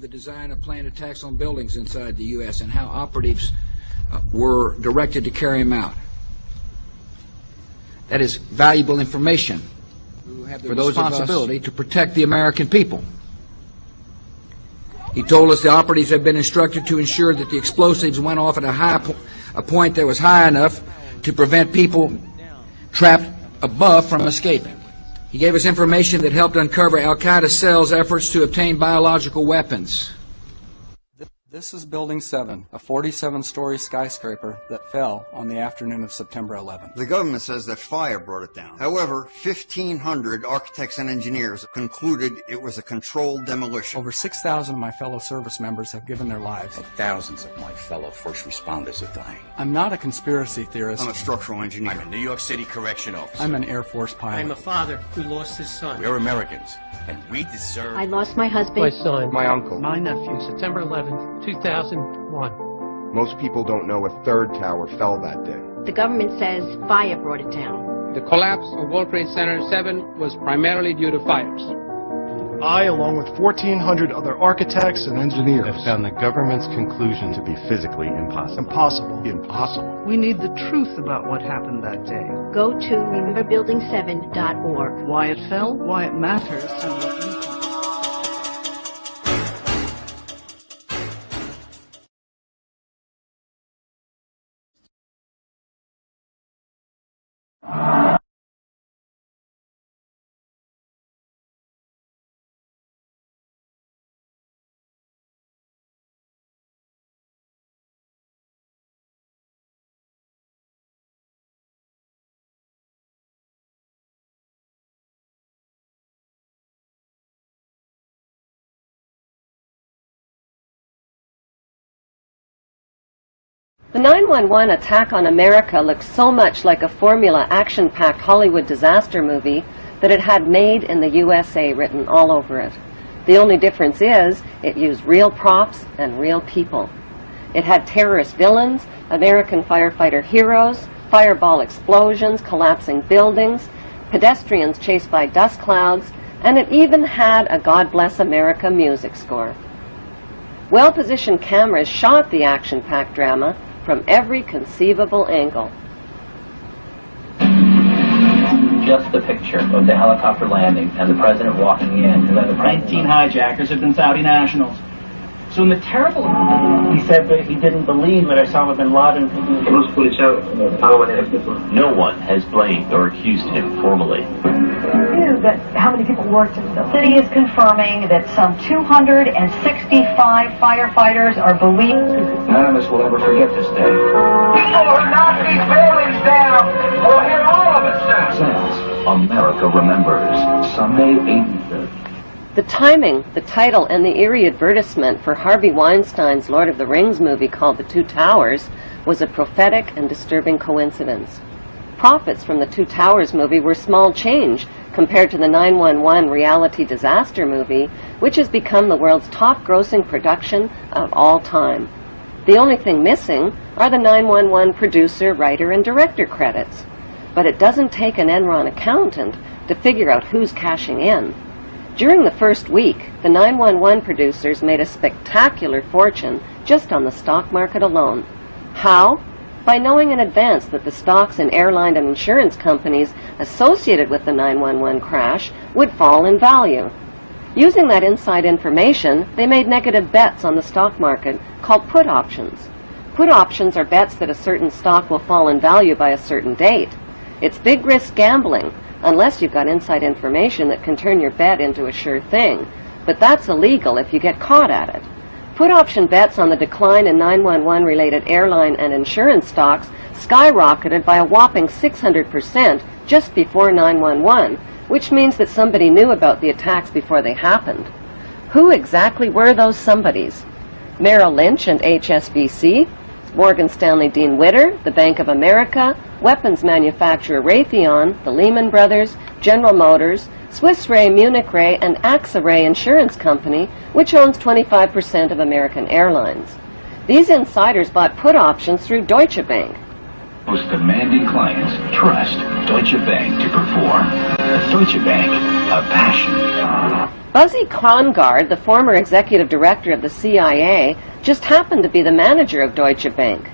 The design of planned attacks on buildings inside the U.S. and how operatives were directed to carry them out. That is valuable information for those responsibility to protect the American people. He told us the operatives had been instructed to ensure that the explosives went off at a point that was high enough to prevent people trapped above from escaping. He gave us information that helped uncover Al-Qaeda cells' efforts to obtain biological weapons. This is Building 7, a 47-story skyscraper that fell on the afternoon of September 11th. The government says that fire brought it down. However, 1,500 architects and engineers concluded it was a controlled demolition. Over 6,000 of my fellow service members have given their lives. Thousands of my fellow first responders are dying. I'm not a conspiracy theorist. I'm a structural engineer. I'm a New York City correction officer. I'm an Air Force pilot. I'm a father who lost his son. We're Americans, and we deserve... I lost my husband. My son. My uncle. My nephew. September 11th, 2001. Most people don't know a third tower fell that day. The government says fire brought it down. The collapse of World Trade Center 7 was primarily due to fires. I, along with 1,400 other architects and engineers, have found the government's conclusion to be physically impossible. Impossible. We need the truth about what happened that day. Go to rememberbuilding7.org. Why it fell, why it matters, and what you can do. The 9/11 attack on America looked so much like a formula action-packed Hollywood disaster movie that it had "Made in the USA" written all over it. The only difference is it used real props and real people. It had terrorist villains, American firefighter heroes, fireball explosions, collapsing buildings, pedestrians chased by dust clouds, and it even had a God Bless America music score. Well-positioned cameras shot the action-packed drama from every conceivable angle. Just the picture of the helicopter landing and the president walking in, and then the 19 hijackers have been Saudi nationals. So in the terrible... He said that he didn't believe that Osama bin Laden... No one has blamed or accused him formally. Knew that how many people worked in the building. The city is confirming that some 265 firefighters are believed. None of us will ever forget this day. People will knock these buildings down. We'll hear all of it soon. Says America Remembers, Sunday, 8:30. The timing, the title, and the eerie advertisement for Harvey Weinstein's Lord of the Rings movie called The Two Towers was a prophetic and disturbing coincidence. Profits from the Two Towers movie were small change compared to the 9/11 reality disaster movie, which has become the world's top-grossing production of all time. The only thing missing are the 9/11 producer, writer, and director credits. But it doesn't take an Enron accountant to figure out who's cashing in. During the first week, the 911 producers made a spectacular fortune just on the stock market alone. How? By knowing in advance that the stocks in airline and insurance companies associated with the 911 crash would fall in value. Using that inside information, they made negative bets on the stock market called put options. Put options are bets that a certain stock will fall in value by a certain date. It's big risk gambling, unless you've got inside information that can turn your bet into a sure thing. But that's illegal if you get caught at it. Put option bets on the decline in 911 related airline and insurance stocks skyrocketed by a whopping 600% just before 911, which means that somebody knew about the attacks before they happened. Who exactly were those somebodies? Merrill Lynch and HSBC, Morgan Stanley Dean Witter, the Bank of America, weapons manufacturer Raytheon, the Lehman Brothers, General Motors, Swiss Re, Munich Re, and AXA Re Insurance Company, which owns 25% of American Airlines. These insiders bought put options through Deutsche Bank. Most demanding clients trust Deutsche Bank to perform. Deutsche Bank, a passion. Buzzy Conrad, the former executive director of the CIA, just happened to be the manager of Deutsche Bank.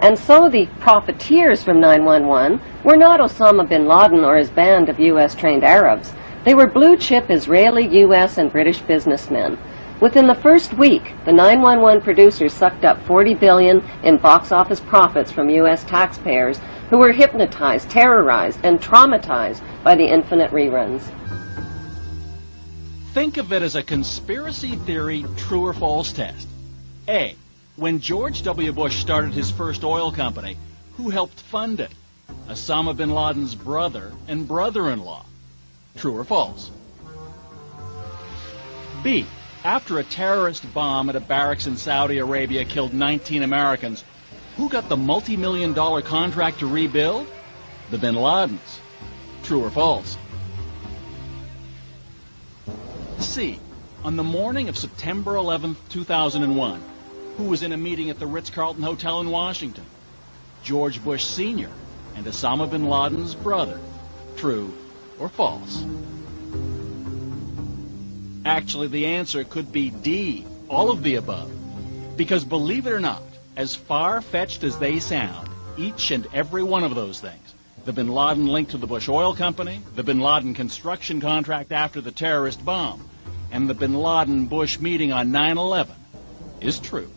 And so the profiteers from 911 were not Osama bin Laden or his band of U.S.-trained Arabs. They were blue-chip Israeli, U.S., and British businessmen. Within the first week, the 911 producers sucked up $40 billion in box office profits from U.S. taxpayers who were hypnotized, terrorized, and traumatized by the infinite reruns. Think of it as a conspiracy theory true or false test. A. When George W. Bush started his first oil company, who helped fund it? Osama bin Laden's brother and brother-in-law. True or false? B. After a terrorist bomb at a barracks in Saudi Arabia killed 19 Americans, who got the multi-million-dollar contract to rebuild? The bin Ladens. True or false? C. On the morning of September 11, 2001, who was in a meeting at the Ritz-Carlton Hotel in Washington? George Bush Sr. and Osama bin Laden's brother. True or false? Actually, the answer could be D, all of the above. Because believe it or not, as far-fetched as they sound, each and every one of those things, the bin Laden link to the Bush Oil Company, the bin Laden construction contract after the terrorist bomb, and the bin Laden-Bush meeting on 9/11, is true.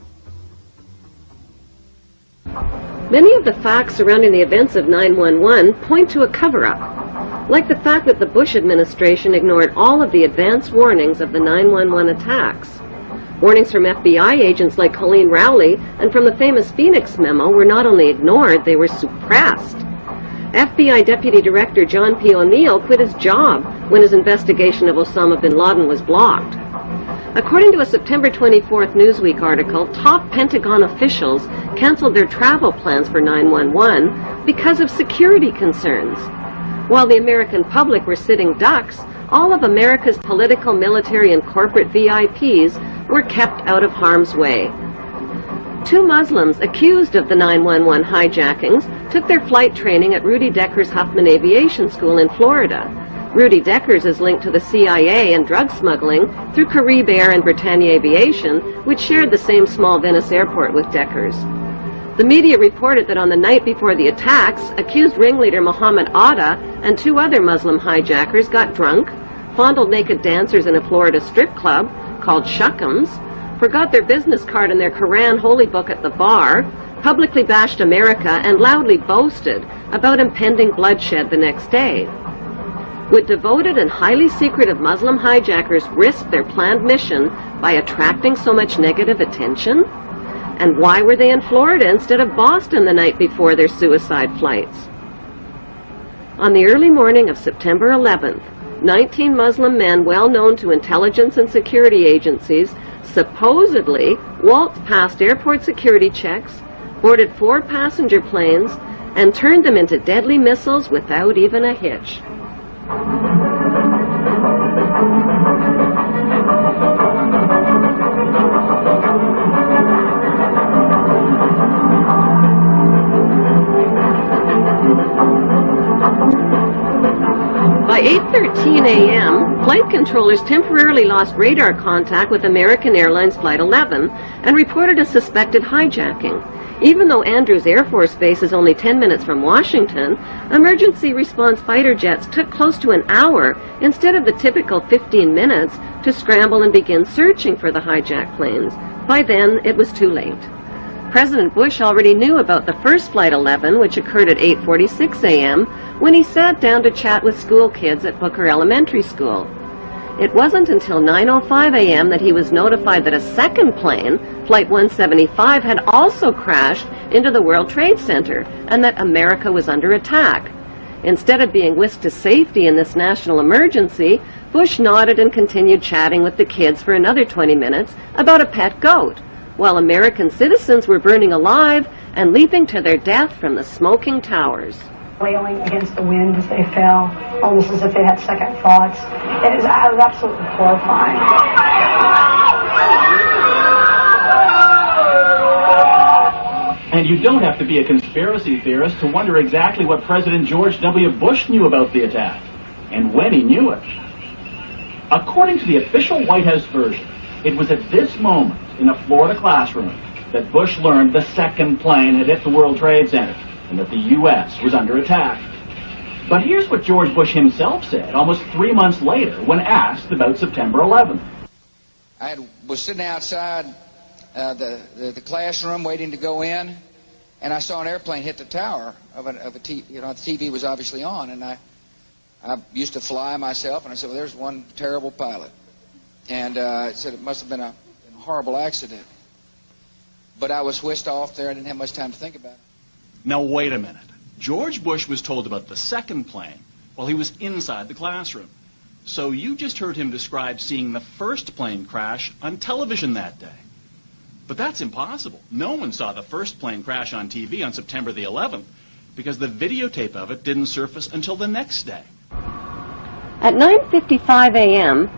Many of the facts surrounding the events of 9/11 point to a cover-up, like the fact that the Bush administration ignored all of the advance warnings of the 9/11 attacks. Warnings from FBI agents like Colleen Rowley and from the famous Phoenix memo were not only ignored, they were suppressed. FBI Deputy Director John P. O'Neill quit his job when his investigation of Osama bin Laden was blocked. According to a September 24th Newsweek article, top Pentagon officials canceled their travel plans for 9/11 because of security concerns. While the American public were sitting ducks, all of America's political, military, and corporate VIPs were kept out of harm's way. Two Muslims accused of the 9/11 hijackings took their flight training at Rudy Decker's Huffman Aviation School in Florida. Rudy Deckers is linked to the CIA and drug smuggling through Carib Air and Britannia Aviation, which shared the same small Venice airport with Deckers. The media reported that on the night before the attacks, accused ringleader Mohammed Atta and two other Muslim hijackers got drunk, fondled naked dancers in a Florida strip club called Shuckums, forgot their business card and their Quran holy book at the bar, publicly bashed America, and loudly boasted about impending bloodshed the next day. Would devoted and highly secretive Muslim hijackers risk their planned mission by attracting so much negative attention? And why were they in Florida instead of Boston the night before their suicide flights? On the early morning of September 11th, 19 Muslim men well known to intelligence and security agencies supposedly waltzed past airport security checks, boarded 4 passenger planes, and turned them into deadly missiles without even a hitch. By 8:13 a.m., flight controllers temporarily lost radar contact with American Airlines Flight 11 and reported a suspected hijacking. Even though Andrews Air Force Base is only 10 minutes from Washington, emergency response fighter jets took close to an hour instead of the typical 15 minutes to scramble and begin searching for the hijacked planes. By then, it was too late. President Bush already knew about the first Flight 11, which occurred at 8:46 a.m., when he sat down to chat with school kids at Booker Elementary School. It wasn't until 9:05 a.m. that he was notified that a second plane, Flight 175, had also crashed into the World Trade Center and that America was under attack. Instead of being whisked to safety in this national emergency, Bush nodded and continued chatting with the kids for another 20 minutes about a pet goat, while American citizens were burning alive and leaping to their death from the smoking towers. Wailing against the wind as they fell, almost as if they had second thoughts. It was absolutely horrifying. And you don't have to be a conspiracy theorist to wonder exactly what President George W. Bush knew about the attack. and when he knew it. According to the official White House version, it was at this moment in a Florida classroom that Bush learned the second plane had hit the World Trade Center and that the U.S. was under attack. But here's what George Bush himself said almost 3 months later when asked about September 11th. I was sitting outside the classroom waiting to go in, and I saw an airplane hit the tower of a TV. You know, the TV was obviously on, and I used to fly myself, and I said, well, there's one terrible pilot. And I said it must have been a horrible accident. But I was whisked off there. I didn't have much time to think about it. Now, wait a minute. George Bush was told about the second plane while he was inside the classroom. So you just heard him describe seeing the first plane crash on television that day. But that's impossible. No one saw the first plane crash on TV on September the 11th because the videotape of it didn't surface until the next day. At 9:55 a.m.,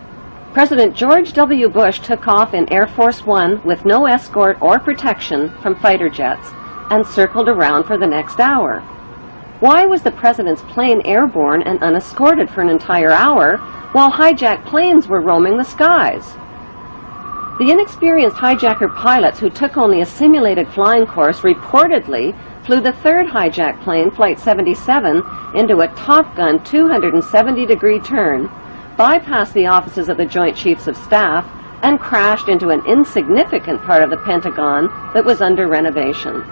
President George W. Bush took off in Air Force One with no escort or protection from fighter jets and circled around for the next hour. Why was the president's plane airborne and unescorted for an entire hour while hijacked planes were roaming the skies? The inexperienced hijacker pilots who took only a simulated flying course reportedly flew the third hijacked plane, Flight 77, into a Top Gun 270-degree turn, bypassed the offices of the Joint Chiefs of Staff, and crashed into an insignificant part of the Pentagon that was under renovation.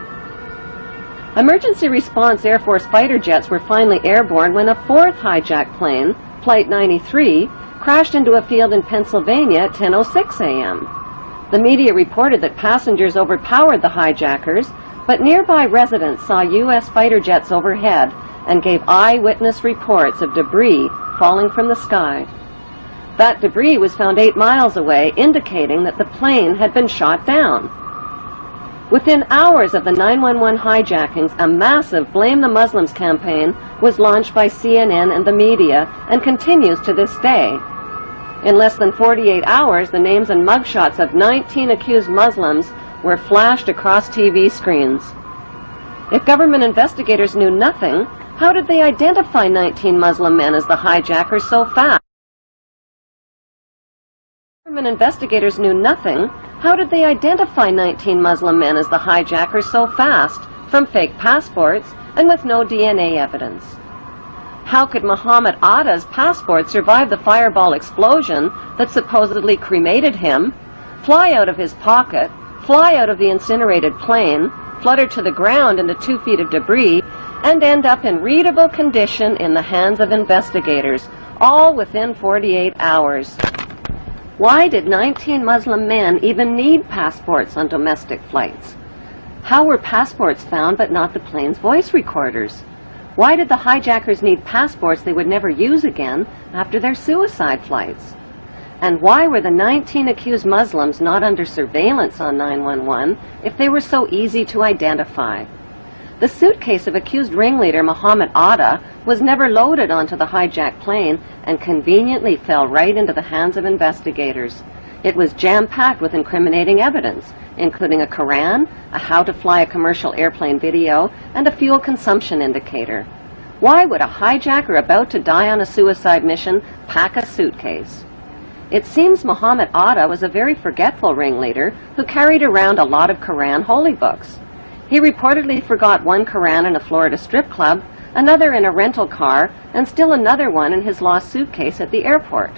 Emergency response Air Force fighter jets were finally airborne when a fourth hijacked plane, Flight 93, crashed into a field in Pennsylvania at 10:06 a.m. The media reported that passengers overpowered the hijackers, but nearby residents saw U.S. fighter jets overhead and gave eyewitness reports of debris falling from the sky. That debris was found 8 miles away, indicating that the plane had been shot down. Within hours of the 911 hijackings, a massive Blame the Muslims campaign was launched by CNN and the media and continues to this day. In less than 48 hours, the names and mugshots of 19 accused Muslims were flashed across TV screens. If government investigators knew nothing, how did they identify 19 Muslim men as the hijackers so fast? Government investigators knew nothing. How did they identify 19 Muslim men as the hijackers so fast from fake passports and with no DNA evidence? How could Muhammad Atta's passport survive the fireball explosion that supposedly cremated him, fly out of his pocket, fly out of the incinerated plane, flutter to the ground into 2 feet of debris, and end up in readable condition in the hands of investigators, all within 48 hours? Why did 19 Muslim men even need passports on domestic flights? How were passports found but not the plane's voice recorders? Why did the hijackers need passports they would never use again after their suicide flights? And why were the 19 accused Muslims not under surveillance on 911 if they were so easy to identify? The suitcase of accused ringleader Muhammad Atta was never loaded onto the hijacked plane and conveniently fell right into the hands of investigators. It was jam-packed with incriminating evidence, including a Quran, a how to fly a commercial airplane video, and a fuel consumption indicator. Why would a hijacker about to die on a suicide mission pack a suitcase? It seems Muhammad Atta was a very forgetful ringleader who carried around a lot of Quran holy books. He reportedly forgot one Quran in a Florida strip club, another in a rental car, and still another one in his lost suitcase at the airport.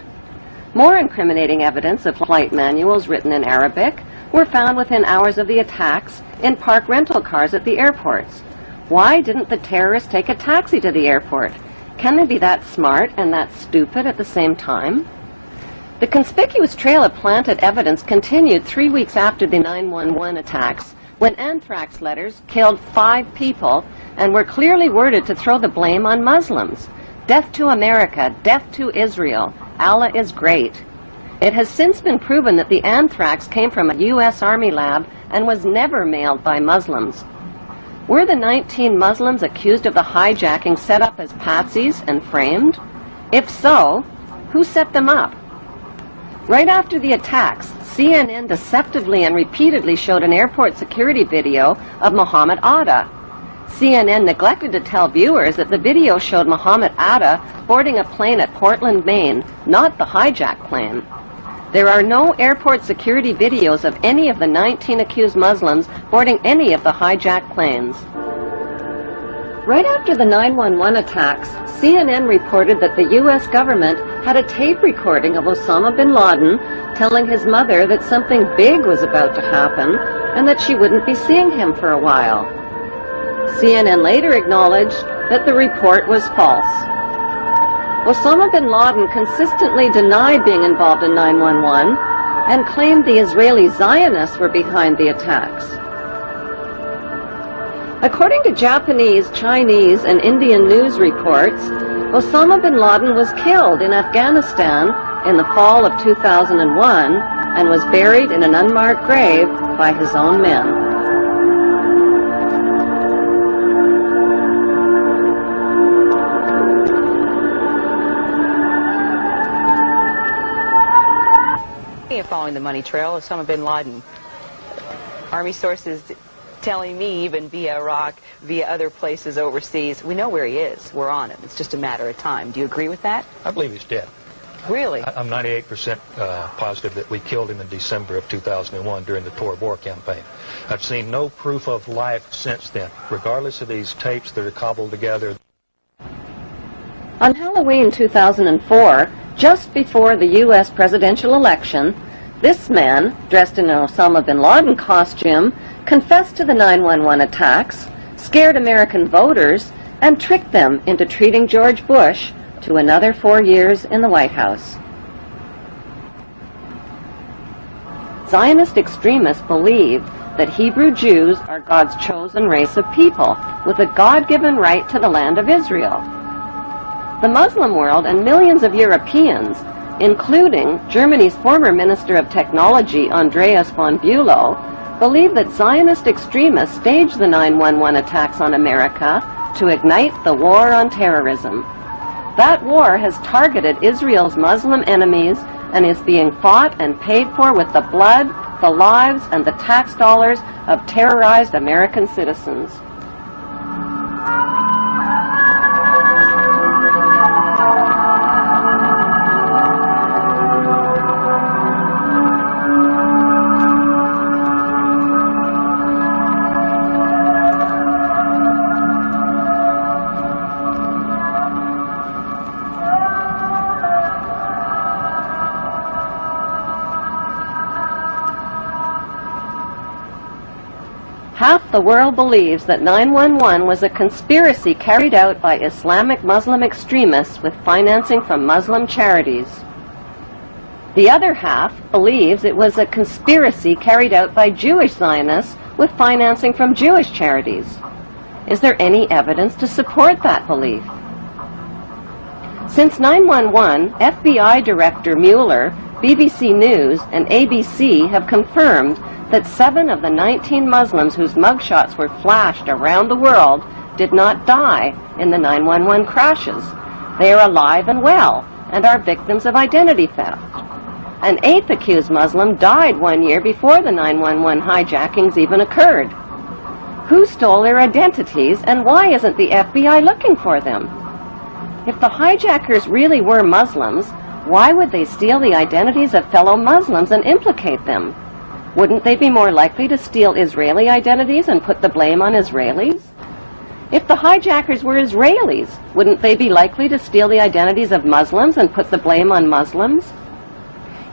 More incriminating evidence of flight manuals written in Arabic were found within hours of the attacks in parked rental cars at the airports. Why didn't the terrorists take a taxi to the airport? Can they be that smart and that stupid at the same time? The conspicuous trail of planted evidence continued 3 weeks after the 911 attacks, when anthrax letters killed 5 people and were clearly worded to throw the blame on Muslims. Death to America, death to Israel, Allah is great. It has since been proven that the anthrax came from a U.S. Army lab and was never mailed by Muslims. Were the 19 Muslims accused of the hijacking set up as patsies and framed? If so, who set them up? Right after the attacks, CNN deceptively and repeatedly showed an airport security video of Muhammad Atta. CNN neglected to tell viewers that the video showed Mohammed Atta boarding a plane at Portland, Maine, not the hijacked plane. There are no airport security videos of any of the 19 accused Muslims boarding any of the hijacked planes. Right after the 9/11 attacks, CNN reported that the U.S. government had a tape recording of Osama bin Laden telling his mother that something big was about to happen and that she wouldn't be seeing him for a while. CNN later acknowledged that the report was false. Osama bin Laden consistently denied being involved in 9/11 and claimed the Israeli Zionists were behind the attacks. According to Japanese, Chinese, and Indian news reports, Osama bin Laden was killed in Afghanistan in the fall of 2001 and was buried in an unmarked grave by his own men. Following the money trail, Osama bin Laden. Army sources telling me, even via Iraq, via other places overseas, we know where he is. We're on him. It's just a matter of time. Do you agree with that? I believe he's dead. Really? I'm 98% positive that we killed him in December of 2001 during the Tor War campaign. I've seen no proof of life since then, regardless of these tapes that are cobbled together. On Halloween 2004, just before the U.S. presidential election, this man, dressed in an Osama bin Laden costume, confessed to the 9/11 attacks, scared American voters, and tricked them into treating George Bush to another 4 years in the White House. Zionist extremists believe that Hebrew Jews are God's chosen race of people with a God-given right to the land of Israel. The Muslim world and millions of Europeans, including Germany's former Minister of Technology, Andreas von Bülow, believe that Zionist extremists staged the 9/11 attacks on America to ignite the war on terrorism. That war has targeted Israel's Muslim enemies and is being fought and paid for with the blood, the lives, and the tax dollars of terrorized American citizens. Half the world believes that 9/11 was a conspiracy carried out by Islamic Muslim extremists with financing from Muslim charities. The other half believes it was a conspiracy carried out by Jewish Zionists with financing from Jewish charities. Is there any evidence to support that belief? Since 9/11, FBI Director Mueller, BBC News, and ABC have confirmed that 7 of the 19 Muslims whose mugshots were flashed around the world did not die in the 9/11 crashes. They are alive and well and are victims of identity theft. An 8th accused Muslim died 1 year before the 9/11 hijackings even occurred. Who stole their identities, and why isn't the FBI looking for them? If the hijackers really were Muslims, why would they steal the identities of fellow Muslims and implicate them? Wouldn't they be more likely to steal Israeli identities and put the blame on Israelis? If the hijackers were Israelis, wouldn't they be likely to steal the identities of Muslims and put the blame on Muslims?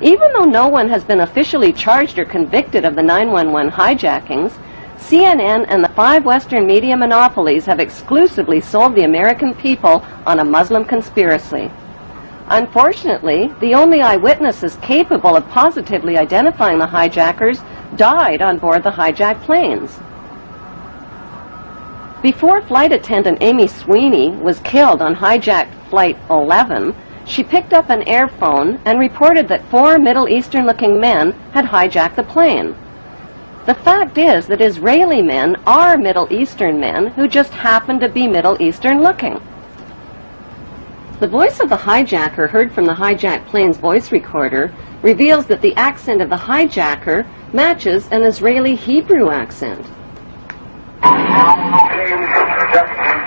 Even though no one has been officially charged or convicted of the 9/11 hijackings, CNN and the 5 Western media monopolies have exclusively sold the American people on a Muslim conspiracy. Unfortunately, the only eyewitnesses capable of positively identifying the hijackers died on board the hijacked planes. Before flight attendant Amy Sweeney was killed on hijacked Flight 11, she picked up an airphone and reported that 4 Middle Eastern-looking men had hijacked the plane. The fact is that Israeli men are Middle Eastern men who just happen to be Middle Eastern-looking. The voice of the hijacker heard from the hijacked plane's voice recorder reveals that the accent of the hijacker matches an Israeli Hebrew accent.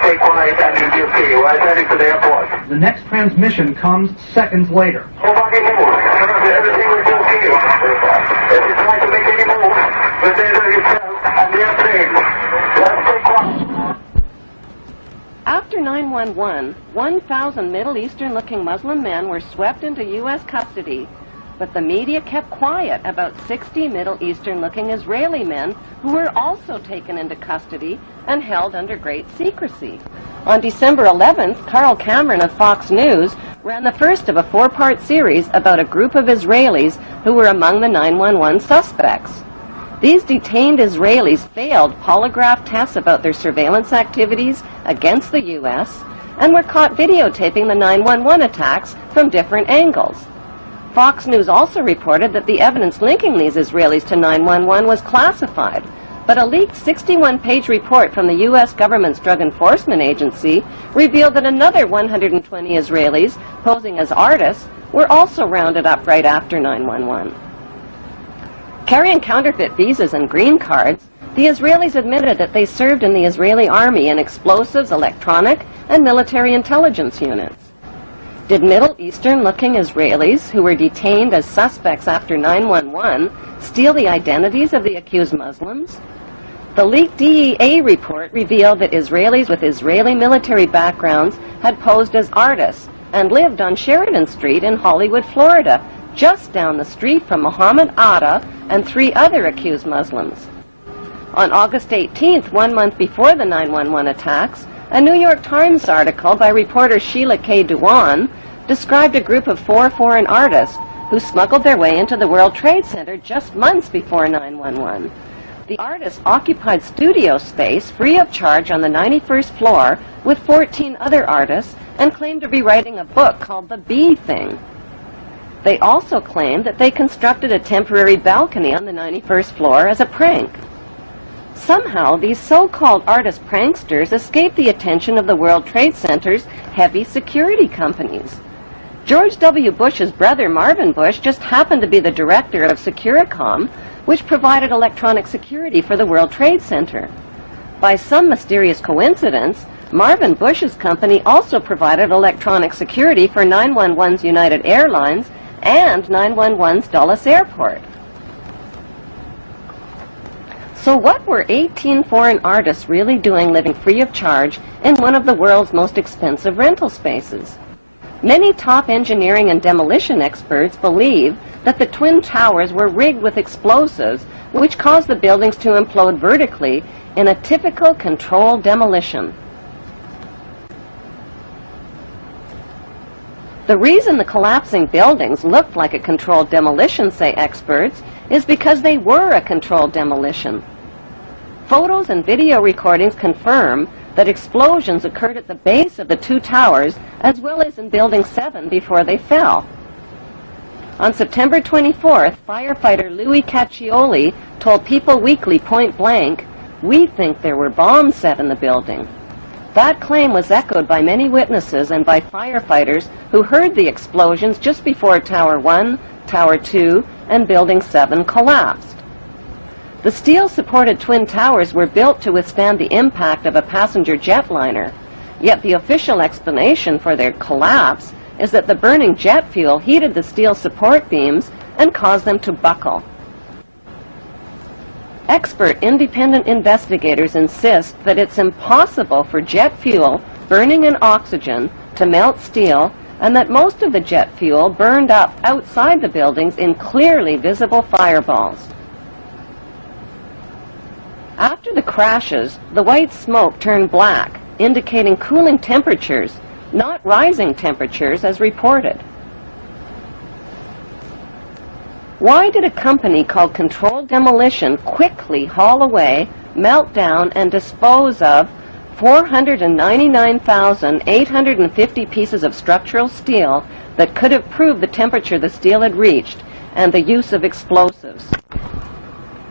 stay quiet and you'll see you. I'm heading to the airport. The next transmission comes seconds later. Nobody move. Everything will be okay. If you try to make any move, you'll danger yourself and the airplane. Let's stay quiet. After 9/11, 1,000 Middle Eastern-looking Muslim men were swept into U.S. custody, but the media kept quiet about 60 Middle Eastern-looking Israeli men who were also taken into custody and held under great secrecy. On December 11th, Carl Cameron of Fox News ran the first of a 4-part series about a group of Israelis who were among the 9/11 suspects. These detained Israelis failed polygraph tests about their surveillance activities against the U.S. and were caught videotaping the 9/11 attacks from different angles. Fox News also reported that the evidence linking these Israelis to 9/11 was classified, but a leaked 61-page report from the U.S. government's Drug Enforcement Agency revealed that another 120 Israelis, posing as artists, were also rounded up right after 9/11. Carrying counterfeit visas and green cards, the Israelis admitted that they served in the Israeli army in explosives, electronic, and military intelligence units. Did Middle Eastern-looking Israelis who were detained as suspects after 9/11 steal the identities of the accused Muslims? The leaked DEA report revealed that Israelis with Israeli military backgrounds had posed as artists and lived on Sheridan Street in Hollywood, Florida, just down the street from Mohammed Atta and 3 other accused Muslims. On August 18th, 1 month before the 9/11 attacks, a New York Times article by reporter Sheila K. Dewan described a group of 4 foreign artists who smuggled their way into the World Trade Center just months before 9/11. The artists occupied studio space free of charge on the 91st floor with 14 other artists and claimed to be writing a book called The Bee Thing. They also claimed that they constructed a temporary balcony on the 91st floor as a prank. Somehow, these so-called artist pranksters escaped the attention of the World Trade Center's heavy security companies. George W. Bush's brother, Marvin Bush, just happened to be the director of Securicom, which provided electronic security for the World Trade Center. By some mysterious coincidence, Marvin Bush's company also provided electronic security for 911's United Airlines and 911's Dulles Airport. So what were 18 foreign artists really doing living free of charge in one of the world's most expensive rental spaces? Many top engineering and demolition experts believe that the Twin Towers were rigged with explosives which caused the buildings to implode vertically in a typical controlled demolition. The reason the collapsing buildings looked like a controlled demolition, say experts, is because they were a controlled demolition. Photos and video recordings confirm that explosions occurred at the base of the 2 towers as well as in Building 7 before they fell. On September 24th, firefighter Louis Caccioli told People Weekly point blank, "We think there were bombs set in the building." That claim was echoed by many witnesses and by firefighters who heard the explosions just before Tower 1, Tower 2, and Building 7 collapsed. The steel-supported Twin Towers were built to withstand the impact of a passenger jetliner, yet the official explanation for their collapse is that the burning jet fuel heated the steel support beams and caused them to buckle. Expert independent investigators insist that it's impossible for jet fuel burning in oxygen to melt steel and that most of the jet fuel burned up outside the buildings in clearly visible fireballs. After the crashes, the white smoke turned black, indicating cooling temperatures, not rising temperatures as reported. Why did a company called Controlled Demolition quickly haul away, melt down, and dispose of 499,850 pieces of structural steel that could have proved the temperature the steel had reached and the use of explosives?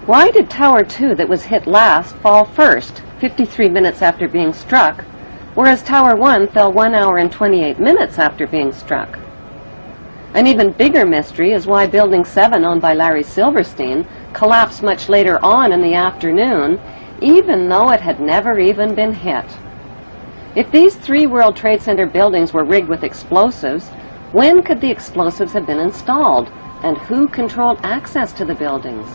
Why did Tower 2 that was hit last fall first, 53 minutes after being struck, whereas Tower 1 fell 1 hour and 28 minutes after being struck? An even bigger mystery is why Building 7, owned by Larry Silverstein, collapsed much later on in the afternoon, even though it had never even been hit. If these 3 World Trade Center buildings were rigged with explosives, when could the explosives have been installed, and who controlled access to the buildings?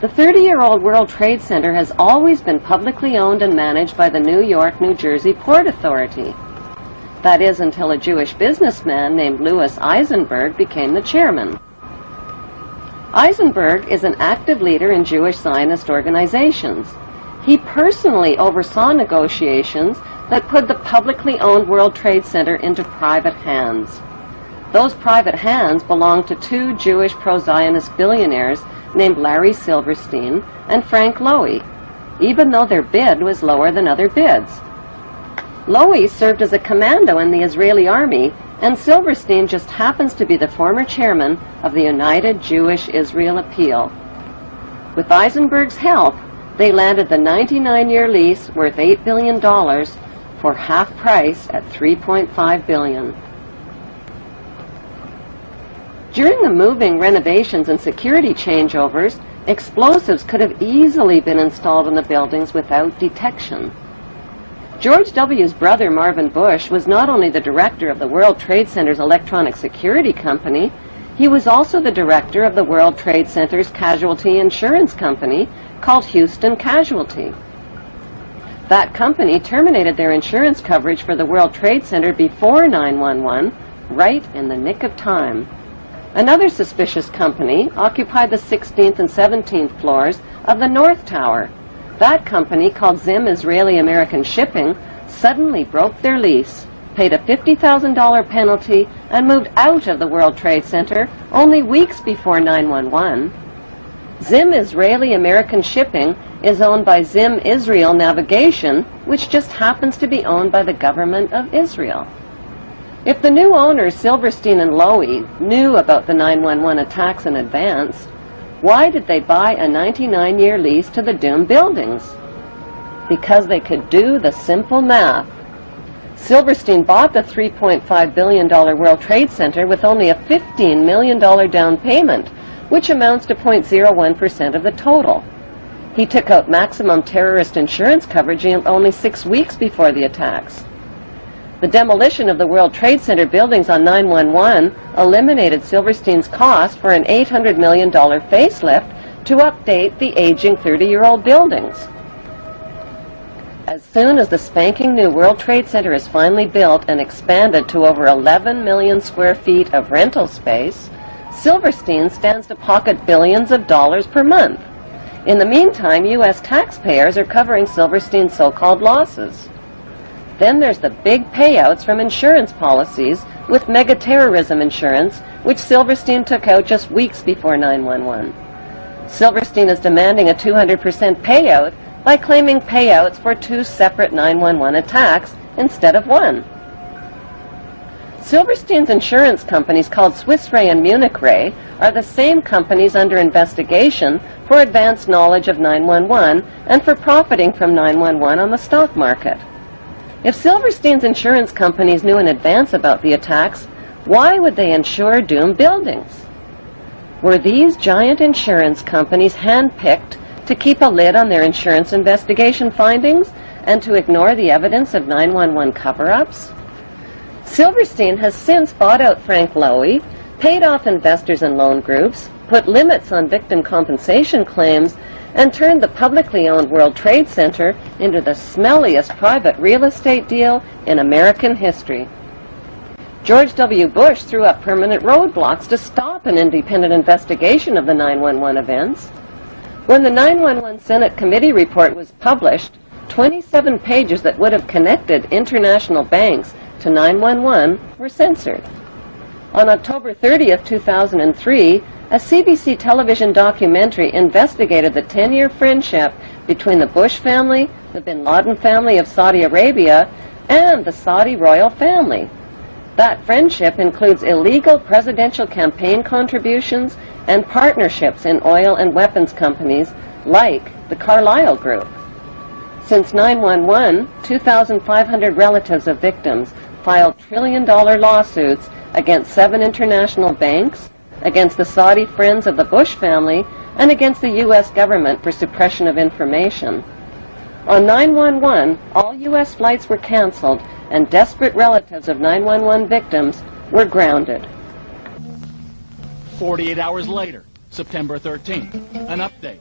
The 30-year-old World Trade Center has always been publicly owned and managed by the New York, New Jersey Port Authority. That is, until a Jewish businessman named Louis Eisenberg became the chairman. Eisenberg is an active leader in Jewish Zionist organizations. He personally oversaw negotiations that put the publicly owned World Trade Center into private hands. Those private hands belonged to 2 Jewish pro-Zionist billionaires named Larry Silverstein and Frank Lowy, even though their bid was lower than other bids. Lowy served as a commando in the Israeli army, and Silverstein just happens to be the former chairman of the United Jewish Israel Appeal. With Eisenberg's help, they landed the 99-year lease worth $8 billion for half price at $3.5 billion. During the moving, renovations, and security changeovers, explosives could have easily been installed in the buildings without detection. George W.'s brother, Marvin Bush, was not only the director of the World Trade Center's electronic security company, he was also the director of the World Trade Center's casualty insurance company called Houston Casualty. That company terminated their insurance coverage for the World Trade Center before 9/11, right in the nick of time. Another suspicious company occupied the 16th and 17th floors of the North Tower. That company, called Zim Israeli American Shipping, suddenly broke their lease, paid a $50,000 penalty, and moved out of the World Trade Center only weeks before 9/11. Zim Israeli American Shipping is owned by Zim Israel Navigation, which just happens to be owned by the government of Israel. If the new owners, Silverstein and Lowy, knew about the 9/11 attacks in advance, why did they buy a 99-year lease to the doomed buildings? Because they could do the simple math. Silverstein bought the $3.5 billion World Trade Center with only a $15 million down payment, which amounts to 0.01% of the total. He took out maximum terrorist insurance coverage only 6 weeks before the attacks. The demolition of the World Trade Center buildings on 9/11 eliminated Silverstein's cost for an $800 million facelift to update the aging 30-year-old buildings. As soon as the spanking new World Trade Center is finally built and expanded to over 11 million square feet of rental space, Silverstein stands to pocket billions of dollars per month. In the meantime, U.S. taxpayers are covering Silverstein's so-called losses. Then there's the big payouts from insurance policies with mega-terrorism insurance, which Silverstein took out just weeks before 9/11. Silverstein is demanding a 200% payout by claiming payouts for 2 separate 9/11 attacks instead of 1. Silverstein's insurance companies, called Swiss Re and Munich Re, are the same companies under investigation for advanced knowledge of 9/11 and for profiting from 9/11 on the stock market. If Silverstein's insurance companies knew in advance about the attacks, why would they insure doomed buildings? Were these giant insurance companies handpicked to keep a lid on their insurance investigation findings and to ignore the evidence of 9/11 cover-ups? Silverstein has since bought out Frank Lowy, paid off investors and loan groups, put limits on victim compensation claims, and turned the publicly owned World Trade Center into the smelliest private real estate deal in American history. George W. Bush threw up permanent roadblocks to stop an independent investigation of the 9/11 events. When the 9/11 Senate Committee report was published, 27 pages that would have connected international banks to 9/11 were censored. On October 30th, 2003, a CBC television documentary investigated the 10-year friendship between the Bush family, the bin Laden family of Saudi Arabia, and the Saudi royal family. That friendship includes illegal presidential campaign contributions and partnerships in oil and weapons companies like the Carlyle Group. Since 9/11, 2,500 relatives of victims filed trillion-dollar lawsuits against 7 international banks, against the Saudi friends of the Bush family, and against the U.S. government for suppression of information. On 911, all U.S. flights were canceled, and desperate relatives of 911 victims were grounded. 48 hours later, September 13th, an update.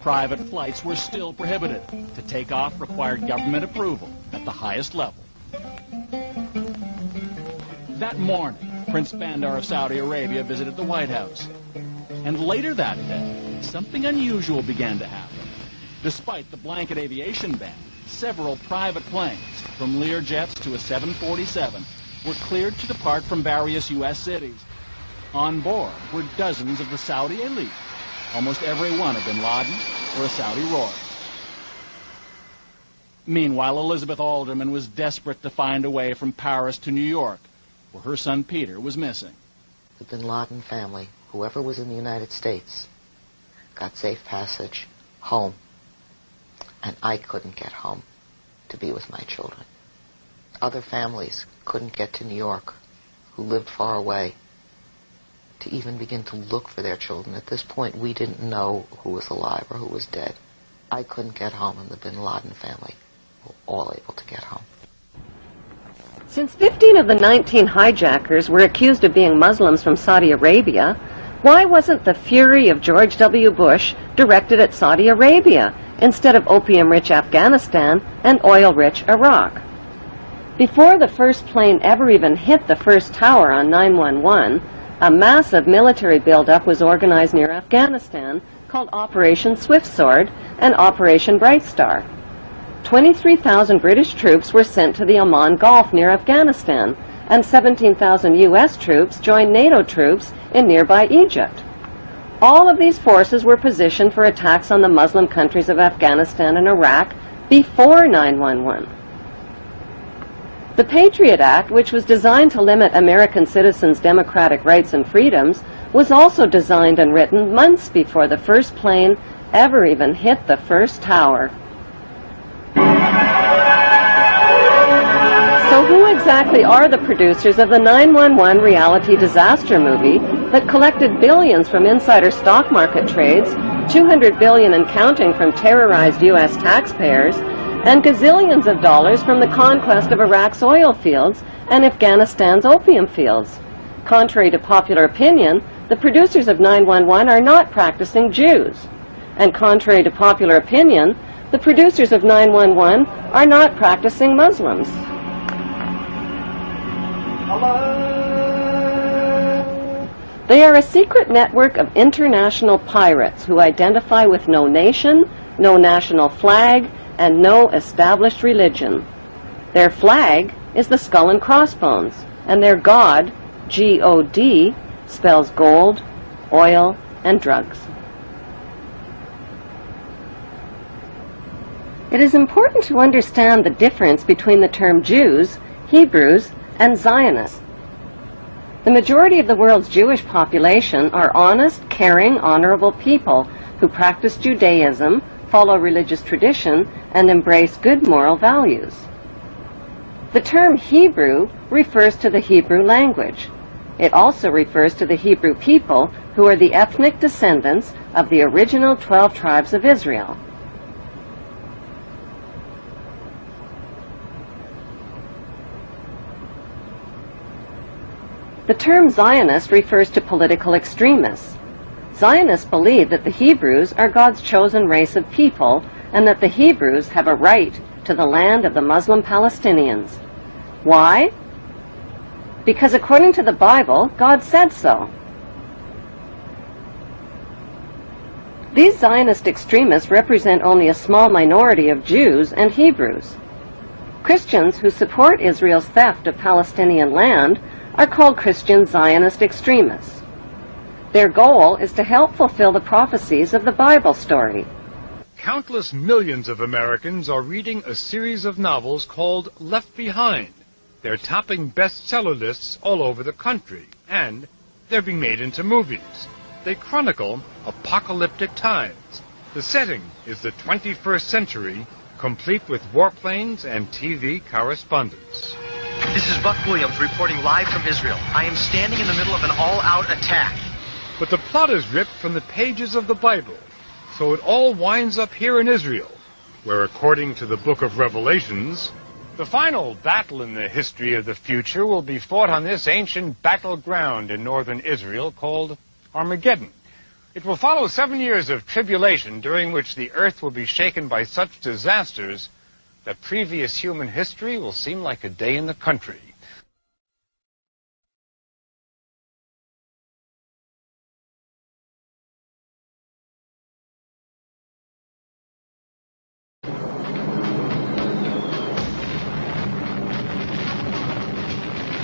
Private flights were still prohibited. To take off required government approval at the highest level. That morning, Prince Bandar of Saudi Arabia visited the White House. And later that day, something unusual began to happen. Despite the blanket aviation ban, several private planes, from Learjets to a 747, were cleared to depart from various U.S. cities. On board were dozens of the Saudi elite, almost every one a bin Laden or a Saudi royal. Meanwhile, Elizabeth Alderman was desperate to find a way from Paris to New York, where her son Peter was missing. The bin Laden family, whoever was in the United States, got safe passage home. And I couldn't get home to be with my children. Other families couldn't get to New York, who lived far away, to even begin to look for their children. At this point, we didn't know who was alive or who was dead. I couldn't get home, and the bin Laden family were all able to get home. Since 15 of the 19 hijackers were accused of being Muslims from Saudi Arabia, why wasn't the fury of George W. Bush directed at Saudi Arabia instead of opium-rich Afghanistan and oil-rich Iraq? Before the first plane ever even hit the first tower on 911, a massive military buildup was organized near Afghanistan called Operation Swift Sword and Operation Bright Star. 23,000 British troops were sent to the Oman Gulf near Afghanistan, and 17,000 U.S. troops joined NATO troops in nearby Egypt. All of these forces were positioned for attacks on the Muslim countries of Afghanistan and Iraq before 911. The Patriot Act, which was designed to limit American citizens' democratic rights and freedoms, was also designed and written months before the first plane ever even hit the first tower. So who exactly are the producers of the 911 reality disaster movie that collected billions from insider stock market trades, $200 billion and counting from terrorized U.S. taxpayers, and gazillions of dollars from the conquest of Iraq's oil fields and Afghanistan's opium fields? Contrary to popular opinion, the producers of 911 are not practicing Jews. And contrary to popular opinion, the producers of 911 are not practicing Muslims. They are a secret network of international pirates who identify with no nation, no national flag, and no established religion. Their flag is the skull and crossbones, and their god, G-O-D, spells gold, oil, and drugs. It is important to understand the difference between the term Jews, Hebrews, and Zionists. The majority of the world's Jewish population are honest, caring, honorable people who practice Judaism, follow religious tradition, and embrace good moral values. The term Hebrew refers to the Hebrew language. It also refers to the Hebrew people who are the ethnic descendants of the original 12 tribes of Israel. The term Zionist refers to political extremists. Zionists believe that the Hebrews are God's chosen race of people and that the Hebrews have a right to the land of the Muslim Palestinians. Why? Because according to the Bible, God said so. These Zionist extremists represent only a small minority of Jews and Hebrews. Christians who support Israel's theft of Palestinian land are called Christian Zionist extremists. Their goal is to help fulfill the prophecies of the Bible story. Countless millions of Americans are reading a series of novels called Left Behind. They're topping bestseller lists all over the country, and they're being made into movies. They chronicle apocalyptic times. The setting is the 21st century, complete with warplanes and TV correspondence. This is Buck Williams reporting live from Israel. I am standing in the middle of an all-out attack. But the plot is ripped from the pages of the Bible, so it all winds up here in Israel, where according to the book of Revelations, the final battle in the history of the future will be fought on this ancient battleground in northern Israel called Armageddon. It will follow 7 years of tribulation during which the earth will be shaken by such disasters that previous human history will seem like a day in the country.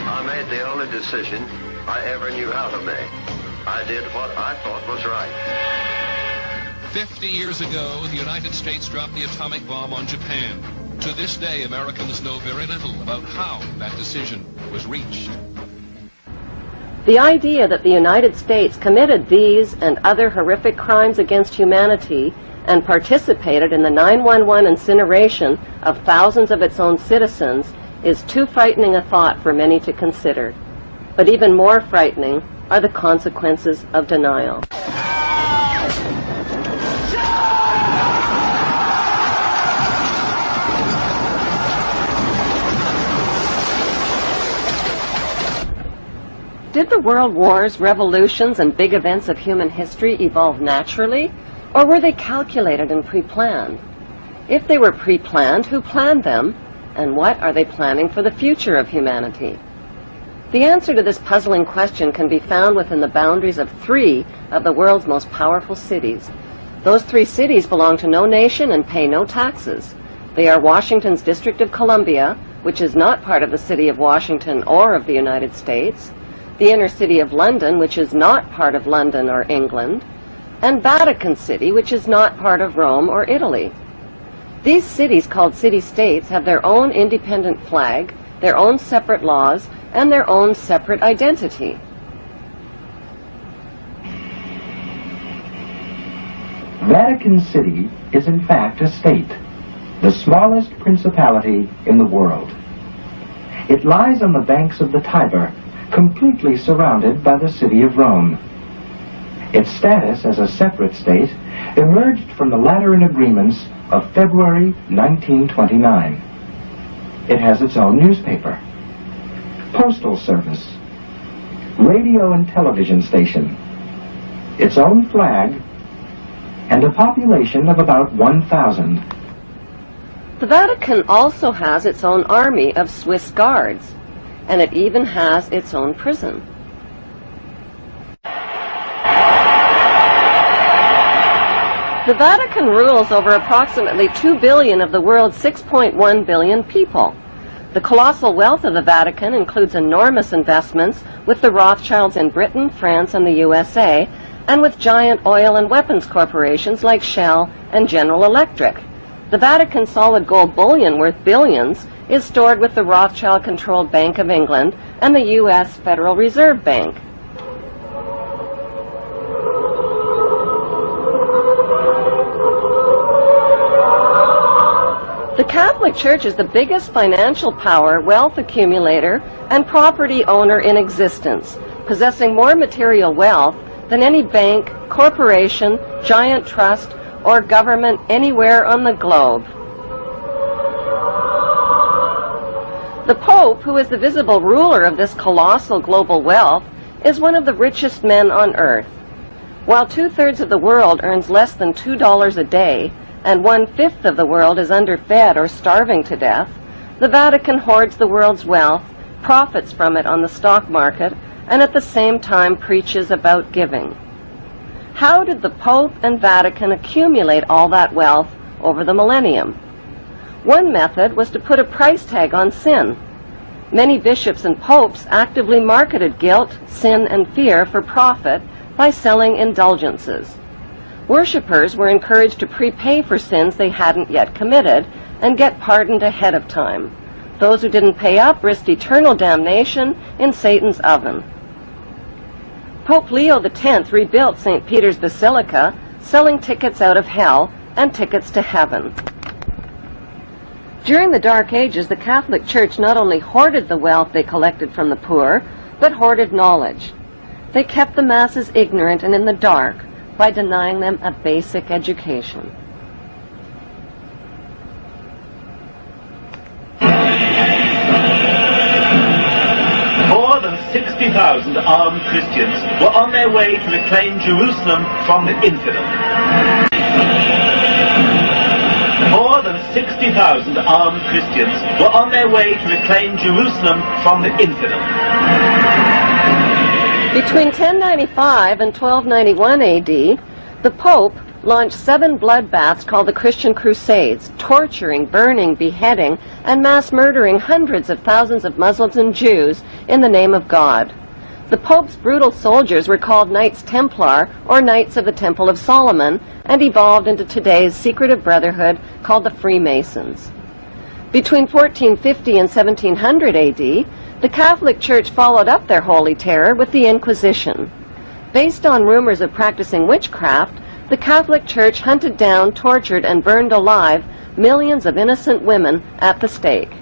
I made the only decision I ever knew how to make. I did what I thought was right. 50 years ago, the United States dropped the atomic bomb on Japan. To this day, Americans know very little about how that decision was reached. The idea that the United States committed these and other horrific crimes against humanity and participated in the 9/11 incineration of thousands of its own citizens is too frightening a thought for many to consider. But even more frightening are the consequences of denial. Did the world wars, revolutions, and big events of human history evolve naturally, or were they calculated and pre-planned? If they were pre-planned, who planned them, and what are they planning for the future of humanity? The answer to this puzzling question can be found within the boundaries of 3 of the world's most powerful cities. Those 3 cities belong to no nation and pay no taxes. They are Washington's District of Columbia, which is not part of the city of Washington or of the United States, the inner city of London, which is not part of London or England, and Vatican City, which is not part of Rome or Italy. These cities, called city-states, have their own independent flag, their own separate laws, and their own separate identity. Vatican City is in fact a state, the smallest principality in the world. It lies on the banks of the Tiber, completely surrounded by the city of Rome. Its status as a separate state emerged from the Lateran Agreements of February 1929. It has its own newspaper, postal service, radio and television station, its own flag, and a population of about 1,000. The Vatican also has its own army of Swiss guards, and it even has its own prison. The Vatican rules over approximately 2 billion of the world's 6.1 billion people. The colossal wealth of the Vatican includes enormous investments with the Rothschilds in Britain, France, and the USA, and with giant oil and weapons corporations like Shell and General Electric. The Vatican solid gold bullion worth billions is stored with the Rothschild-controlled Bank of England and the U.S. Federal Reserve Bank. The Catholic Church is the biggest financial power, wealth accumulator, and property owner in existence, possessing more material wealth than any bank, corporation, giant trust, or government anywhere on the globe. The Pope, who is the visible ruler of this colossal global wealth, is one of the richest men on earth. While 2/3 of the world earns less than $2 a day, and 1/5 of the world is underfed or starving to death, the Vatican hoards the world's wealth, profits from it on the stock market, and at the same time preaches about giving. How did the Pope and Vatican accumulate all that wealth over the millennium? One method was to put a price tag on sin. Many bishops and popes actively marketed guilt, sin, and fear for profit by selling indulgences. Worshippers were encouraged to prepay for sins they hadn't yet committed and get pardoned ahead of time. Those who didn't pay up risked eternal damnation in Satan's oven. Pope Leo X rebuilt St. Peter's Basilica, selling tickets out of hell and tickets to heaven. During the Dark Ages, the Catholic Church not only hoarded the wealth they collected from the poor, but hoarded knowledge. They kept the masses ignorant and in the dark by denying them a basic education. 60,000 armed Christians were on their way to reclaim Jerusalem from the infidel. More than 60,000 armed Christians were on their way to reclaim Jerusalem from the infidel. Between 1095 and 1291 AD, the Pope launched 7 bloodbaths called the Christian Crusades, torturing, burning, beheading, and mass murdering hundreds of thousands of Muslims and Jews in the name of God. The Pope's brutal soldiers were called Knights Templar, or Knights of the Temple of Solomon, and evolved into today's secretive brotherhood called the Freemasons. Between 1450 and 1700 AD, the Catholic Church followed up their holy terror with the Inquisition. Based on rumors of practicing witchcraft, the Catholic Church hunted down, tortured, and burned alive millions of innocent women at the stake.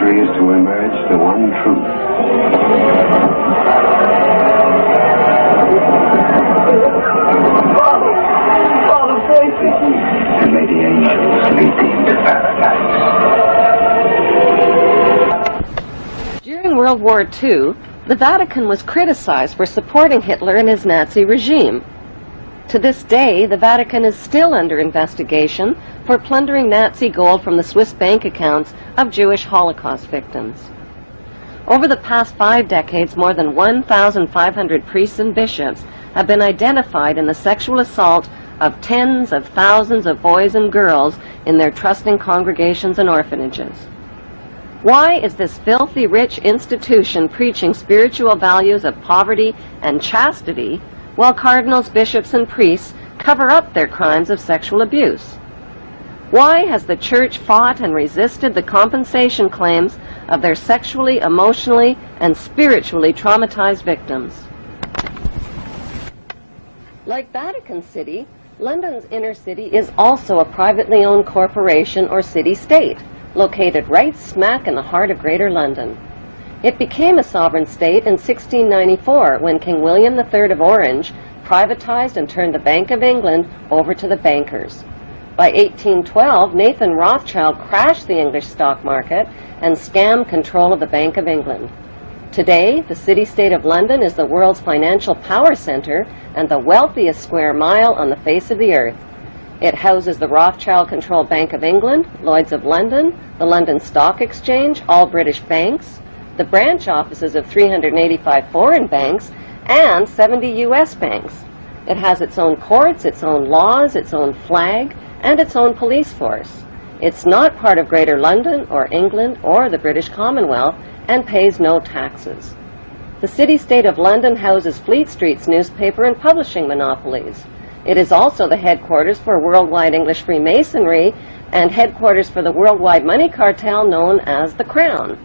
Is to emerge the one truth. Father, pray for you. And may the angels lead thee into paradise. During World War II, the Vatican was criticized for supporting Hitler and his Nazi regime. To this day, the Vatican is still under investigation for plundering Nazi gold from the Swiss bank accounts of Jewish Holocaust victims. Over the past 5 decades, more than 1,500 priests and bishops have been identified in the sexual assault of tens of thousands of boys and girls in their trusting congregations and orphanages. Why is this filthy rich institution preaching spiritual values of poverty and chastity while cardinals, bishops, and priests cover up their crimes of sexual abuse? Why has the Church fought and resisted the compensation claims of their sexually, emotionally, and spiritually traumatized victims? Like Vatican City, London's inner city is also a privately owned corporation or city-state, located right smack in the heart of Greater London. It became a sovereign state in 1694 when King William III of Orange privatized and turned the Bank of England over to the bankers. By 1812, Nathan Rothschild crashed the English stock market and scammed control of the Bank of England. Today, the city-state of London is the world's financial power center and the wealthiest square mile on the face of the earth. It houses the Rothschild-controlled Bank of England, Lloyd's of London, the London Stock Exchange, all British banks, the branch offices of 385 foreign banks, and 70 U.S. banks. It has its own courts, its own laws, its own flag, and its own police force. It's not part of Greater London or England or the British Commonwealth and pays no taxes. The city-state of London houses Fleet Street's newspaper and publishing monopolies. It is also the headquarters for worldwide English Freemasonry and headquarters for the worldwide money cartel known as the Crown.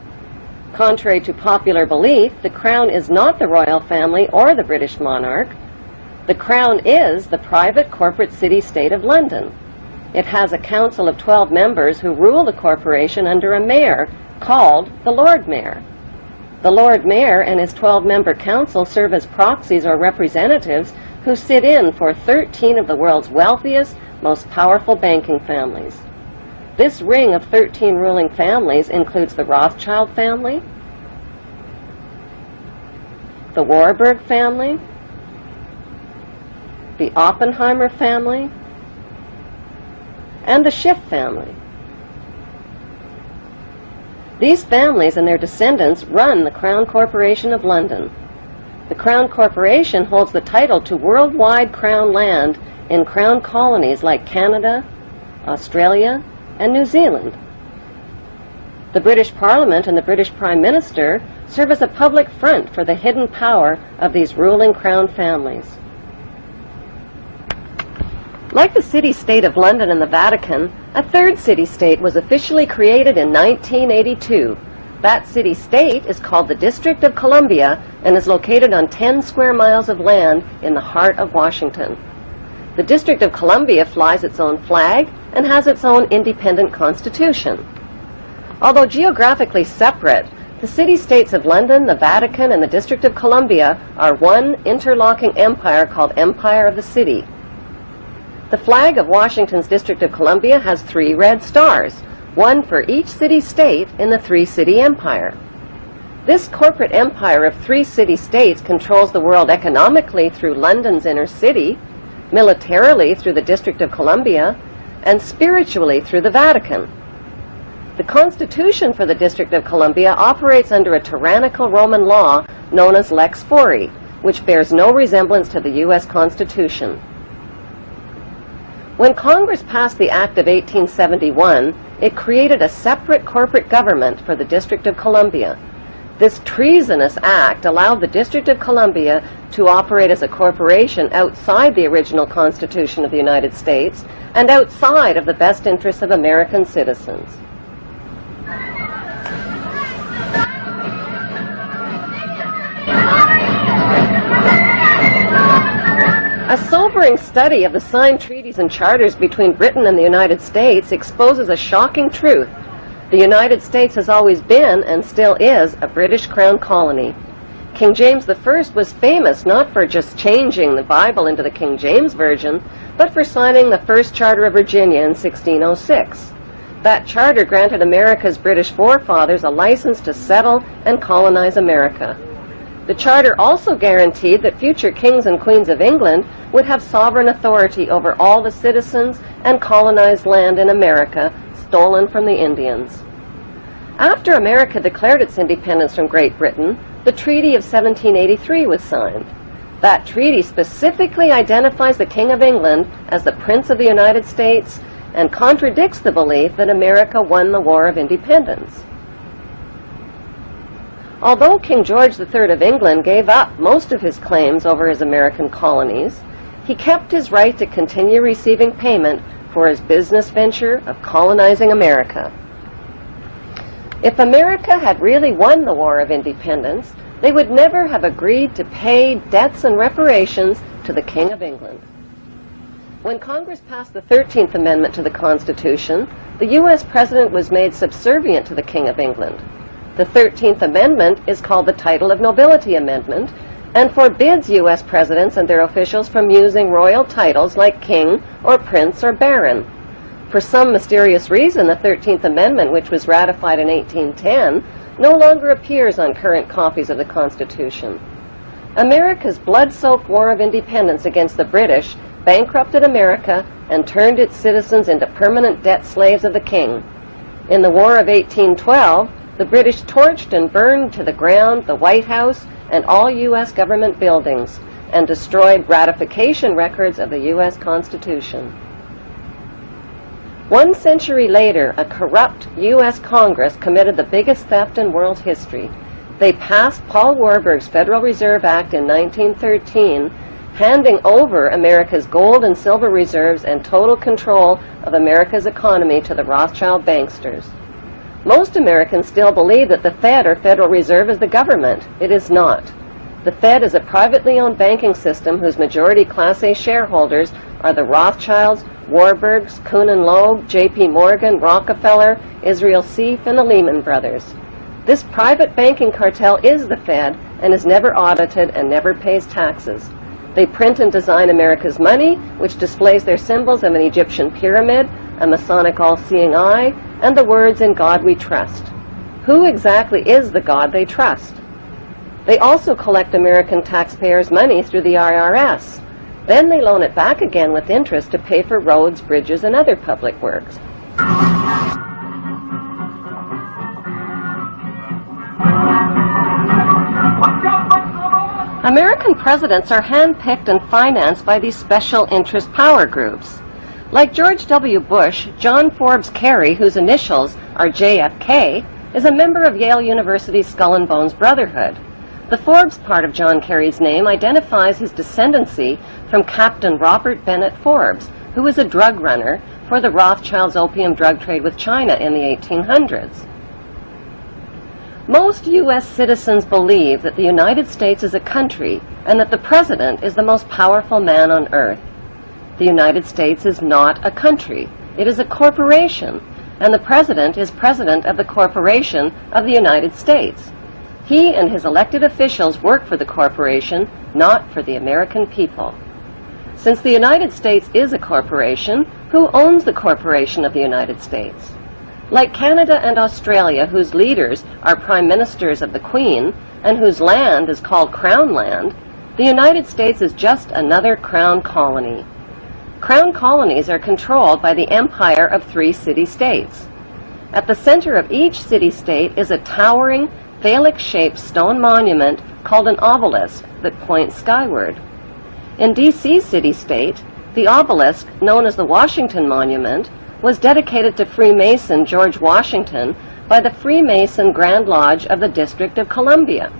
Contrary to popular belief, the Crown is not the royal family or the British monarch. The Crown is the private corporate city-state of London. It has a council of 12 members who rule the corporation under a mayor called the Lord Mayor. The Lord Mayor and his 12-member council serve as proxies or representatives who sit in for 13 of the world's wealthiest, most powerful banking families. This ring of 13 ruling families includes the Rothschild family, the Warburg family, the Oppenheimer family, and the Schiff family. These families and their descendants run the Crown Corporation of London. The Crown Corporation holds the title to worldwide Crown land in Crown colonies like Canada, Australia, and New Zealand. The British Parliament and the British Prime Minister serve as a public front for the hidden power of these ruling Crown families. Like the city-state of London and the Vatican, a third city-state was officially created in 1982. That city-state is called the District of Columbia and is located on 10 square miles of land in the heart of Washington. The District of Columbia flies its own flag and has its own independent constitution. Although geographically separate, the city-states of London, the Vatican, and the District of Columbia are one interlocking empire called Empire of the City. The flag of Washington's District of Columbia has 3 red stars, one for each city-state in the 3-city empire. This corporate empire of 3 city-states controls the world economically through London's inner city, militarily through the District of Columbia, and spiritually through the Vatican. The Constitution for the District of Columbia operates under a tyrannical Roman law known as Lex Fori, which bears no resemblance to the U.S. Constitution. When Congress passed the Act of 1871, it created a separate corporate government for the District of Columbia. This treasonous act allowed the District of Columbia to operate as a corporation outside the original Constitution of the United States and outside of the best interests of American citizens. A sobering study of the signed treaties and charters between Britain and the United States exposes a shocking truth. The United States has always been, and still is, a British Crown colony. King James I was famous not for just changing the Bible into the King James Version, but for signing the first Charter of Virginia in 1606. That charter granted America's British forefathers a license to settle and colonize America. The charter also guaranteed that future kings and queens of England would have sovereign authority over all the citizens and colonized land in America stolen from the Indians. After America declared its independence from Great Britain, the Treaty of 1783 was signed. That treaty specifically identifies the King of England as the Prince of the United States and contradicts the belief that America won the War of Independence. Although King George III of England gave up most of his claims over his American colonies, he kept his right to continue receiving payment for his business venture of colonizing America. If America had really won the War of Independence, they would never have agreed to pay debts and reparations to the King of England. When Congress passed the 13th Amendment to the Constitution, the U.S. President was made subservient to the King of England. The 13th Amendment is called the Title of Nobility Amendment and forbids U.S. presidents and their officials from using royal titles like king or prince or baron. For some mysterious reason, the 13th Amendment, which was ratified in 1810, no longer appears on current copies of the Constitution. America's blood-soaked War of Independence against the British bankrupted America and turned its citizens into permanent debt slaves of the king. In the War of 1812, the British torched and burned to the ground the White House and all U.S. government buildings and destroyed ratification records of the U.S. Constitution. 1 century later, a corrupt U.S. Congress committed the biggest theft in world history. They passed Paul Warburg's Federal Reserve Act in 1913, handing over America's gold and silver reserves and total control of America's economy to the Rothschild banksters. Most Americans still believe that the Fed, or Federal Reserve, is the government. It is not. The Fed is a privately owned banking system whose majority Class A shareholders are the Rothschilds, Warburgs, Kuhn and Loeb, J.P. Morgan, Rockefeller, Israel Seif, and the Lehman Brothers. This private banking cartel is the Fed and is never audited and never pays taxes. They print and design America's money, which displays their symbols of an Egyptian pyramid, a Masonic all-seeing eye, and the words, "In God we trust." Who exactly is the God they trust? They also collect American taxpayers' money through the IRS. Then they loan it back again with interest to pay for roads, bridges, and other public works. American presidents are handpicked and financed by these special interest power groups. Like George W. Bush, John Forbes Kerry, whose initials are JFK, is a member of Yale University's Skull and Bones Brotherhood. The Forbes part of John Kerry's name identifies his descendancy from Captain Robert Bennett Forbes, who was a drug runner for the Rothschilds' opium drug trade with China in the 1800s. Most U.S. citizens believe that the United States is a country and that the president is the most powerful man on earth. The United States is not a country. It is a corporation, and the President is President of the Corporation of the United States. He and his elected officials work for the corporation, not for the American people. Since the United States is a corporation, who owns the corporation of the United States? Like Canada and Australia, whose leaders are prime ministers of the Queen, and whose land is called Crown Land, the United States is just another Crown colony. Crown colonies are controlled by the empire of 3 city-states. At the center of each city-state is a towering, phallic-shaped stone monument called an obelisk that points skyward. In D.C. city-state, the obelisk, known as the Washington Monument, was dedicated to Freemason George Washington by the Freemason Grand Lodge of the District of Columbia.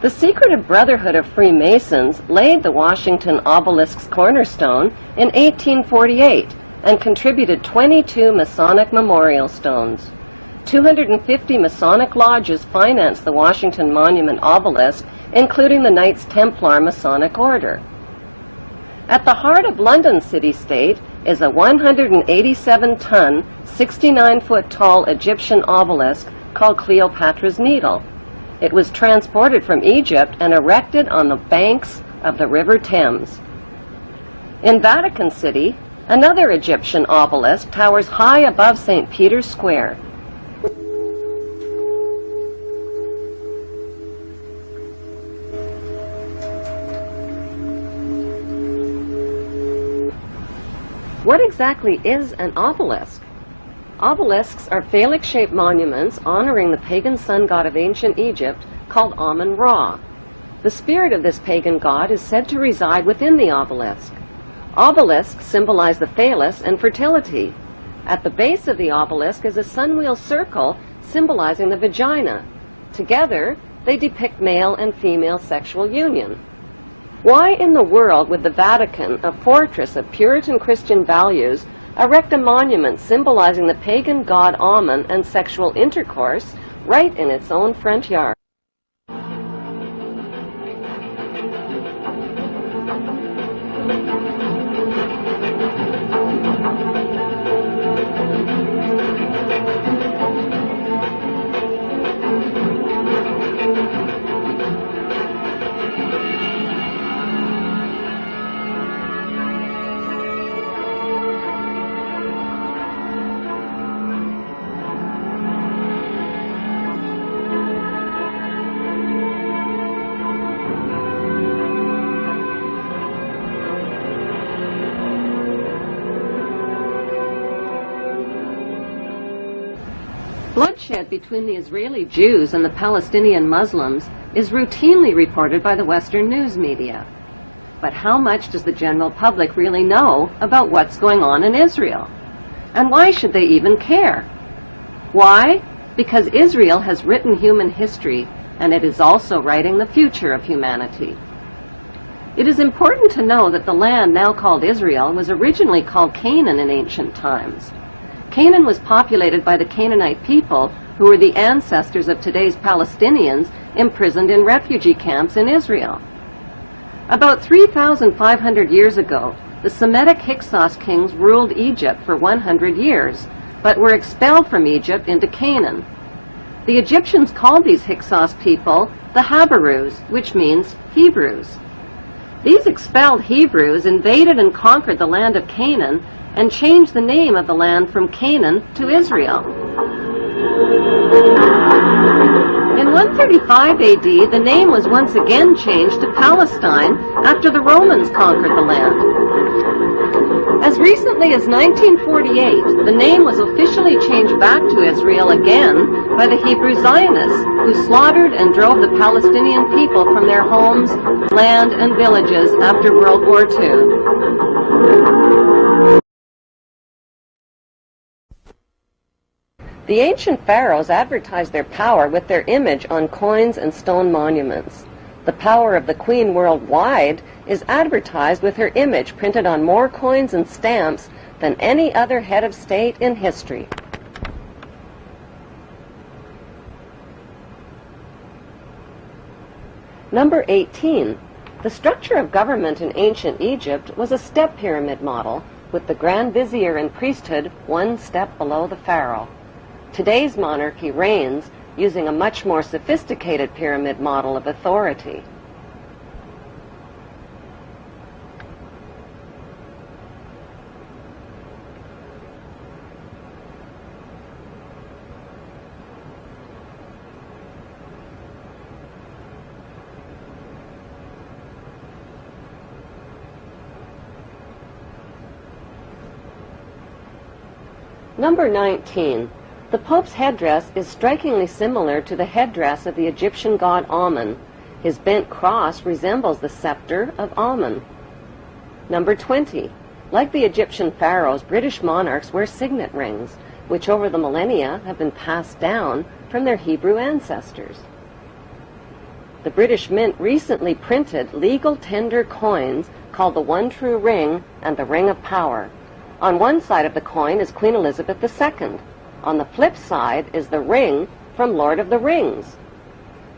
The secretive Brotherhood of Freemasons laid the Washington obelisk's cornerstone in 1848 and contributed 22 Masonic memorial stones. 250 Masonic lodges financed the Washington Monument obelisk, including the Knights Templar Masonic Order. At the heart of London city-state is a 187-ton, 69-foot-tall Egyptian obelisk called Cleopatra's Needle. It was transported from Egypt and erected on the banks of the River Thames. In Vatican City, another Egyptian obelisk towers high above St. Peter's Square. What exactly is an obelisk? Obelisks are phallic-shaped monuments honoring the pagan sun god of ancient Egypt called Amun-Ra. The spirit of this pagan god is said to reside within the obelisk. Obelisks symbolize the phallus and fertility. At the base of the obelisk is a sunwheel circle symbolizing the vagina. Together, they depict male and female sexual union. Why in the world would the Vatican, a fortress of Puritan Christian values, erect a monument symbolizing the pagan god Amun and sexual intercourse right in its own front yard? Bloodshed between the Israeli Jews and the Palestinian Muslims is routinely reported by the Western news media. But how much does the general public really know about what's going on in Israel? And why should they even care? Why? Because Israel has written human history, and it is also writing the future of humanity. It is important to know that the land now called Israel was originally called Canaan in ancient times. Canaan was populated by the Canaanite people, who were the ancestors of today's Palestinians imprisoned in refugee camps in Israel. About 3,500 years ago, the Semitic Hyksos kings ruled Egypt for 100 years, but were expelled from Egypt into Canaan. The Egyptians called these Hyksos people the Habarus, which means Hebrews. These expelled Hebrews invaded and conquered the land of Canaan and changed the name of the land from Canaan to Israel. In 135 AD, the name was once again changed to Palestine after the Romans conquered the land. As recently as 1948, the name was officially changed back to Israel again by the Hebrew Zionists, who slaughtered and drove the Palestinian people from their homes, land, and villages after World War II. The ancient pharaohs advertised their power with their image on coins and stone monuments. The power of the Queen worldwide is advertised with her image printed on more coins and stamps than any other head of state in history. Number 18. The structure of government in ancient Egypt was a step pyramid model, with the Grand Vizier and priesthood one step below the pharaoh. Today's monarchy reigns using a much more sophisticated pyramid model of authority. Number 19. The Pope's headdress is strikingly similar to the headdress of the Egyptian god Amun. His bent cross resembles the scepter of Amun. Number 20. Like the Egyptian pharaohs, British monarchs wear signet rings, which over the millennia have been passed down from their Hebrew ancestors. The British Mint recently printed legal tender coins called the One True Ring and the Ring of Power. On one side of the coin is Queen Elizabeth II. On the flip side is the ring from Lord of the Rings.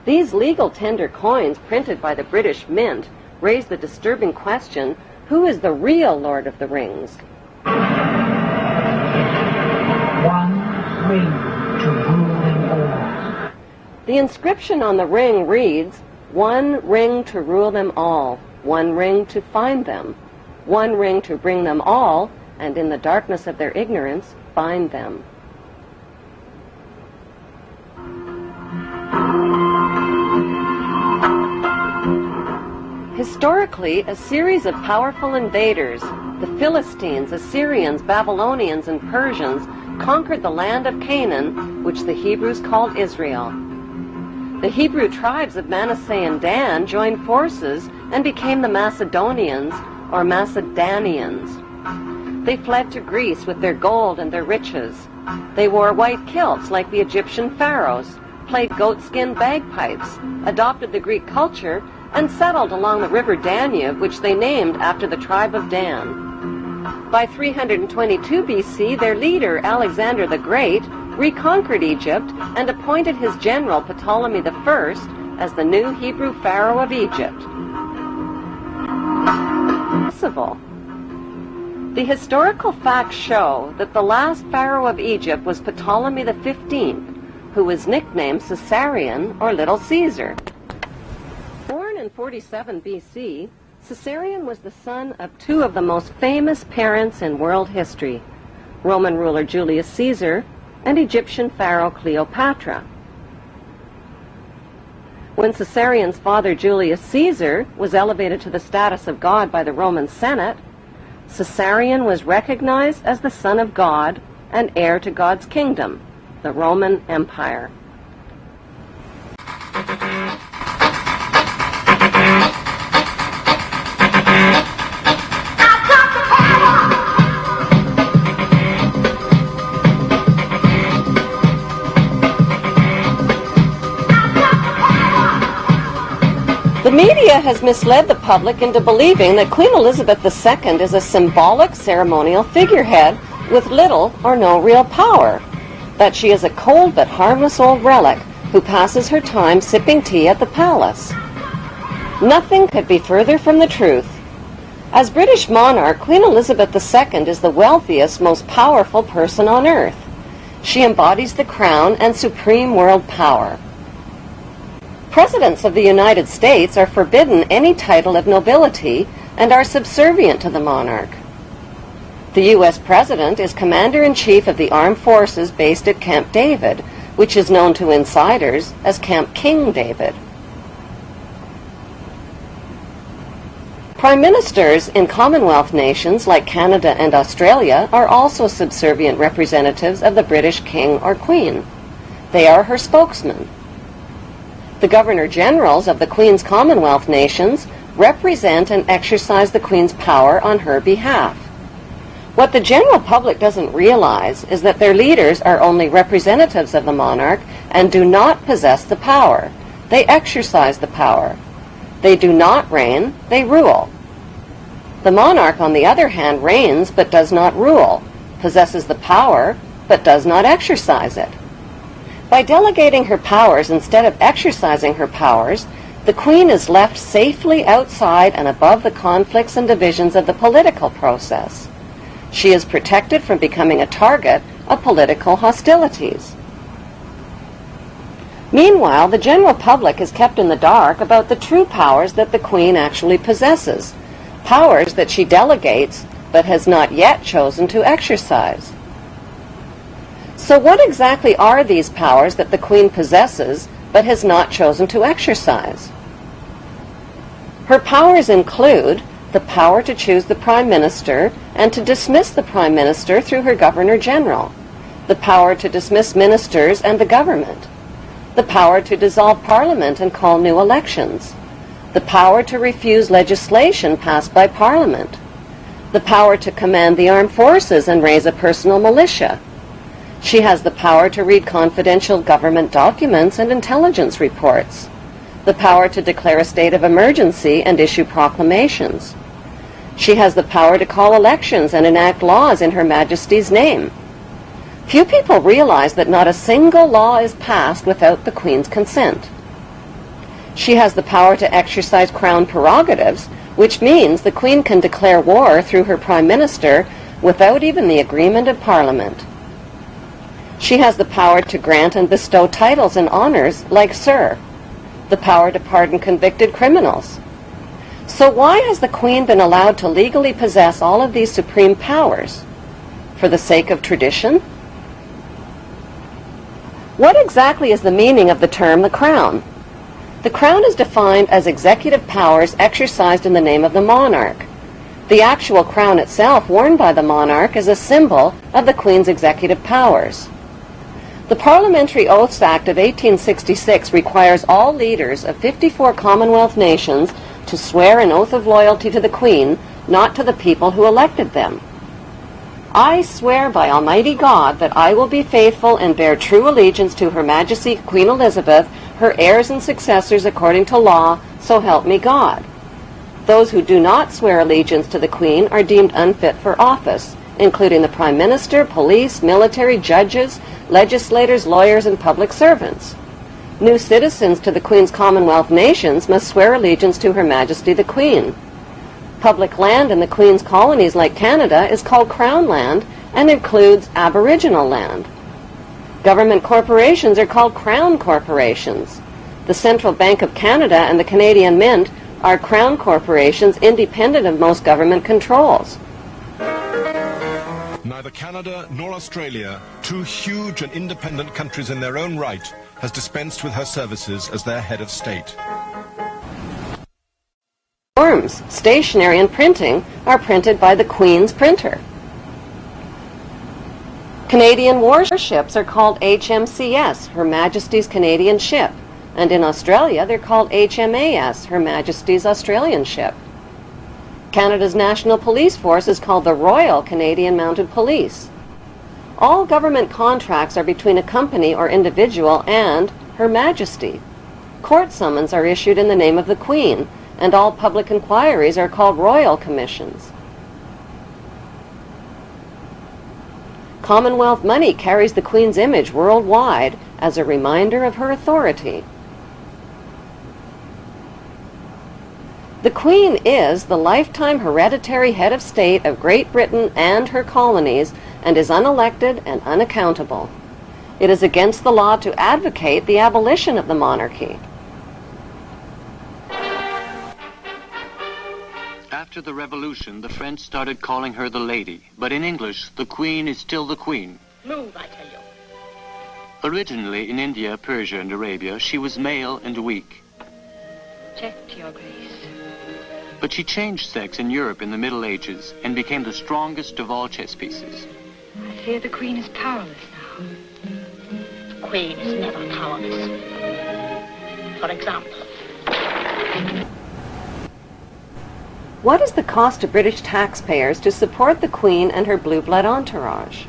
These legal tender coins printed by the British Mint raise the disturbing question, who is the real Lord of the Rings? One ring to rule them all. The inscription on the ring reads, "One ring to rule them all, one ring to find them, one ring to bring them all, and in the darkness of their ignorance, bind them." Historically, a series of powerful invaders, the Philistines, Assyrians, Babylonians, and Persians, conquered the land of Canaan, which the Hebrews called Isreal. The Hebrew tribes of Manasseh and Dan joined forces and became the Macedonians, or Macedonians. They fled to Greece with their gold and their riches. They wore white kilts like the Egyptian pharaohs, played goatskin bagpipes, adopted the Greek culture, and settled along the river Danube, which they named after the tribe of Dan. By 322 BC, their leader, Alexander the Great, reconquered Egypt and appointed his general Ptolemy I as the new Hebrew pharaoh of Egypt. The historical facts show that the last pharaoh of Egypt was Ptolemy XV, who was nicknamed Caesarion or Little Caesar. Born in 47 BC, Caesarion was the son of two of the most famous parents in world history, Roman ruler Julius Caesar and Egyptian pharaoh Cleopatra. When Caesarion's father Julius Caesar was elevated to the status of God by the Roman Senate, Caesarion was recognized as the son of God and heir to God's kingdom, the Roman Empire. The media has misled the public into believing that Queen Elizabeth II is a symbolic ceremonial figurehead with little or no real power, that she is a cold but harmless old relic who passes her time sipping tea at the palace. Nothing could be further from the truth. As British monarch, Queen Elizabeth II is the wealthiest, most powerful person on earth. She embodies the crown and supreme world power. Presidents of the United States are forbidden any title of nobility and are subservient to the monarch. The U.S. President is Commander-in-Chief of the Armed Forces based at Camp David, which is known to insiders as Camp King David. Prime Ministers in Commonwealth nations like Canada and Australia are also subservient representatives of the British King or Queen. They are her spokesmen. The Governor-Generals of the Queen's Commonwealth nations represent and exercise the Queen's power on her behalf. What the general public doesn't realize is that their leaders are only representatives of the monarch and do not possess the power. They exercise the power. They do not reign, they rule. The monarch, on the other hand, reigns but does not rule, possesses the power but does not exercise it. By delegating her powers instead of exercising her powers, The Queen is left safely outside and above the conflicts and divisions of the political process. She is protected from becoming a target of political hostilities. Meanwhile, the general public is kept in the dark about the true powers that the Queen actually possesses, powers that she delegates but has not yet chosen to exercise. So what exactly are these powers that the Queen possesses but has not chosen to exercise? Her powers include the power to choose the Prime Minister and to dismiss the Prime Minister through her Governor General, the power to dismiss ministers and the government, the power to dissolve Parliament and call new elections, the power to refuse legislation passed by Parliament, the power to command the armed forces and raise a personal militia. She has the power to read confidential government documents and intelligence reports, the power to declare a state of emergency and issue proclamations. She has the power to call elections and enact laws in Her Majesty's name. Few people realize that not a single law is passed without the Queen's consent. She has the power to exercise Crown prerogatives, which means the Queen can declare war through her Prime Minister without even the agreement of Parliament. She has the power to grant and bestow titles and honors like Sir, the power to pardon convicted criminals. So why has the Queen been allowed to legally possess all of these supreme powers? For the sake of tradition? What exactly is the meaning of the term the Crown? The Crown is defined as executive powers exercised in the name of the monarch. The actual crown itself worn by the monarch is a symbol of the Queen's executive powers. The Parliamentary Oaths Act of 1866 requires all leaders of 54 Commonwealth nations to swear an oath of loyalty to the Queen, not to the people who elected them. I swear by Almighty God that I will be faithful and bear true allegiance to Her Majesty Queen Elizabeth, her heirs and successors according to law, so help me God. Those who do not swear allegiance to the Queen are deemed unfit for office, including the Prime Minister, police, military, judges, legislators, lawyers, and public servants. New citizens to the Queen's Commonwealth nations must swear allegiance to Her Majesty the Queen. Public land in the Queen's colonies like Canada is called Crown land and includes Aboriginal land. Government corporations are called Crown corporations. The Central Bank of Canada and the Canadian Mint are Crown corporations independent of most government controls. Neither Canada nor Australia, two huge and independent countries in their own right, has dispensed with her services as their head of state. Forms, stationery, and printing are printed by the Queen's printer. Canadian warships are called HMCS, Her Majesty's Canadian Ship, and in Australia they're called HMAS, Her Majesty's Australian Ship. Canada's National Police Force is called the Royal Canadian Mounted Police. All government contracts are between a company or individual and Her Majesty. Court summons are issued in the name of the Queen, and all public inquiries are called royal commissions. Commonwealth money carries the Queen's image worldwide as a reminder of her authority. The Queen is the lifetime hereditary head of state of Great Britain and her colonies and is unelected and unaccountable. It is against the law to advocate the abolition of the monarchy. After the revolution, the French started calling her the lady, but in English, the Queen is still the Queen. Move, I tell you. Originally, in India, Persia, and Arabia, she was male and weak. Check, Your Grace. But she changed sex in Europe in the Middle Ages and became the strongest of all chess pieces. I fear the Queen is powerless now. The Queen is never powerless. For example, what is the cost to British taxpayers to support the Queen and her blue blood entourage?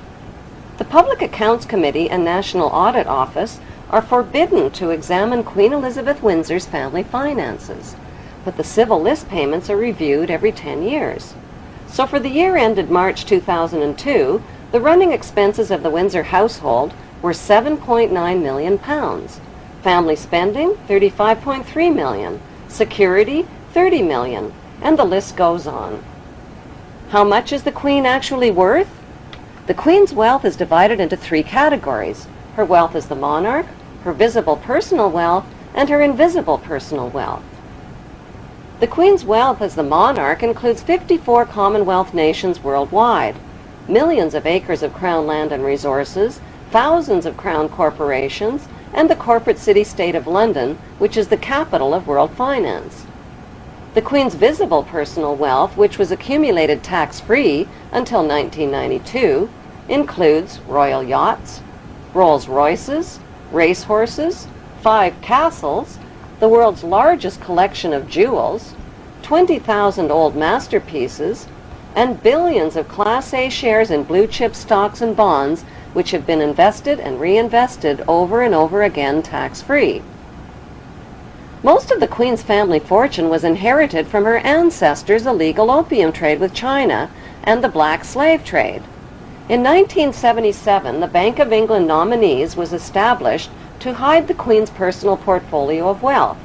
The Public Accounts Committee and National Audit Office are forbidden to examine Queen Elizabeth Windsor's family finances, but the civil list payments are reviewed every 10 years. So for the year ended March 2002, the running expenses of the Windsor household were £7.9 million. Family spending, $35.3 million. Security, $30 million. And the list goes on. How much is the Queen actually worth? The Queen's wealth is divided into three categories. Her wealth as the monarch, her visible personal wealth, and her invisible personal wealth. The Queen's wealth as the monarch includes 54 Commonwealth nations worldwide, millions of acres of Crown land and resources, thousands of Crown corporations, and the corporate city-state of London, which is the capital of world finance. The Queen's visible personal wealth, which was accumulated tax-free until 1992, includes royal yachts, Rolls-Royces, racehorses, 5 castles, the world's largest collection of jewels, 20,000 old masterpieces, and billions of Class A shares in blue-chip stocks and bonds which have been invested and reinvested over and over again tax-free. Most of the Queen's family fortune was inherited from her ancestors' illegal opium trade with China and the black slave trade. In 1977, the Bank of England Nominees was established to hide the Queen's personal portfolio of wealth.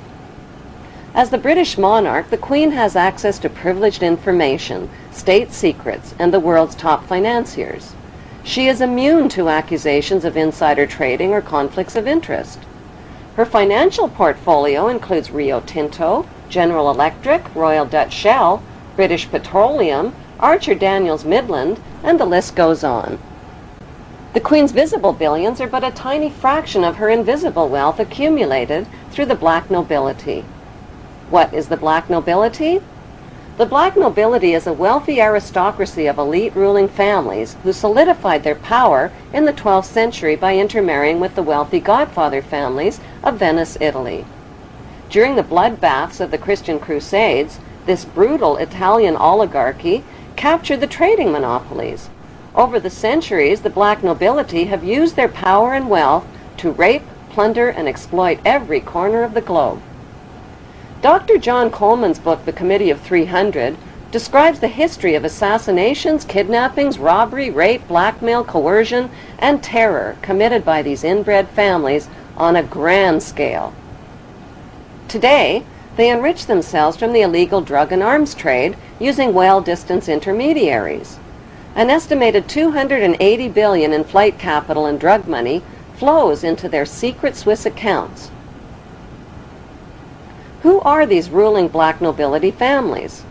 As the British monarch, the Queen has access to privileged information, state secrets, and the world's top financiers. She is immune to accusations of insider trading or conflicts of interest. Her financial portfolio includes Rio Tinto, General Electric, Royal Dutch Shell, British Petroleum, Archer Daniels Midland, and the list goes on. The Queen's visible billions are but a tiny fraction of her invisible wealth accumulated through the black nobility. What is the black nobility? The black nobility is a wealthy aristocracy of elite ruling families who solidified their power in the 12th century by intermarrying with the wealthy godfather families of Venice, Italy. During the bloodbaths of the Christian Crusades, this brutal Italian oligarchy captured the trading monopolies. Over the centuries, the black nobility have used their power and wealth to rape, plunder, and exploit every corner of the globe. Dr. John Coleman's book, The Committee of 300, describes the history of assassinations, kidnappings, robbery, rape, blackmail, coercion, and terror committed by these inbred families on a grand scale. Today, they enrich themselves from the illegal drug and arms trade using well-distanced intermediaries. An estimated $280 billion in flight capital and drug money flows into their secret Swiss accounts. Who are these ruling black nobility families?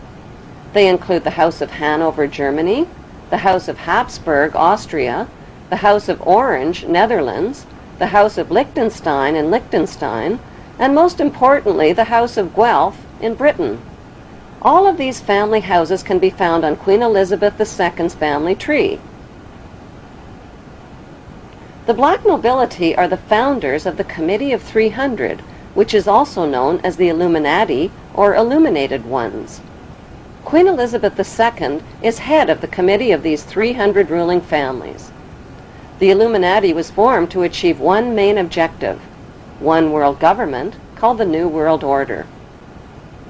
They include the House of Hanover, Germany, the House of Habsburg, Austria, the House of Orange, Netherlands, the House of Liechtenstein in Liechtenstein, and most importantly, the House of Guelph in Britain. All of these family houses can be found on Queen Elizabeth II's family tree. The black nobility are the founders of the Committee of 300, which is also known as the Illuminati or Illuminated Ones. Queen Elizabeth II is head of the committee of these 300 ruling families. The Illuminati was formed to achieve one main objective, one world government called the New World Order.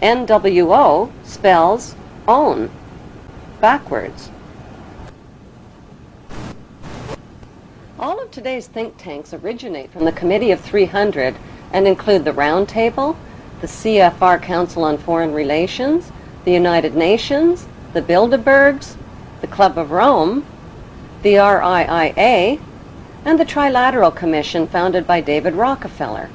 NWO spells own, backwards. All of today's think tanks originate from the Committee of 300 and include the Round Table, the CFR Council on Foreign Relations, the United Nations, the Bilderbergs, the Club of Rome, the RIIA, and the Trilateral Commission founded by David Rockefeller.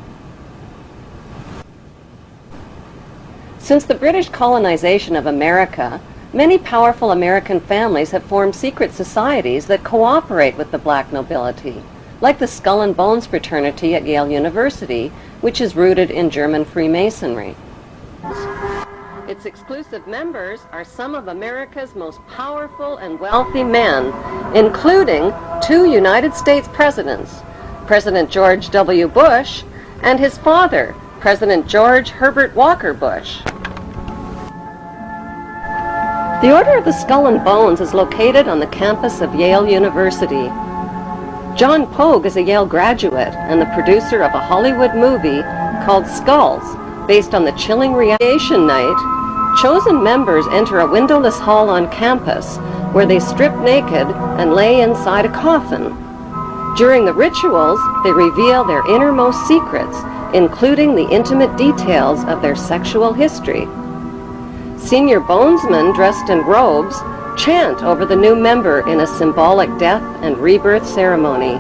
Since the British colonization of America, many powerful American families have formed secret societies that cooperate with the black nobility, like the Skull and Bones fraternity at Yale University, which is rooted in German Freemasonry. Its exclusive members are some of America's most powerful and wealthy men, including 2 United States presidents, President George W. Bush and his father, President George Herbert Walker Bush. The Order of the Skull and Bones is located on the campus of Yale University. John Pogue is a Yale graduate and the producer of a Hollywood movie called Skulls, based on the chilling radiation night. Chosen members enter a windowless hall on campus where they strip naked and lay inside a coffin. During the rituals, they reveal their innermost secrets including the intimate details of their sexual history. Senior bonesmen dressed in robes chant over the new member in a symbolic death and rebirth ceremony.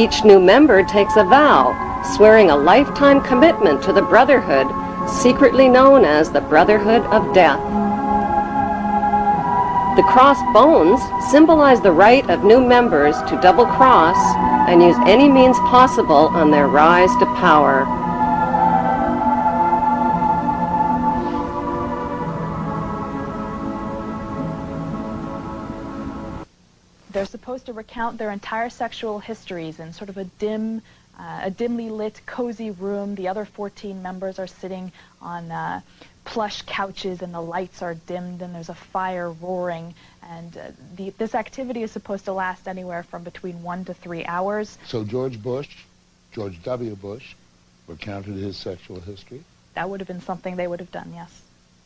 Each new member takes a vow, swearing a lifetime commitment to the brotherhood, secretly known as the Brotherhood of Death. The crossed bones symbolize the right of new members to double-cross and use any means possible on their rise to power. They're supposed to recount their entire sexual histories in sort of a dimly lit, cozy room. The other 14 members are sitting on plush couches, and the lights are dimmed, and there's a fire roaring. And this activity is supposed to last anywhere from between 1 to 3 hours. So George W. Bush, recounted his sexual history? That would have been something they would have done, yes.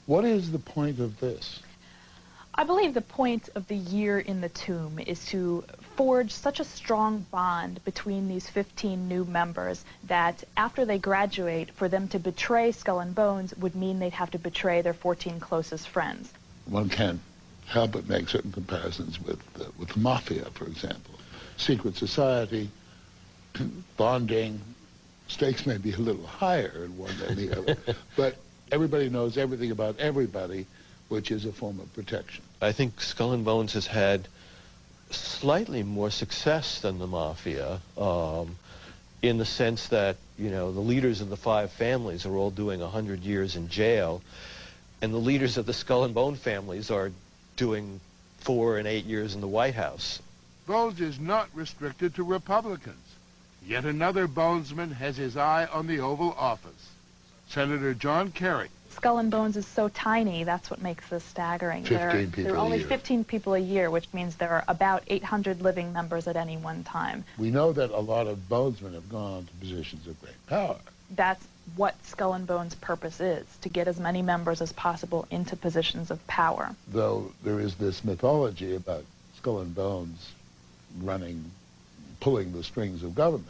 What is the point of this? I believe the point of the year in the tomb is to forge such a strong bond between these 15 new members that after they graduate, for them to betray Skull and Bones would mean they'd have to betray their 14 closest friends. One can't help but make certain comparisons with the mafia, for example. Secret society, bonding, stakes may be a little higher in one than the other, but everybody knows everything about everybody, which is a form of protection. I think Skull and Bones has had slightly more success than the mafia, in the sense that, you know, the leaders of the 5 families are all doing 100 years in jail, and the leaders of the Skull and Bone families are doing 4 and 8 years in the White House. Bones is not restricted to Republicans. Yet another Bonesman has his eye on the Oval Office. Senator John Kerry. Skull and Bones is so tiny, that's what makes this staggering. 15 people there are only a year. 15 people a year, which means there are about 800 living members at any one time. We know that a lot of Bonesmen have gone to positions of great power. That's what Skull and Bones' purpose is, to get as many members as possible into positions of power. Though there is this mythology about Skull and Bones pulling the strings of government.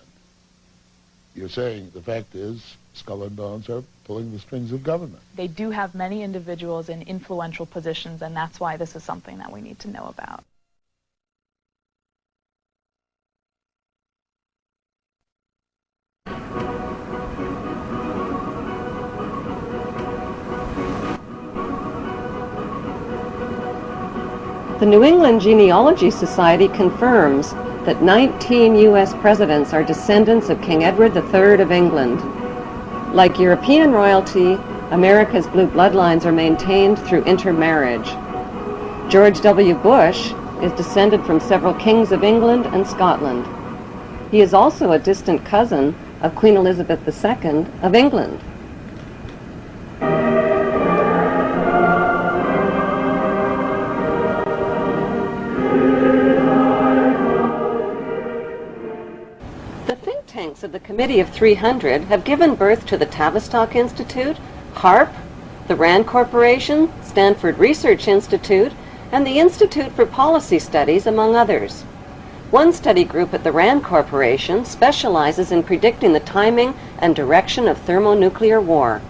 You're saying the fact is Skull and Bones are pulling the strings of government. They do have many individuals in influential positions, and that's why this is something that we need to know about. The New England Genealogy Society confirms that 19 U.S. presidents are descendants of King Edward III of England. Like European royalty, America's blue bloodlines are maintained through intermarriage. George W. Bush is descended from several kings of England and Scotland. He is also a distant cousin of Queen Elizabeth II of England. Of the Committee of 300 have given birth to the Tavistock Institute, HARP, the RAND Corporation, Stanford Research Institute, and the Institute for Policy Studies, among others. One study group at the RAND Corporation specializes in predicting the timing and direction of thermonuclear war.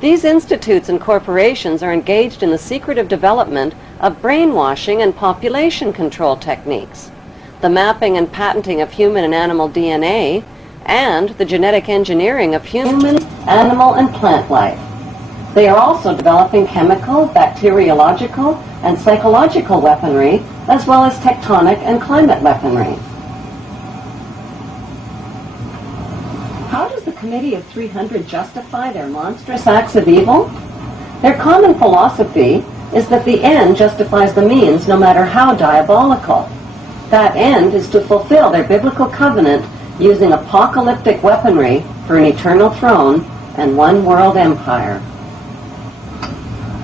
These institutes and corporations are engaged in the secretive development of brainwashing and population control techniques, the mapping and patenting of human and animal DNA, and the genetic engineering of human, animal, and plant life. They are also developing chemical, bacteriological, and psychological weaponry, as well as tectonic and climate weaponry. How does the Committee of 300 justify their monstrous acts of evil? Their common philosophy is that the end justifies the means, no matter how diabolical. That end is to fulfill their biblical covenant using apocalyptic weaponry for an eternal throne and one world empire.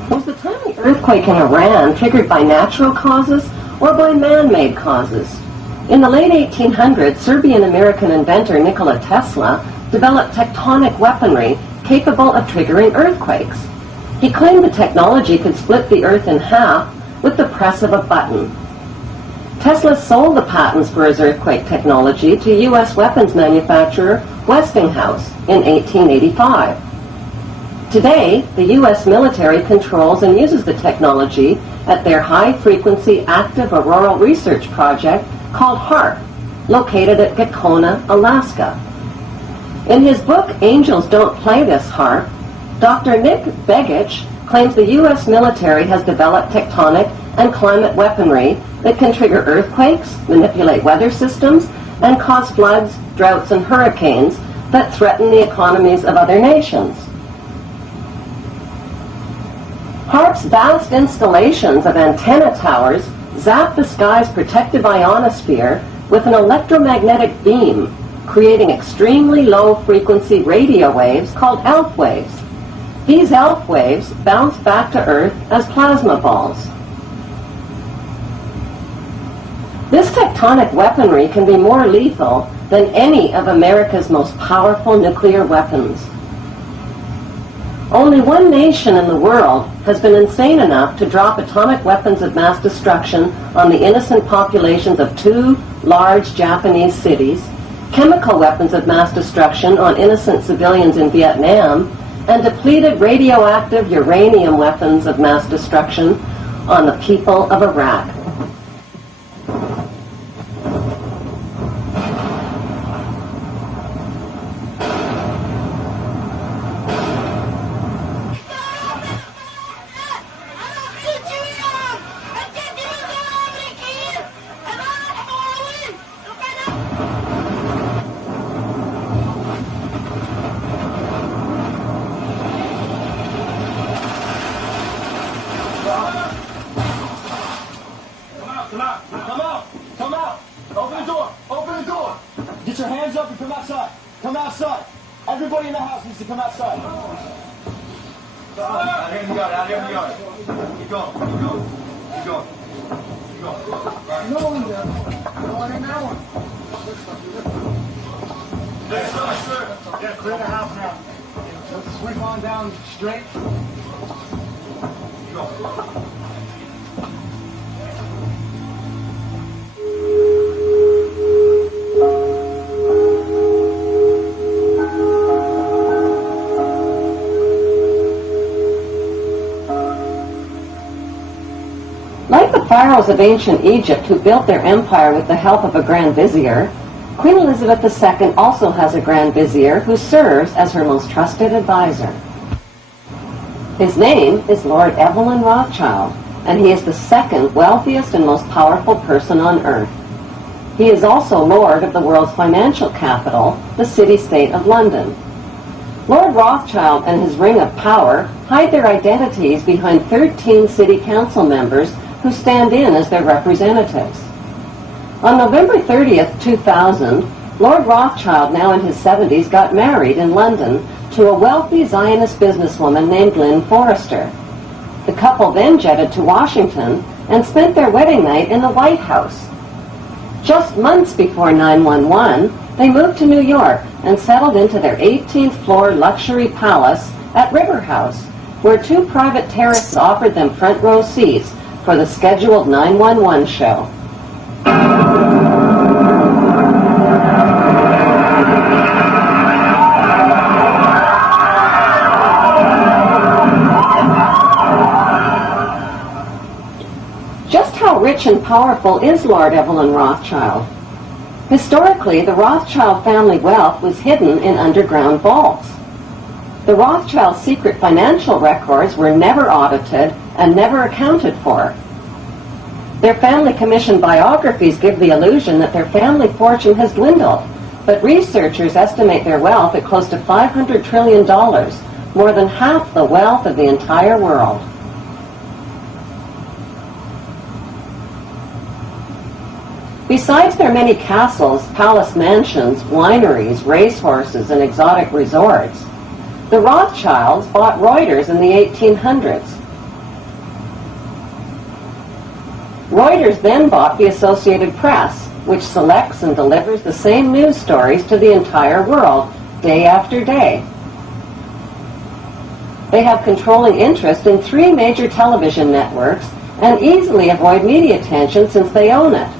Was the timely earthquake in Iran triggered by natural causes or by man-made causes? In the late 1800s, Serbian-American inventor Nikola Tesla developed tectonic weaponry capable of triggering earthquakes. He claimed the technology could split the earth in half with the press of a button. Tesla sold the patents for his earthquake technology to U.S. weapons manufacturer Westinghouse in 1885. Today, the U.S. military controls and uses the technology at their high-frequency active auroral research project called HAARP, located at Gacona, Alaska. In his book, Angels Don't Play This HAARP, Dr. Nick Begich claims the U.S. military has developed tectonic and climate weaponry that can trigger earthquakes, manipulate weather systems, and cause floods, droughts, and hurricanes that threaten the economies of other nations. HAARP's vast installations of antenna towers zap the sky's protective ionosphere with an electromagnetic beam, creating extremely low-frequency radio waves called ELF waves. These ELF waves bounce back to Earth as plasma balls. This tectonic weaponry can be more lethal than any of America's most powerful nuclear weapons. Only one nation in the world has been insane enough to drop atomic weapons of mass destruction on the innocent populations of 2 large Japanese cities, chemical weapons of mass destruction on innocent civilians in Vietnam, and depleted radioactive uranium weapons of mass destruction on the people of Iraq. Pharaohs of ancient Egypt who built their empire with the help of a Grand Vizier, Queen Elizabeth II also has a Grand Vizier who serves as her most trusted advisor. His name is Lord Evelyn Rothschild, and he is the second wealthiest and most powerful person on earth. He is also Lord of the world's financial capital, the city-state of London. Lord Rothschild and his ring of power hide their identities behind 13 city council members who stand in as their representatives. On November 30th, 2000, Lord Rothschild, now in his 70s, got married in London to a wealthy Zionist businesswoman named Lynn Forrester. The couple then jetted to Washington and spent their wedding night in the White House. Just months before 9/11, they moved to New York and settled into their 18th floor luxury palace at River House, where 2 private terrorists offered them front row seats for the scheduled 911 show. Just how rich and powerful is Lord Evelyn Rothschild? Historically, the Rothschild family wealth was hidden in underground vaults. The Rothschild secret financial records were never audited and never accounted for. Their family commissioned biographies give the illusion that their family fortune has dwindled, but researchers estimate their wealth at close to $500 trillion, more than half the wealth of the entire world. Besides their many castles, palace mansions, wineries, racehorses, and exotic resorts, the Rothschilds bought Reuters in the 1800s. Reuters then bought the Associated Press, which selects and delivers the same news stories to the entire world, day after day. They have controlling interest in 3 major television networks and easily avoid media attention since they own it.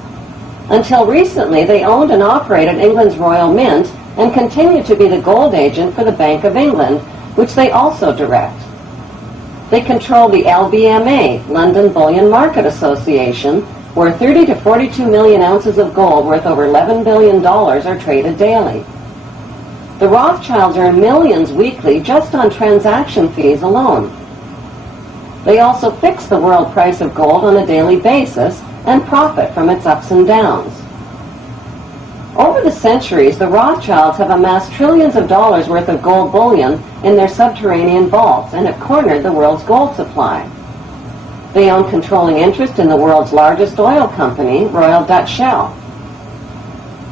Until recently, they owned and operated England's Royal Mint and continued to be the gold agent for the Bank of England, which they also direct. They control the LBMA, London Bullion Market Association, where 30 to 42 million ounces of gold worth over $11 billion are traded daily. The Rothschilds earn millions weekly just on transaction fees alone. They also fix the world price of gold on a daily basis and profit from its ups and downs. Over the centuries, the Rothschilds have amassed trillions of dollars worth of gold bullion in their subterranean vaults and have cornered the world's gold supply. They own controlling interest in the world's largest oil company, Royal Dutch Shell.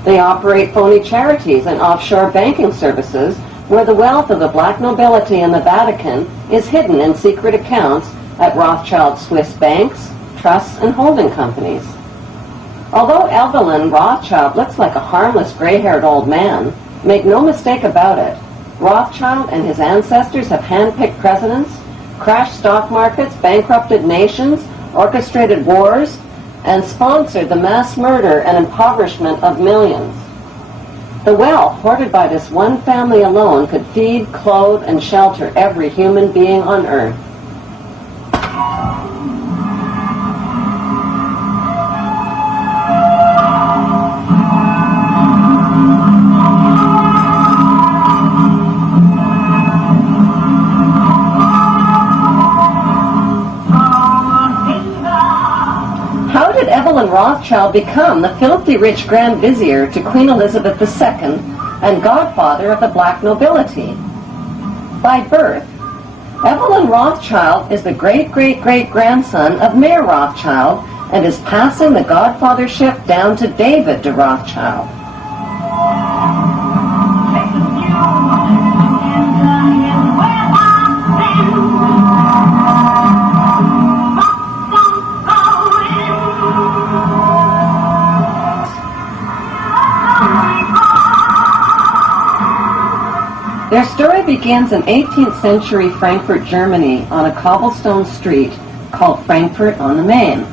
They operate phony charities and offshore banking services where the wealth of the black nobility and the Vatican is hidden in secret accounts at Rothschild Swiss banks, trusts, and holding companies. Although Evelyn Rothschild looks like a harmless gray-haired old man, make no mistake about it, Rothschild and his ancestors have handpicked presidents, crashed stock markets, bankrupted nations, orchestrated wars, and sponsored the mass murder and impoverishment of millions. The wealth hoarded by this one family alone could feed, clothe, and shelter every human being on earth. Rothschild become the filthy rich Grand Vizier to Queen Elizabeth II and godfather of the black nobility? By birth, Evelyn Rothschild is the great-great-great-grandson of Mayer Rothschild and is passing the godfathership down to David de Rothschild. Their story begins in 18th century Frankfurt, Germany, on a cobblestone street called Frankfurt on the Main.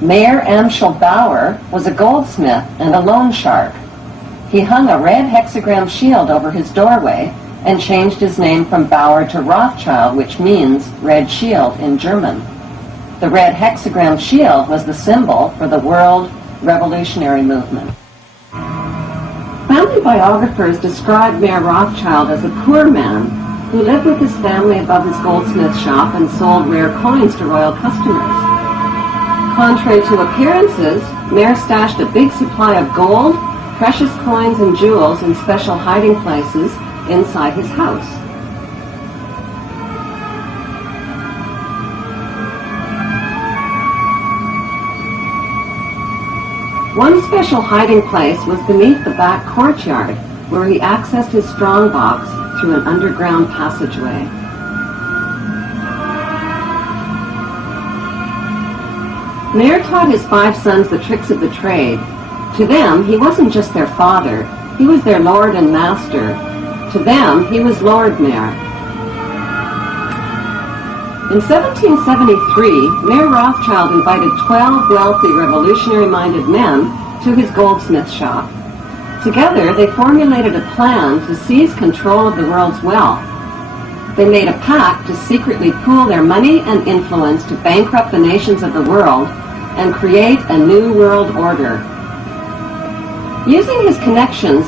Mayer Amschel Bauer was a goldsmith and a loan shark. He hung a red hexagram shield over his doorway and changed his name from Bauer to Rothschild, which means red shield in German. The red hexagram shield was the symbol for the world revolutionary movement. Family biographers describe Mayer Rothschild as a poor man who lived with his family above his goldsmith shop and sold rare coins to royal customers. Contrary to appearances, Mayer stashed a big supply of gold, precious coins, and jewels in special hiding places inside his house. One special hiding place was beneath the back courtyard, where he accessed his strongbox through an underground passageway. Mayer taught his 5 sons the tricks of the trade. To them, he wasn't just their father, he was their lord and master. To them, he was Lord Mayer. In 1773, Mayer Rothschild invited 12 wealthy, revolutionary-minded men to his goldsmith shop. Together, they formulated a plan to seize control of the world's wealth. They made a pact to secretly pool their money and influence to bankrupt the nations of the world and create a new world order. Using his connections,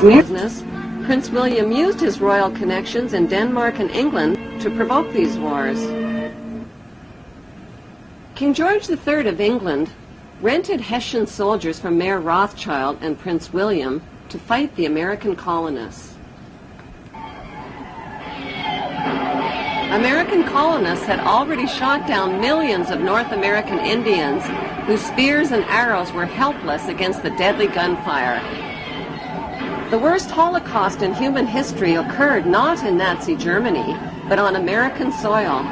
Prince William used his royal connections in Denmark and England to provoke these wars. King George III of England rented Hessian soldiers from Mayer Rothschild and Prince William to fight the American colonists. American colonists had already shot down millions of North American Indians whose spears and arrows were helpless against the deadly gunfire. The worst Holocaust in human history occurred not in Nazi Germany, but on American soil.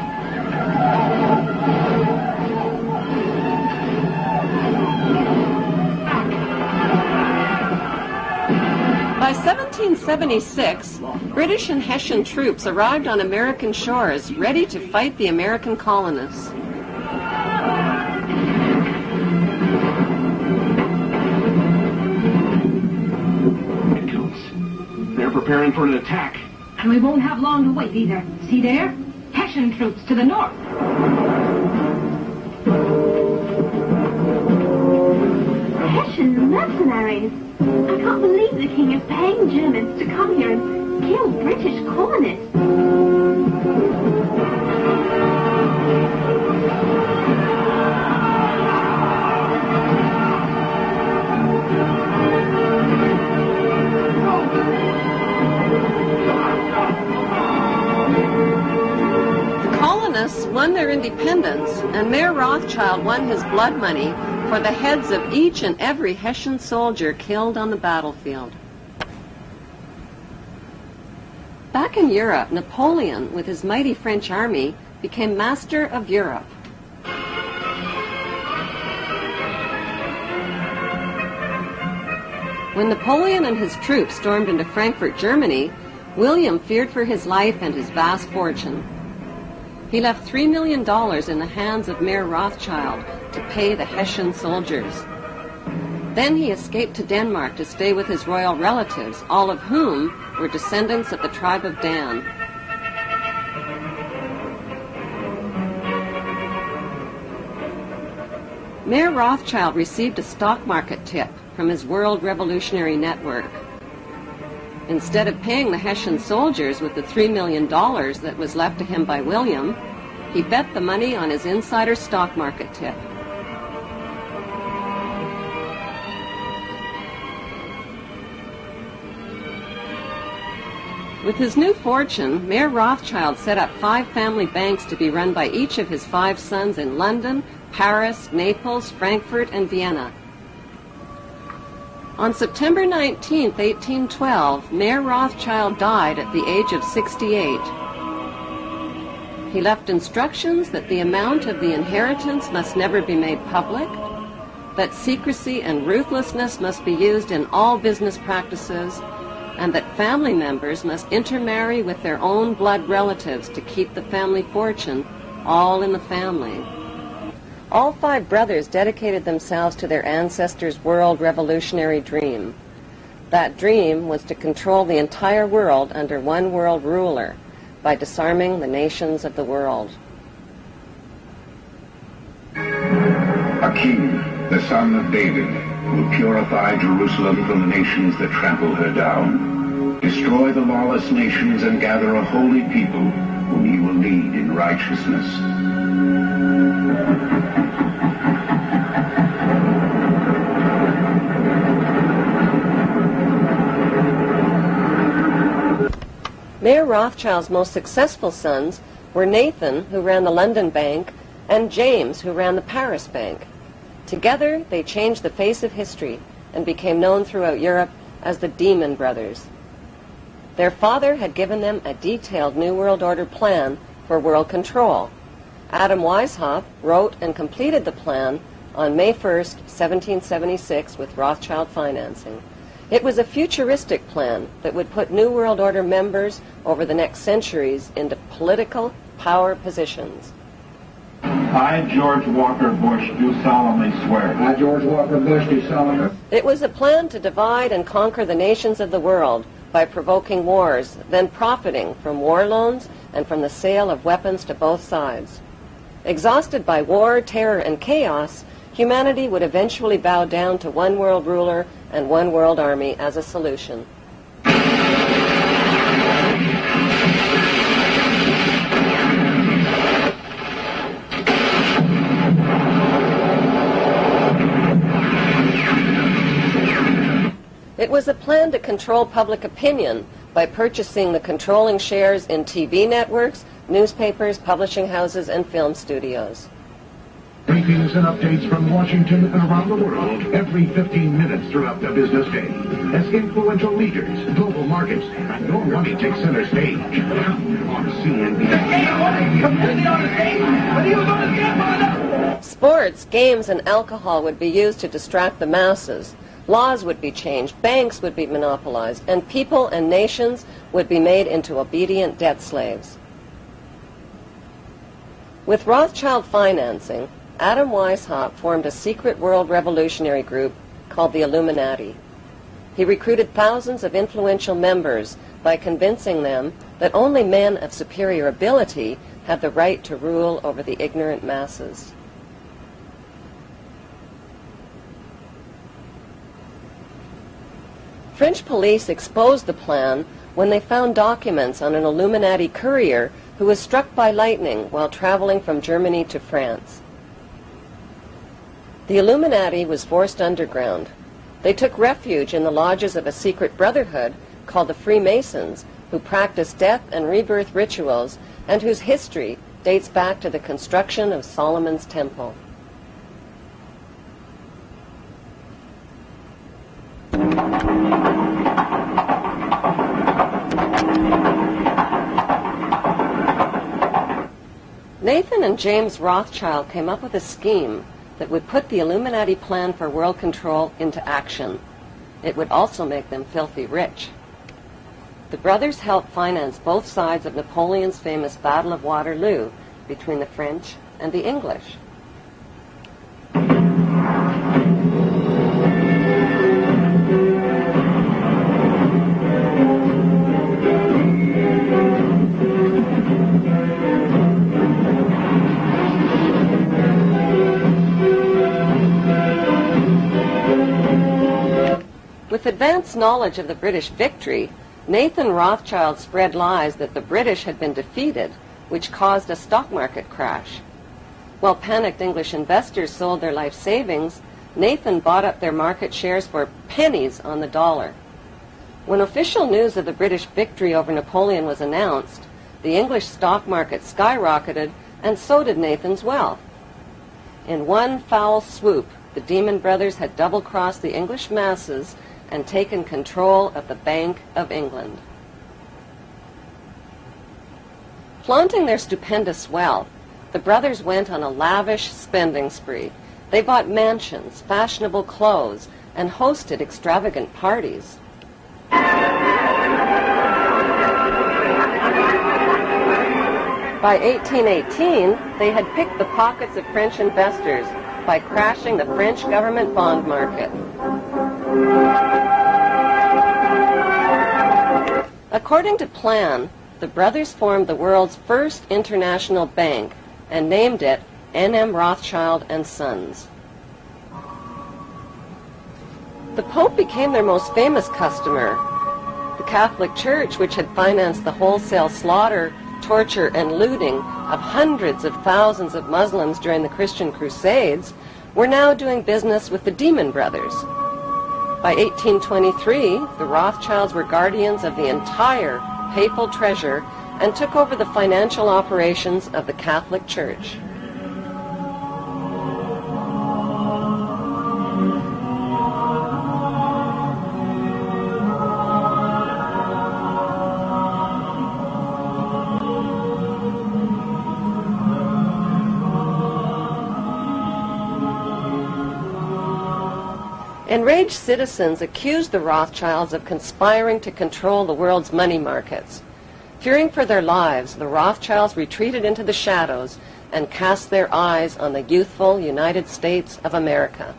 By 1776, British and Hessian troops arrived on American shores, ready to fight the American colonists. preparing for an attack. And we won't have long to wait either. See there? Hessian troops to the north. Hessian mercenaries. I can't believe the king is paying Germans to come here and kill British colonists. Won their independence, and Mayor Rothschild won his blood money for the heads of each and every Hessian soldier killed on the battlefield. Back in Europe, Napoleon, with his mighty French army, became master of Europe. When Napoleon and his troops stormed into Frankfurt, Germany, William feared for his life and his vast fortune. He left $3 million in the hands of Mayor Rothschild to pay the Hessian soldiers. Then he escaped to Denmark to stay with his royal relatives, all of whom were descendants of the tribe of Dan. Mayor Rothschild received a stock market tip from his World Revolutionary Network. Instead of paying the Hessian soldiers with the $3 million that was left to him by William, he bet the money on his insider stock market tip. With his new fortune, Mayor Rothschild set up 5 family banks to be run by each of his 5 sons in London, Paris, Naples, Frankfurt, and Vienna. On September 19, 1812, Mayor Rothschild died at the age of 68. He left instructions that the amount of the inheritance must never be made public, that secrecy and ruthlessness must be used in all business practices, and that family members must intermarry with their own blood relatives to keep the family fortune all in the family. All 5 brothers dedicated themselves to their ancestors' world revolutionary dream. That dream was to control the entire world under one world ruler by disarming the nations of the world. A king, the son of David, will purify Jerusalem from the nations that trample her down, destroy the lawless nations and gather a holy people whom he will lead in righteousness. Mayor Rothschild's most successful sons were Nathan, who ran the London Bank, and James, who ran the Paris Bank. Together, they changed the face of history and became known throughout Europe as the Demon Brothers. Their father had given them a detailed New World Order plan for world control. Adam Weishaupt wrote and completed the plan on May 1st, 1776, with Rothschild financing. It was a futuristic plan that would put New World Order members over the next centuries into political power positions. I, George Walker Bush, do solemnly swear. I, George Walker Bush, do solemnly. It was a plan to divide and conquer the nations of the world by provoking wars, then profiting from war loans and from the sale of weapons to both sides. Exhausted by war, terror, and chaos, humanity would eventually bow down to one world ruler and one world army as a solution. It was a plan to control public opinion by purchasing the controlling shares in TV networks, newspapers, publishing houses, and film studios. Briefings and updates from Washington and around the world every 15 minutes throughout the business day. As influential leaders, global markets, and your money take center stage. On CNN. Sports, games, and alcohol would be used to distract the masses. Laws would be changed, banks would be monopolized, and people and nations would be made into obedient debt slaves. With Rothschild financing, Adam Weishaupt formed a secret world revolutionary group called the Illuminati. He recruited thousands of influential members by convincing them that only men of superior ability had the right to rule over the ignorant masses. French police exposed the plan when they found documents on an Illuminati courier who was struck by lightning while traveling from Germany to France. The Illuminati was forced underground. They took refuge in the lodges of a secret brotherhood called the Freemasons, who practiced death and rebirth rituals and whose history dates back to the construction of Solomon's Temple. Nathan and James Rothschild came up with a scheme that would put the Illuminati plan for world control into action. It would also make them filthy rich. The brothers helped finance both sides of Napoleon's famous Battle of Waterloo between the French and the English. With advanced knowledge of the British victory, Nathan Rothschild spread lies that the British had been defeated, which caused a stock market crash. While panicked English investors sold their life savings, Nathan bought up their market shares for pennies on the dollar. When official news of the British victory over Napoleon was announced, the English stock market skyrocketed, and so did Nathan's wealth. In one foul swoop, the Demon Brothers had double-crossed the English masses and taken control of the Bank of England. Flaunting their stupendous wealth, the brothers went on a lavish spending spree. They bought mansions, fashionable clothes, and hosted extravagant parties. By 1818, they had picked the pockets of French investors by crashing the French government bond market. According to plan, the brothers formed the world's first international bank and named it N.M. Rothschild and Sons. The Pope became their most famous customer. The Catholic Church, which had financed the wholesale slaughter, torture, and looting of hundreds of thousands of Muslims during the Christian Crusades, were now doing business with the Demon Brothers. By 1823, the Rothschilds were guardians of the entire papal treasure and took over the financial operations of the Catholic Church. Enraged citizens accused the Rothschilds of conspiring to control the world's money markets. Fearing for their lives, the Rothschilds retreated into the shadows and cast their eyes on the youthful United States of America.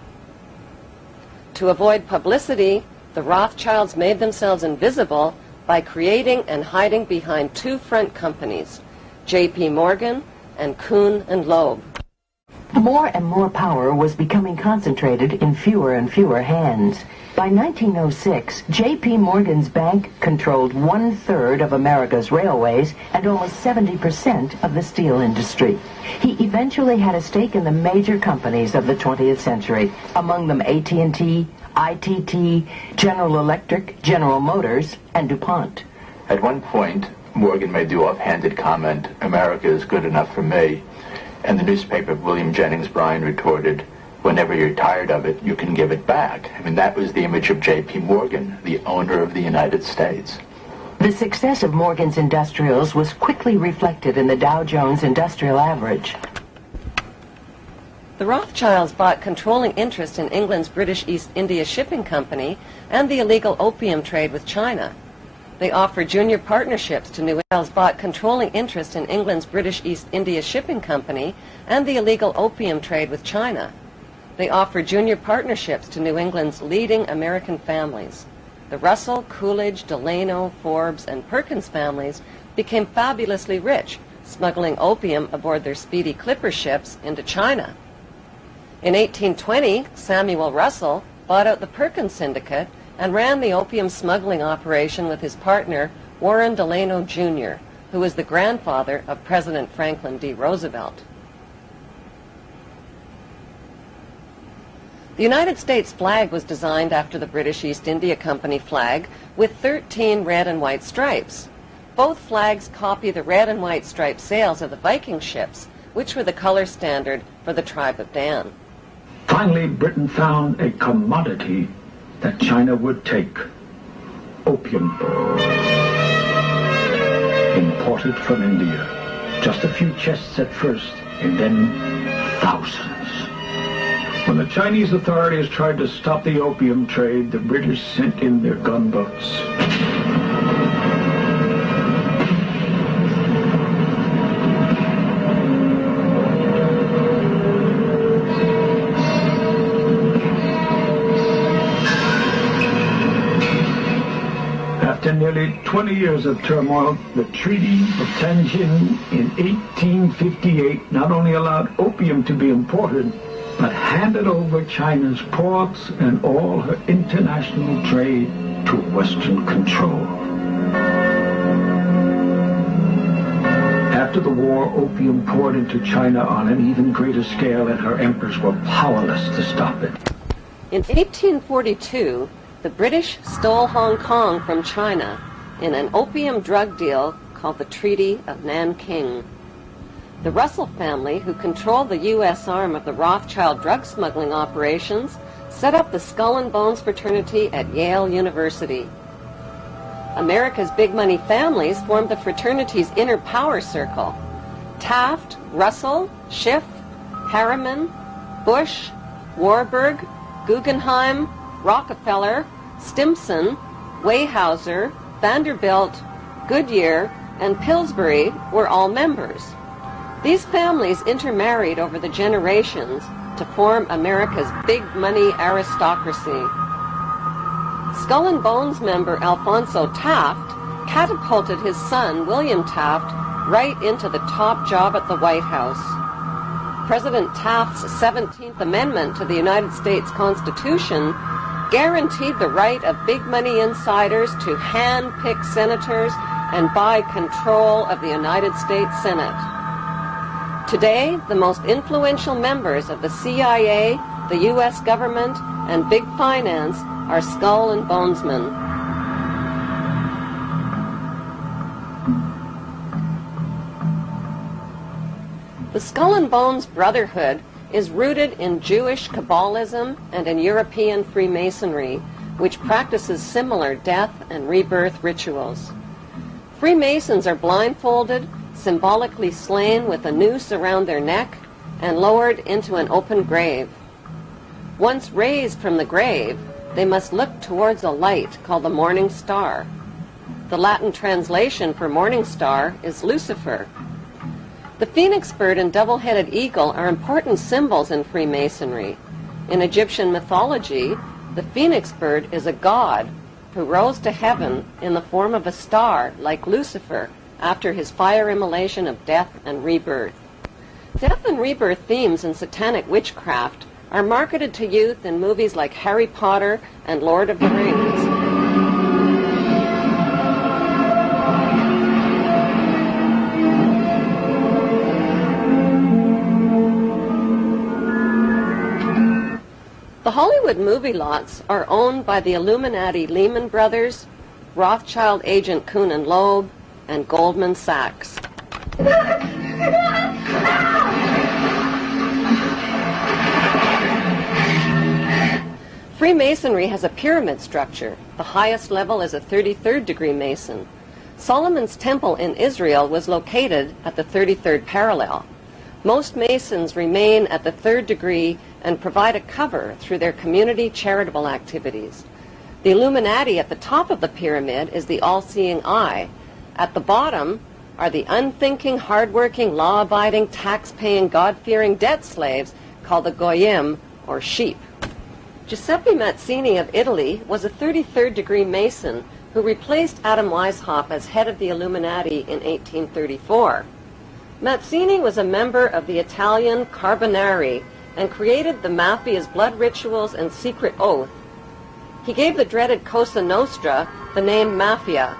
To avoid publicity, the Rothschilds made themselves invisible by creating and hiding behind two front companies, J.P. Morgan and Kuhn and Loeb. More and more power was becoming concentrated in fewer and fewer hands. By 1906, J.P. Morgan's bank controlled 1/3 of America's railways and almost 70% of the steel industry. He eventually had a stake in the major companies of the 20th century, among them AT&T, ITT, General Electric, General Motors, and DuPont. At one point, Morgan made the offhanded comment, "America is good enough for me." And the newspaper of William Jennings Bryan retorted, "Whenever you're tired of it, you can give it back." I mean, that was the image of J.P. Morgan, the owner of the United States. The success of Morgan's industrials was quickly reflected in the Dow Jones Industrial Average. The Rothschilds bought controlling interest in England's British East India Shipping Company and the illegal opium trade with China. They offered junior partnerships to New England, bought controlling interest in England's British East India Shipping Company and the illegal opium trade with China. They offered junior partnerships to New England's leading American families. the Russell, Coolidge, Delano, Forbes, and Perkins families became fabulously rich, smuggling opium aboard their speedy clipper ships into China. In 1820, Samuel Russell bought out the Perkins Syndicate and ran the opium smuggling operation with his partner, Warren Delano Jr., who was the grandfather of President Franklin D. Roosevelt. The United States flag was designed after the British East India Company flag with 13 red and white stripes. Both flags copy the red and white striped sails of the Viking ships, which were the color standard for the tribe of Dan. Finally, Britain found a commodity that China would take: opium. Imported from India. Just a few chests at first, and then thousands. When the Chinese authorities tried to stop the opium trade, the British sent in their gunboats. After nearly 20 years of turmoil, the Treaty of Tianjin in 1858 not only allowed opium to be imported, but handed over China's ports and all her international trade to Western control. After the war, opium poured into China on an even greater scale, and her emperors were powerless to stop it. In 1842, the British stole Hong Kong from China in an opium drug deal called the Treaty of Nanking. The Russell family, who controlled the U.S. arm of the Rothschild drug smuggling operations, set up the Skull and Bones fraternity at Yale University. America's big money families formed the fraternity's inner power circle. Taft, Russell, Schiff, Harriman, Bush, Warburg, Guggenheim, Rockefeller, Stimson, Weyerhaeuser, Vanderbilt, Goodyear, and Pillsbury were all members. These families intermarried over the generations to form America's big money aristocracy. Skull and Bones member Alphonso Taft catapulted his son, William Taft, right into the top job at the White House. President Taft's 17th Amendment to the United States Constitution guaranteed the right of big money insiders to hand-pick senators and buy control of the United States Senate. Today, the most influential members of the CIA, the U.S. government, and big finance are Skull and Bonesmen. The Skull and Bones Brotherhood is rooted in Jewish Kabbalism and in European Freemasonry, which practices similar death and rebirth rituals. Freemasons are blindfolded, symbolically slain with a noose around their neck, and lowered into an open grave. Once raised from the grave, they must look towards a light called the morning star. The Latin translation for morning star is Lucifer. The phoenix bird and double-headed eagle are important symbols in Freemasonry. In Egyptian mythology, the phoenix bird is a god who rose to heaven in the form of a star like Lucifer after his fire immolation of death and rebirth. Death and rebirth themes in satanic witchcraft are marketed to youth in movies like Harry Potter and Lord of the Rings. The Hollywood movie lots are owned by the Illuminati Lehman Brothers, Rothschild agent Kuhn and Loeb, and Goldman Sachs. Freemasonry has a pyramid structure. The highest level is a 33rd degree Mason. Solomon's Temple in Israel was located at the 33rd parallel. Most Masons remain at the 3rd degree and provide a cover through their community charitable activities. The Illuminati at the top of the pyramid is the all-seeing eye. At the bottom are the unthinking, hardworking, law-abiding, tax-paying, God-fearing debt slaves called the Goyim, or sheep. Giuseppe Mazzini of Italy was a 33rd degree Mason who replaced Adam Weishaupt as head of the Illuminati in 1834. Mazzini was a member of the Italian Carbonari and created the Mafia's blood rituals and secret oath. He gave the dreaded Cosa Nostra the name Mafia.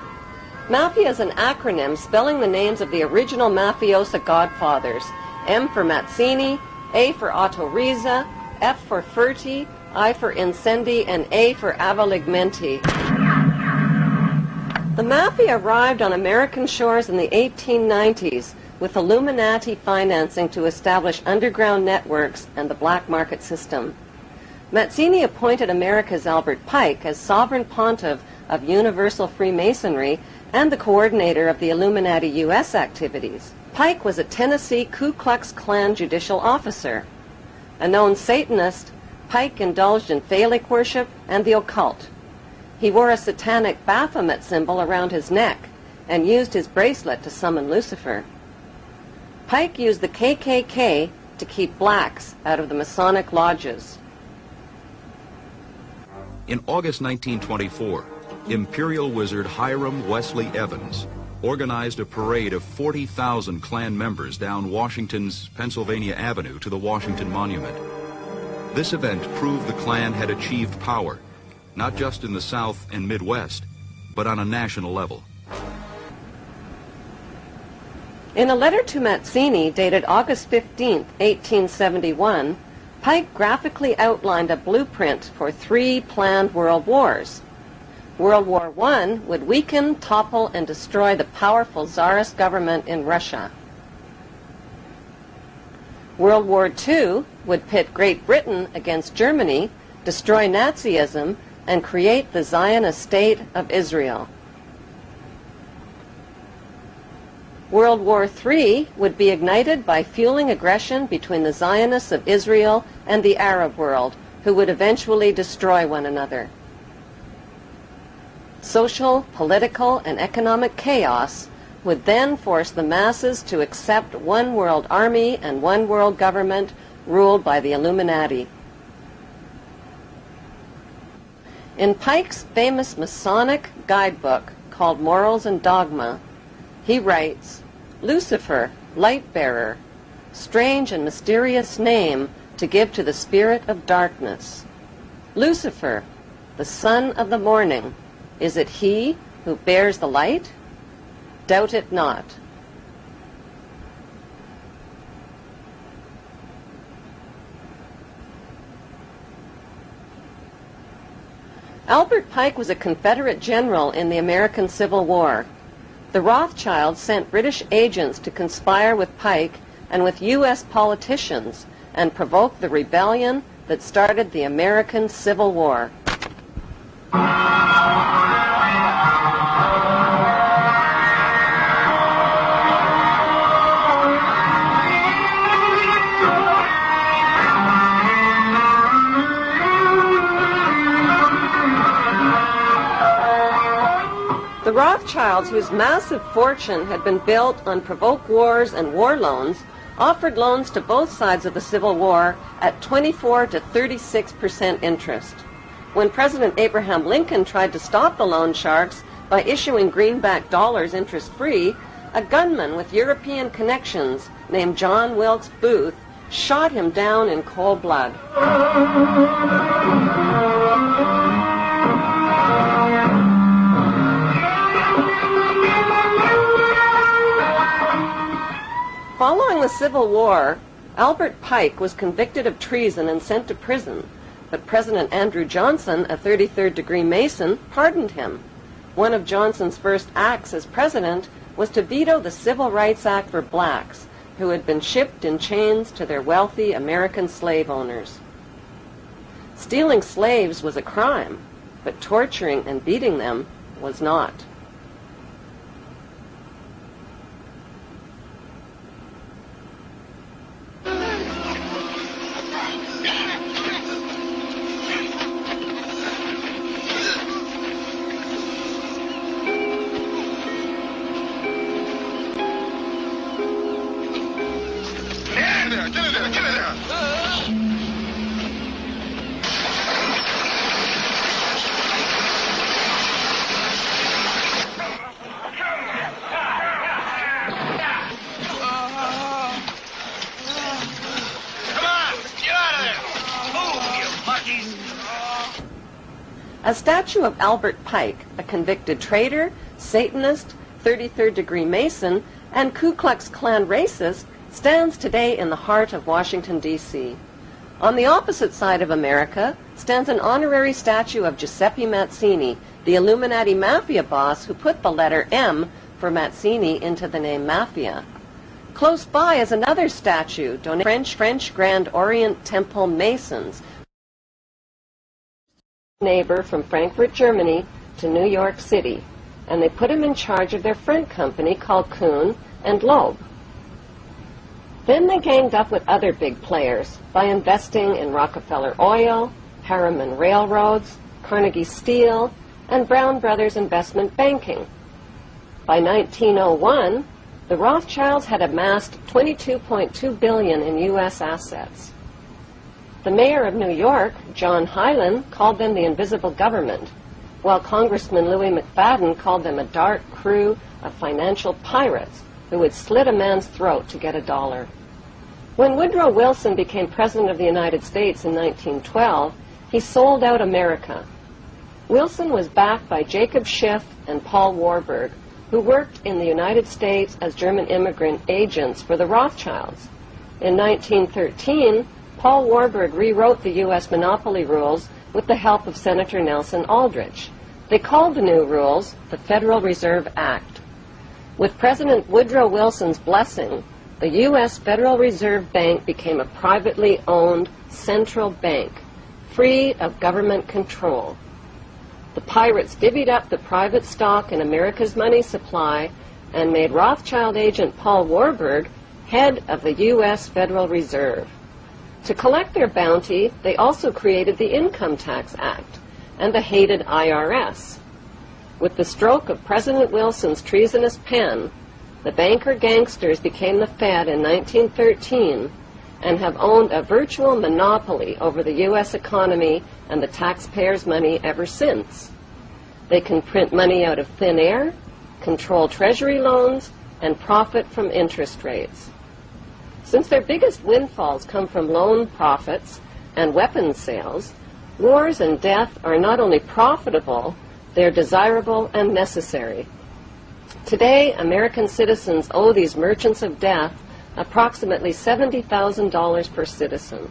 Mafia is an acronym spelling the names of the original mafiosa godfathers: M for Mazzini, A for Otto Riza, F for Ferti, I for Incendi, and A for Avaligmenti. The Mafia arrived on American shores in the 1890s with Illuminati financing to establish underground networks and the black market system. Mazzini appointed America's Albert Pike as sovereign pontiff of Universal Freemasonry and the coordinator of the Illuminati U.S. activities. Pike was a Tennessee Ku Klux Klan judicial officer. A known Satanist, Pike indulged in phallic worship and the occult. He wore a satanic Baphomet symbol around his neck and used his bracelet to summon Lucifer. Pike used the KKK to keep blacks out of the Masonic lodges. In August 1924, Imperial Wizard Hiram Wesley Evans organized a parade of 40,000 Klan members down Washington's Pennsylvania Avenue to the Washington Monument. This event proved the Klan had achieved power, not just in the South and Midwest, but on a national level. In a letter to Mazzini dated August 15, 1871, Pike graphically outlined a blueprint for 3 planned world wars. World War I would weaken, topple, and destroy the powerful Tsarist government in Russia. World War II would pit Great Britain against Germany, destroy Nazism, and create the Zionist state of Israel. World War III would be ignited by fueling aggression between the Zionists of Israel and the Arab world, who would eventually destroy one another. Social, political, and economic chaos would then force the masses to accept one world army and one world government ruled by the Illuminati. In Pike's famous Masonic guidebook called Morals and Dogma, he writes, "Lucifer, light bearer, strange and mysterious name to give to the spirit of darkness. Lucifer, the son of the morning, is it he who bears the light? Doubt it not." Albert Pike was a Confederate general in the American Civil War. The Rothschilds sent British agents to conspire with Pike and with U.S. politicians and provoke the rebellion that started the American Civil War. The Rothschilds, whose massive fortune had been built on provoked wars and war loans, offered loans to both sides of the Civil War at 24 to 36% interest. When President Abraham Lincoln tried to stop the loan sharks by issuing greenback dollars interest-free, a gunman with European connections named John Wilkes Booth shot him down in cold blood. Following the Civil War, Albert Pike was convicted of treason and sent to prison, but President Andrew Johnson, a 33rd degree Mason, pardoned him. One of Johnson's first acts as president was to veto the Civil Rights Act for blacks, who had been shipped in chains to their wealthy American slave owners. Stealing slaves was a crime, but torturing and beating them was not. A statue of Albert Pike, a convicted traitor, Satanist, 33rd degree Mason, and Ku Klux Klan racist, stands today in the heart of Washington, D.C. On the opposite side of America stands an honorary statue of Giuseppe Mazzini, the Illuminati mafia boss who put the letter M for Mazzini into the name Mafia. Close by is another statue donated French Grand Orient Temple Masons, neighbor from Frankfurt, Germany to New York City, and they put him in charge of their friend company called Kuhn and Loeb. Then they ganged up with other big players by investing in Rockefeller Oil, Harriman Railroads, Carnegie Steel, and Brown Brothers Investment Banking. By 1901, the Rothschilds had amassed $22.2 billion in U.S. assets. The mayor of New York, John Hylan, called them the invisible government, while Congressman Louis McFadden called them a dark crew of financial pirates who would slit a man's throat to get $1. When Woodrow Wilson became President of the United States in 1912, he sold out America. Wilson was backed by Jacob Schiff and Paul Warburg, who worked in the United States as German immigrant agents for the Rothschilds. In 1913, Paul Warburg rewrote the U.S. monopoly rules with the help of Senator Nelson Aldrich. They called the new rules the Federal Reserve Act. With President Woodrow Wilson's blessing, the U.S. Federal Reserve Bank became a privately owned central bank, free of government control. The pirates divvied up the private stock in America's money supply and made Rothschild agent Paul Warburg head of the U.S. Federal Reserve. To collect their bounty, they also created the Income Tax Act and the hated IRS. With the stroke of President Wilson's treasonous pen, the banker gangsters became the Fed in 1913 and have owned a virtual monopoly over the U.S. economy and the taxpayers' money ever since. They can print money out of thin air, control treasury loans, and profit from interest rates. Since their biggest windfalls come from loan profits and weapons sales, wars and death are not only profitable, they're desirable and necessary. Today, American citizens owe these merchants of death approximately $70,000 per citizen.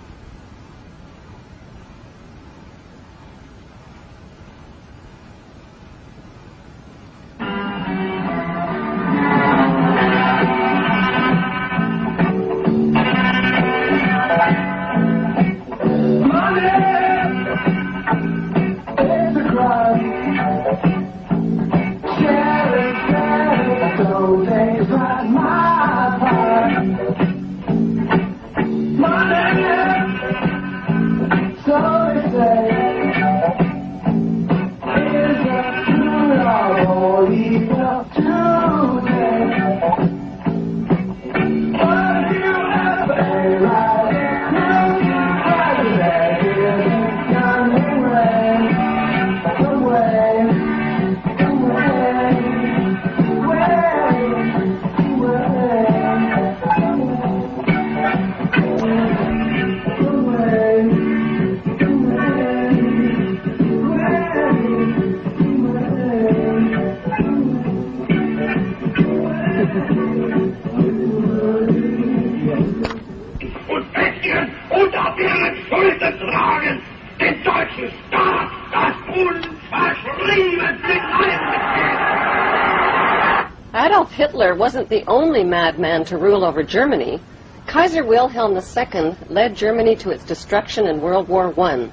Adolf Hitler wasn't the only madman to rule over Germany. Kaiser Wilhelm II led Germany to its destruction in World War I.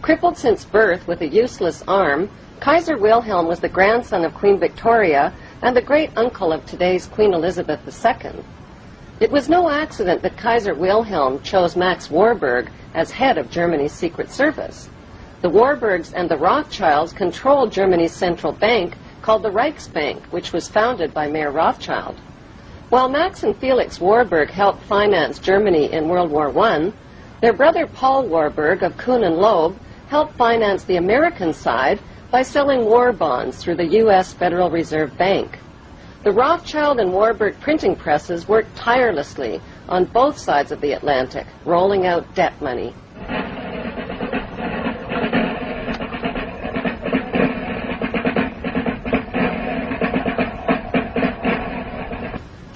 Crippled since birth with a useless arm, Kaiser Wilhelm was the grandson of Queen Victoria and the great-uncle of today's Queen Elizabeth II. It was no accident that Kaiser Wilhelm chose Max Warburg as head of Germany's Secret Service. The Warburgs and the Rothschilds controlled Germany's central bank called the Reichsbank, which was founded by Mayor Rothschild. While Max and Felix Warburg helped finance Germany in World War I, their brother Paul Warburg of Kuhn and Loeb helped finance the American side by selling war bonds through the U.S. Federal Reserve Bank. The Rothschild and Warburg printing presses worked tirelessly on both sides of the Atlantic, rolling out debt money.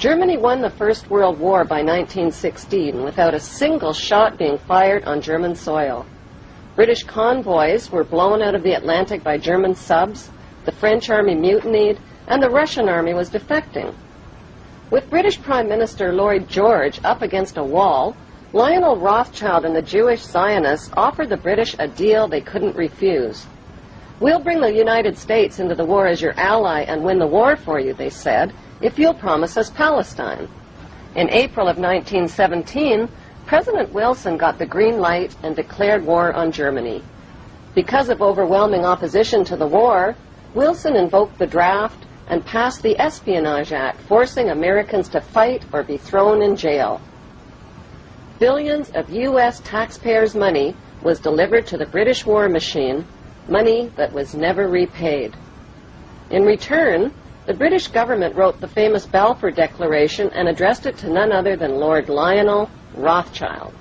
Germany won the First World War by 1916 without a single shot being fired on German soil. British convoys were blown out of the Atlantic by German subs, the French army mutinied, and the Russian army was defecting. With British Prime Minister Lloyd George up against a wall, Lionel Rothschild and the Jewish Zionists offered the British a deal they couldn't refuse. "We'll bring the United States into the war as your ally and win the war for you," they said, "if you'll promise us Palestine." In April of 1917, President Wilson got the green light and declared war on Germany. Because of overwhelming opposition to the war, Wilson invoked the draft and passed the Espionage Act, forcing Americans to fight or be thrown in jail. Billions of U.S. taxpayers' money was delivered to the British war machine, money that was never repaid. In return, the British government wrote the famous Balfour Declaration and addressed it to none other than Lord Lionel Rothschild.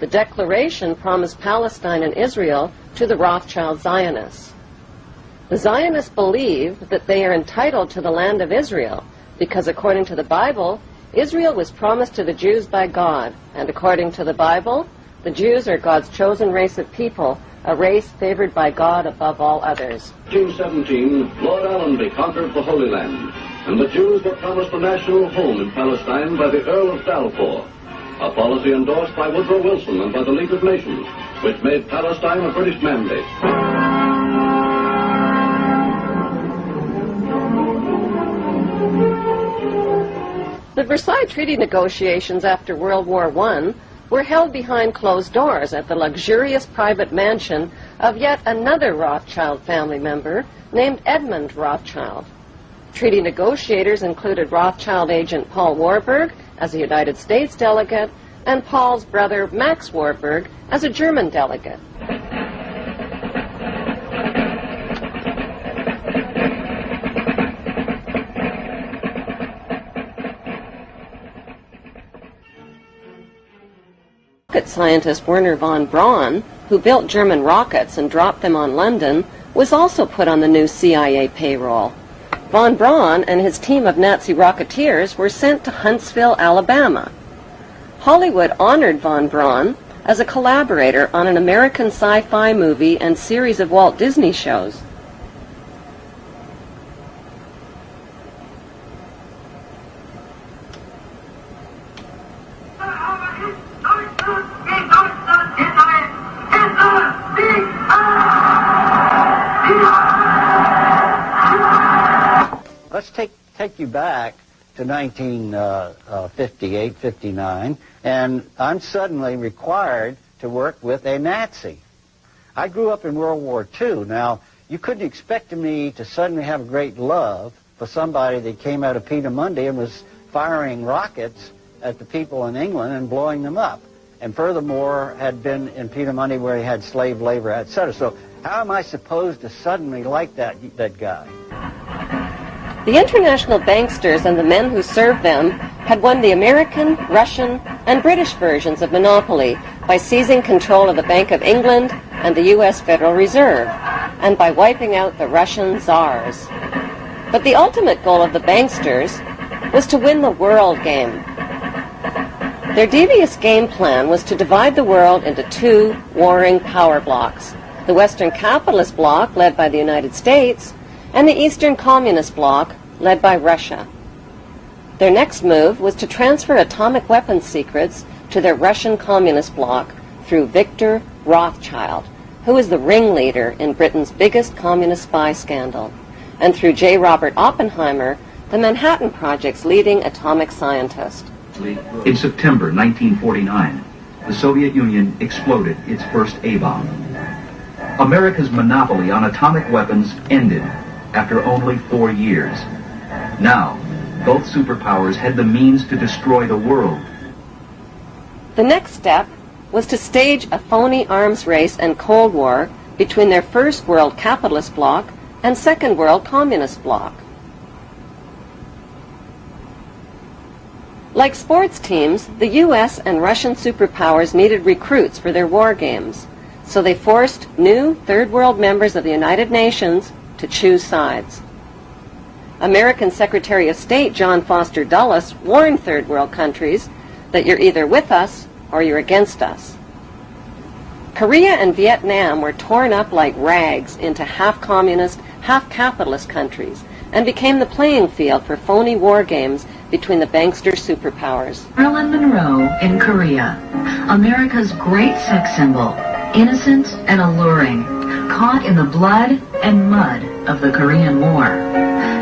The declaration promised Palestine and Israel to the Rothschild Zionists. The Zionists believed that they are entitled to the land of Israel because, according to the Bible, Israel was promised to the Jews by God, and according to the Bible, the Jews are God's chosen race of people, a race favored by God above all others. 1817, Lord Allenby conquered the Holy Land, and the Jews were promised a national home in Palestine by the Earl of Balfour, a policy endorsed by Woodrow Wilson and by the League of Nations, which made Palestine a British mandate. The Versailles Treaty negotiations after World War I were held behind closed doors at the luxurious private mansion of yet another Rothschild family member named Edmund Rothschild. Treaty negotiators included Rothschild agent Paul Warburg as a United States delegate and Paul's brother Max Warburg as a German delegate. Rocket scientist Werner von Braun, who built German rockets and dropped them on London, was also put on the new CIA payroll. Von Braun and his team of Nazi rocketeers were sent to Huntsville, Alabama. Hollywood honored von Braun as a collaborator on an American sci-fi movie and series of Walt Disney shows. Let's take you back to 1958, 59, and I'm suddenly required to work with a Nazi. I grew up in World War II. Now, you couldn't expect me to suddenly have a great love for somebody that came out of Peenemünde and was firing rockets at the people in England and blowing them up. And furthermore, had been in Peenemünde where he had slave labor, etc. So how am I supposed to suddenly like that guy? The international banksters and the men who served them had won the American, Russian, and British versions of monopoly by seizing control of the Bank of England and the U.S. Federal Reserve, and by wiping out the Russian czars. But the ultimate goal of the banksters was to win the world game. Their devious game plan was to divide the world into two warring power blocks: the Western capitalist bloc, led by the United States, and the Eastern Communist Bloc, led by Russia. Their next move was to transfer atomic weapons secrets to their Russian Communist Bloc through Victor Rothschild, who was the ringleader in Britain's biggest communist spy scandal, and through J. Robert Oppenheimer, the Manhattan Project's leading atomic scientist. In September 1949, the Soviet Union exploded its first A-bomb. America's monopoly on atomic weapons ended after only 4 years. Now, both superpowers had the means to destroy the world. The next step was to stage a phony arms race and Cold War between their First World Capitalist Bloc and Second World Communist Bloc. Like sports teams, the U.S. and Russian superpowers needed recruits for their war games, so they forced new Third World members of the United Nations to choose sides. American Secretary of State John Foster Dulles warned Third World countries that you're either with us or you're against us. Korea and Vietnam were torn up like rags into half-communist, half-capitalist countries and became the playing field for phony war games between the bankster superpowers. Marilyn Monroe in Korea, America's great sex symbol, innocent and alluring, caught in the blood and mud of the Korean War.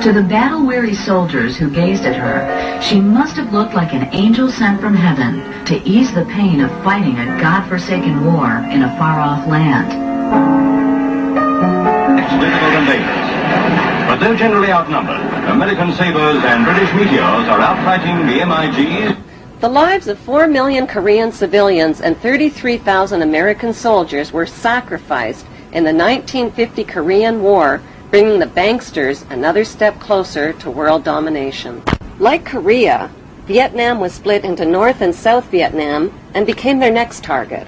To the battle-weary soldiers who gazed at her, she must have looked like an angel sent from heaven to ease the pain of fighting a God-forsaken war in a far-off land. Difficult and dangerous. But though generally outnumbered, American sabers and British meteors are outfighting the MiGs. The lives of 4 million Korean civilians and 33,000 American soldiers were sacrificed in the 1950 Korean War, bringing the banksters another step closer to world domination. Like Korea, Vietnam was split into North and South Vietnam and became their next target.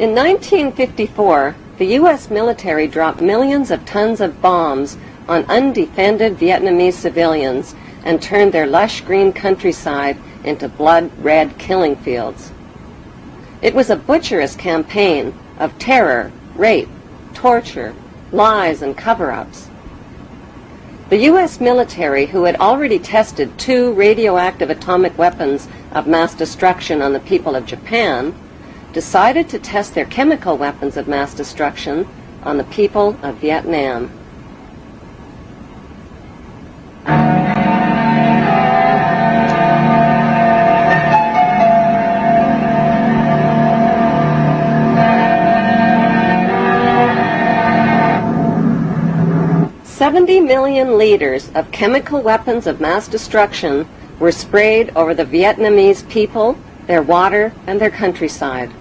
In 1954, the U.S. military dropped millions of tons of bombs on undefended Vietnamese civilians and turned their lush green countryside into blood-red killing fields. It was a butcherous campaign of terror, rape, torture, lies, and cover-ups. The U.S. military, who had already tested 2 radioactive atomic weapons of mass destruction on the people of Japan, decided to test their chemical weapons of mass destruction on the people of Vietnam. $70 million liters of chemical weapons of mass destruction were sprayed over the Vietnamese people, their water, and their countryside.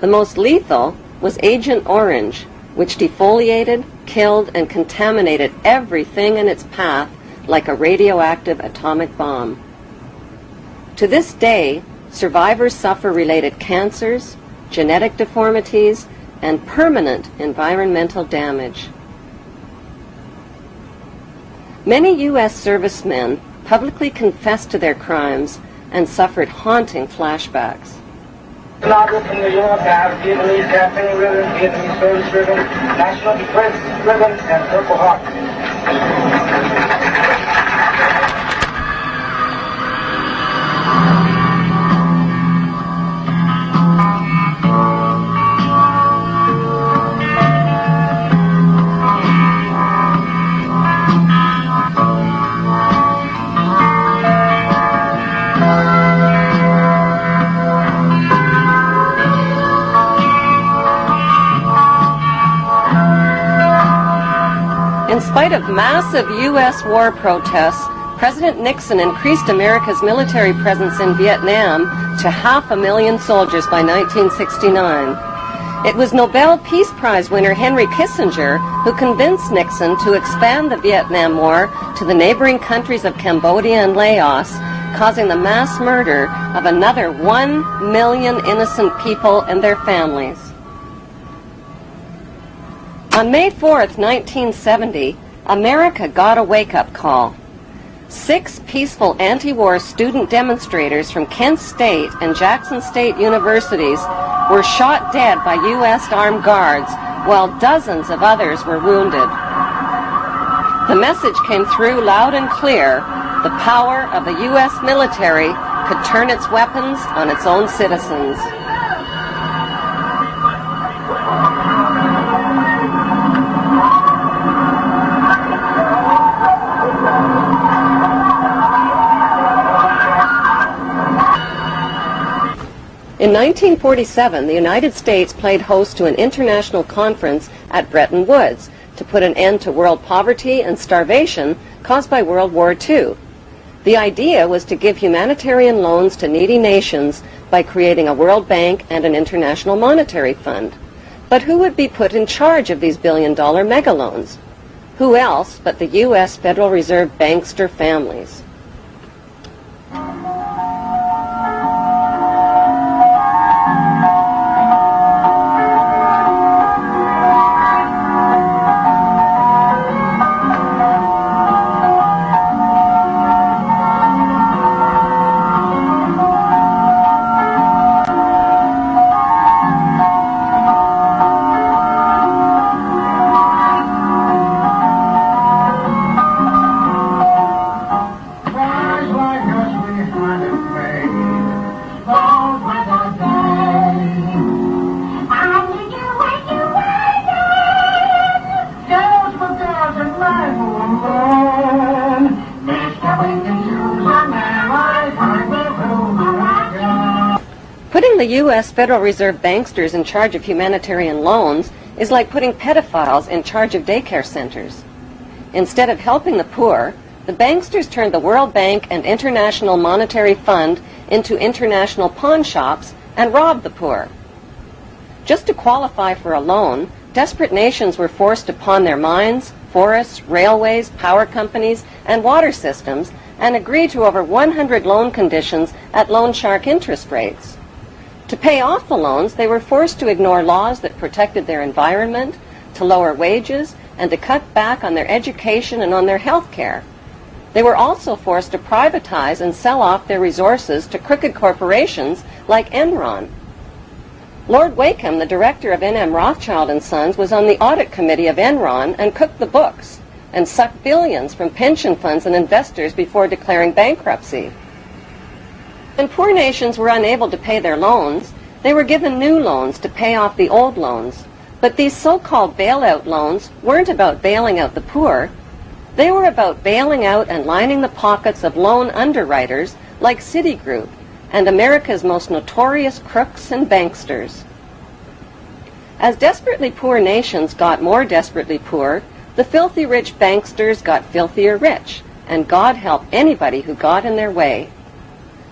The most lethal was Agent Orange, which defoliated, killed, and contaminated everything in its path like a radioactive atomic bomb. To this day, survivors suffer related cancers, genetic deformities, and permanent environmental damage. Many U.S. servicemen publicly confessed to their crimes and suffered haunting flashbacks. From New York, I have Vietnamese campaign ribbon, Vietnamese service ribbon, National Defense ribbon, and Purple Heart. In spite of massive U.S. war protests, President Nixon increased America's military presence in Vietnam to 500,000 soldiers by 1969. It was Nobel Peace Prize winner Henry Kissinger who convinced Nixon to expand the Vietnam War to the neighboring countries of Cambodia and Laos, causing the mass murder of another 1 million innocent people and their families. On May 4th, 1970, America got a wake-up call. 6 peaceful anti-war student demonstrators from Kent State and Jackson State universities were shot dead by U.S. armed guards, while dozens of others were wounded. The message came through loud and clear: the power of the U.S. military could turn its weapons on its own citizens. In 1947, the United States played host to an international conference at Bretton Woods to put an end to world poverty and starvation caused by World War II. The idea was to give humanitarian loans to needy nations by creating a World Bank and an International Monetary Fund. But who would be put in charge of these billion-dollar megaloans? Who else but the U.S. Federal Reserve bankster families? Putting the U.S. Federal Reserve banksters in charge of humanitarian loans is like putting pedophiles in charge of daycare centers. Instead of helping the poor, the banksters turned the World Bank and International Monetary Fund into international pawn shops and robbed the poor. Just to qualify for a loan, desperate nations were forced to pawn their mines, forests, railways, power companies, and water systems and agree to over 100 loan conditions at loan shark interest rates. To pay off the loans, they were forced to ignore laws that protected their environment, to lower wages, and to cut back on their education and on their health care. They were also forced to privatize and sell off their resources to crooked corporations like Enron. Lord Wakeham, the director of N.M. Rothschild & Sons, was on the audit committee of Enron and cooked the books and sucked billions from pension funds and investors before declaring bankruptcy. When poor nations were unable to pay their loans, they were given new loans to pay off the old loans. But these so-called bailout loans weren't about bailing out the poor. They were about bailing out and lining the pockets of loan underwriters like Citigroup and America's most notorious crooks and banksters. As desperately poor nations got more desperately poor, the filthy rich banksters got filthier rich, and God help anybody who got in their way.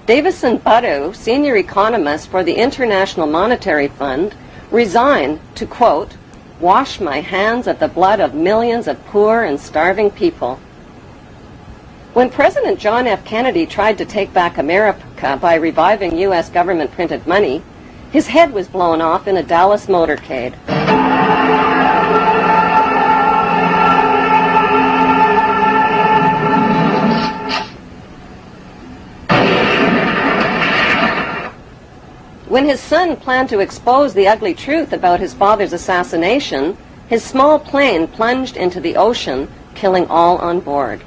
Davison Buddu, senior economist for the International Monetary Fund, resigned to, quote, wash my hands of the blood of millions of poor and starving people. When President John F. Kennedy tried to take back America by reviving U.S. government printed money, his head was blown off in a Dallas motorcade. When his son planned to expose the ugly truth about his father's assassination, his small plane plunged into the ocean, killing all on board.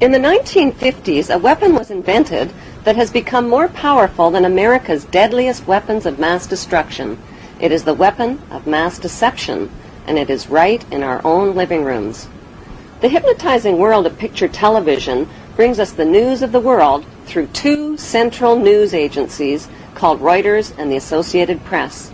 In the 1950s, a weapon was invented that has become more powerful than America's deadliest weapons of mass destruction. It is the weapon of mass deception, and it is right in our own living rooms. The hypnotizing world of picture television brings us the news of the world through two central news agencies called Reuters and the Associated Press.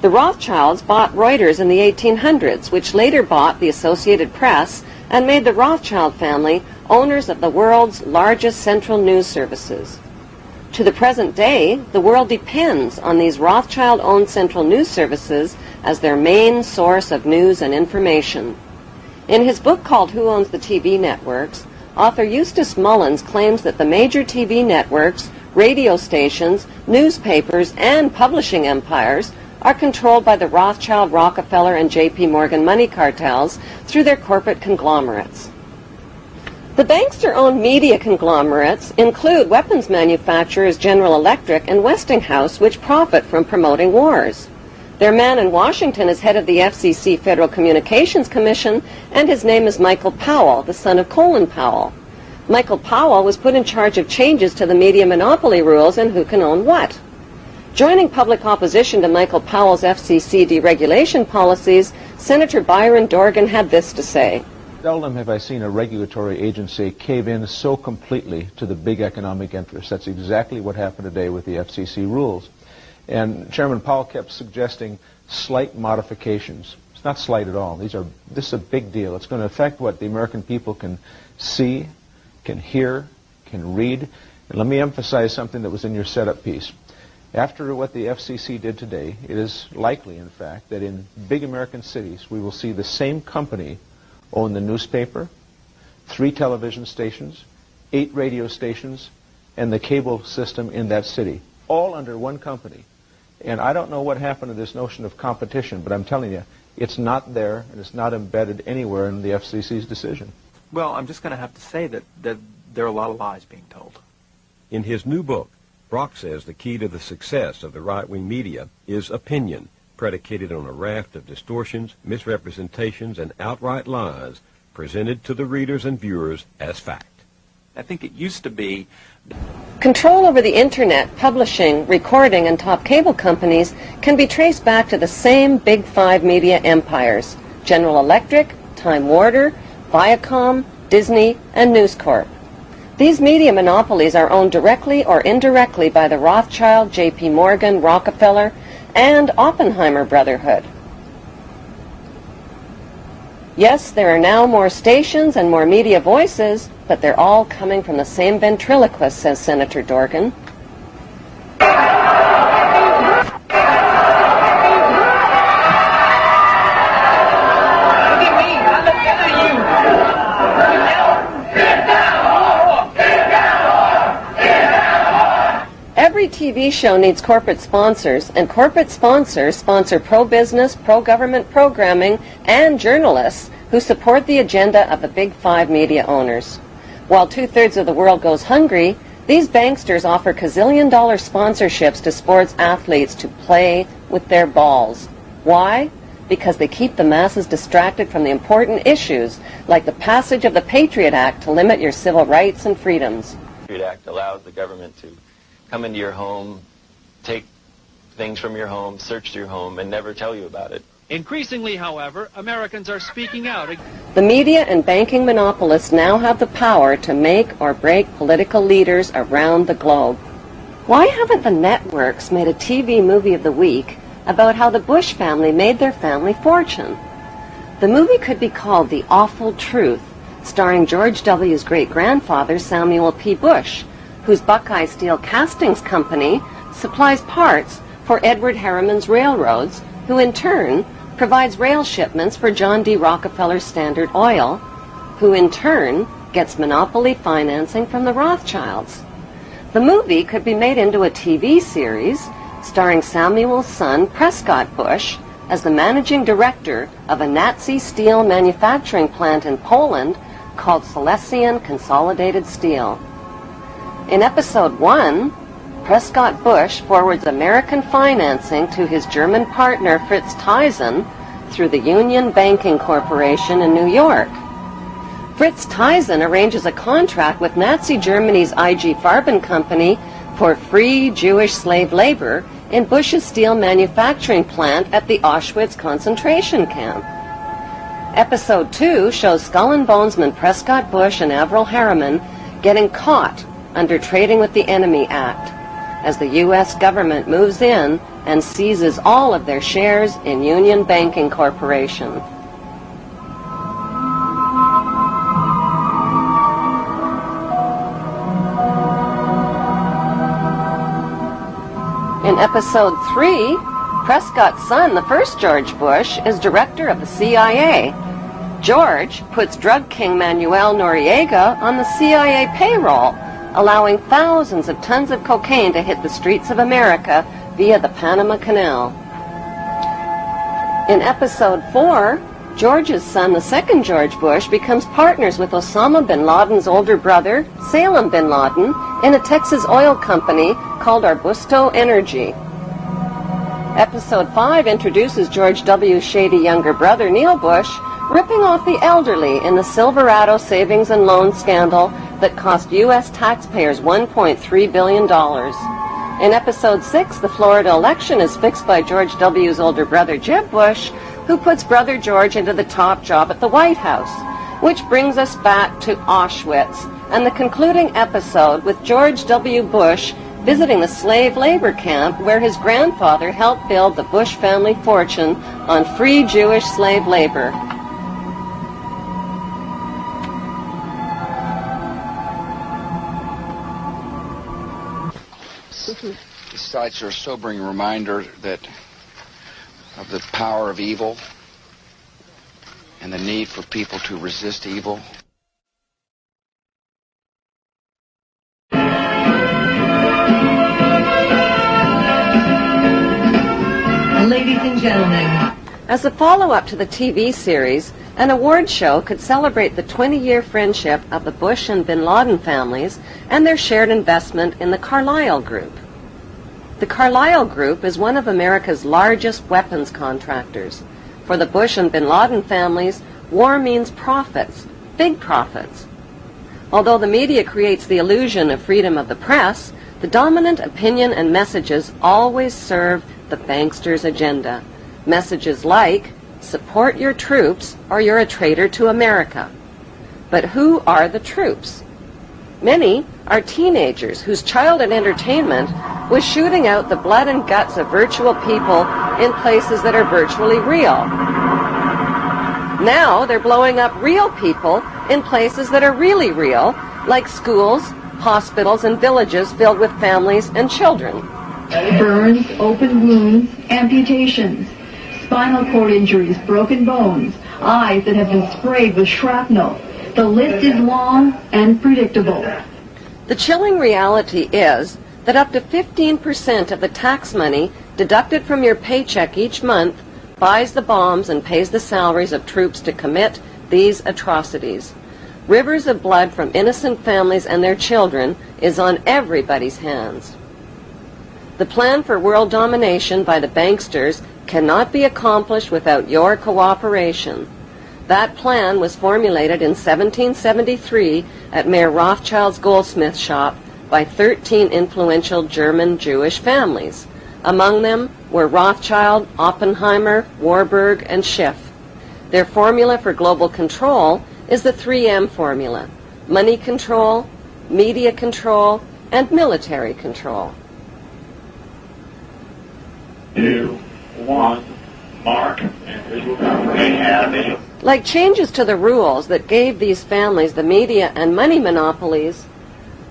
The Rothschilds bought Reuters in the 1800s, which later bought the Associated Press and made the Rothschild family owners of the world's largest central news services. To the present day, the world depends on these Rothschild-owned central news services as their main source of news and information. In his book called Who Owns the TV Networks, author Eustace Mullins claims that the major TV networks, radio stations, newspapers, and publishing empires are controlled by the Rothschild, Rockefeller, and J.P. Morgan money cartels through their corporate conglomerates. The bankster-owned media conglomerates include weapons manufacturers General Electric and Westinghouse, which profit from promoting wars. Their man in Washington is head of the FCC Federal Communications Commission, and his name is Michael Powell, the son of Colin Powell. Michael Powell was put in charge of changes to the media monopoly rules and who can own what. Joining public opposition to Michael Powell's FCC deregulation policies, Senator Byron Dorgan had this to say. Seldom have I seen a regulatory agency cave in so completely to the big economic interests. That's exactly what happened today with the FCC rules. And Chairman Powell kept suggesting slight modifications. It's not slight at all. This is a big deal. It's going to affect what the American people can see, can hear, can read. And let me emphasize something that was in your setup piece. After what the FCC did today, it is likely, in fact, that in big American cities we will see the same company own the newspaper, 3 television stations, 8 radio stations, and the cable system in that city, all under one company. And I don't know what happened to this notion of competition, but I'm telling you, it's not there, and it's not embedded anywhere in the FCC's decision. Well, I'm just going to have to say that there are a lot of lies being told. In his new book, Brock says the key to the success of the right-wing media is opinion, predicated on a raft of distortions, misrepresentations, and outright lies presented to the readers and viewers as fact. I think it used to be... Control over the internet, publishing, recording, and top cable companies can be traced back to the same big 5 media empires: General Electric, Time Warner, Viacom, Disney, and News Corp. These media monopolies are owned directly or indirectly by the Rothschild, J.P. Morgan, Rockefeller, and Oppenheimer Brotherhood. Yes, there are now more stations and more media voices, but they're all coming from the same ventriloquist, says Senator Dorgan. Every TV show needs corporate sponsors, and corporate sponsors sponsor pro-business, pro-government programming, and journalists who support the agenda of the big 5 media owners. While 2/3 of the world goes hungry, these banksters offer gazillion-dollar sponsorships to sports athletes to play with their balls. Why? Because they keep the masses distracted from the important issues, like the passage of the Patriot Act to limit your civil rights and freedoms. The Patriot Act allows the government to come into your home, take things from your home, search your home, and never tell you about it. Increasingly, however, Americans are speaking out. The media and banking monopolists now have the power to make or break political leaders around the globe. Why haven't the networks made a TV movie of the week about how the Bush family made their family fortune? The movie could be called The Awful Truth, starring George W.'s great-grandfather, Samuel P. Bush, whose Buckeye Steel Castings Company supplies parts for Edward Harriman's railroads, who in turn provides rail shipments for John D. Rockefeller's Standard Oil, who in turn gets monopoly financing from the Rothschilds. The movie could be made into a TV series starring Samuel's son, Prescott Bush, as the managing director of a Nazi steel manufacturing plant in Poland called Silesian Consolidated Steel. In episode 1, Prescott Bush forwards American financing to his German partner Fritz Thyssen through the Union Banking Corporation in New York. Fritz Thyssen arranges a contract with Nazi Germany's IG Farben Company for free Jewish slave labor in Bush's steel manufacturing plant at the Auschwitz concentration camp. Episode 2 shows Skull and Bonesman Prescott Bush and Averell Harriman getting caught under Trading with the Enemy Act, as the U.S. government moves in and seizes all of their shares in Union Banking Corporation. In episode 3, Prescott's son, the first George Bush, is director of the CIA. George puts drug king Manuel Noriega on the CIA payroll, allowing thousands of tons of cocaine to hit the streets of America via the Panama Canal. In episode 4, George's son, the second George Bush, becomes partners with Osama bin Laden's older brother, Salem bin Laden, in a Texas oil company called Arbusto Energy. Episode 5 introduces George W.'s shady younger brother, Neil Bush, ripping off the elderly in the Silverado savings and loan scandal that cost U.S. taxpayers $1.3 billion. In episode 6, the Florida election is fixed by George W.'s older brother, Jeb Bush, who puts brother George into the top job at the White House, which brings us back to Auschwitz and the concluding episode with George W. Bush visiting the slave labor camp where his grandfather helped build the Bush family fortune on free Jewish slave labor. sites are a sobering reminder of the power of evil and the need for people to resist evil. Ladies and gentlemen, as a follow-up to the TV series, an award show could celebrate the 20-year friendship of the Bush and Bin Laden families and their shared investment in the Carlyle Group. The Carlyle Group is one of America's largest weapons contractors. For the Bush and Bin Laden families, war means profits, big profits. Although the media creates the illusion of freedom of the press, the dominant opinion and messages always serve the banksters' agenda. Messages like, support your troops or you're a traitor to America. But who are the troops? Many are teenagers whose childhood entertainment was shooting out the blood and guts of virtual people in places that are virtually real. Now they're blowing up real people in places that are really real, like schools, hospitals, and villages filled with families and children. Burns, open wounds, amputations, spinal cord injuries, broken bones, eyes that have been sprayed with shrapnel. The list is long and predictable. The chilling reality is that up to 15% of the tax money deducted from your paycheck each month buys the bombs and pays the salaries of troops to commit these atrocities. Rivers of blood from innocent families and their children is on everybody's hands. The plan for world domination by the banksters cannot be accomplished without your cooperation. That plan was formulated in 1773 at Mayor Rothschild's goldsmith shop by 13 influential German Jewish families. Among them were Rothschild, Oppenheimer, Warburg, and Schiff. Their formula for global control is the 3M formula: money control, media control, and military control. You want Mark, they have it. Like changes to the rules that gave these families the media and money monopolies,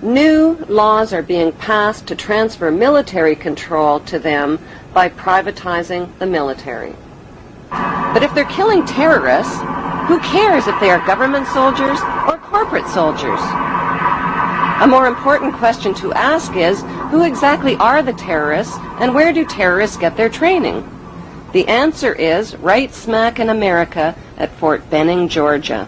new laws are being passed to transfer military control to them by privatizing the military. But if they're killing terrorists, who cares if they are government soldiers or corporate soldiers? A more important question to ask is, who exactly are the terrorists and where do terrorists get their training? The answer is right smack in America at Fort Benning, Georgia.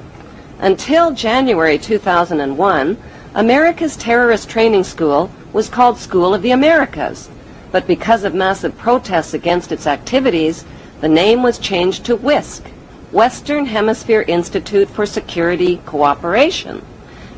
Until January 2001, America's terrorist training school was called School of the Americas. But because of massive protests against its activities, the name was changed to WISC, Western Hemisphere Institute for Security Cooperation.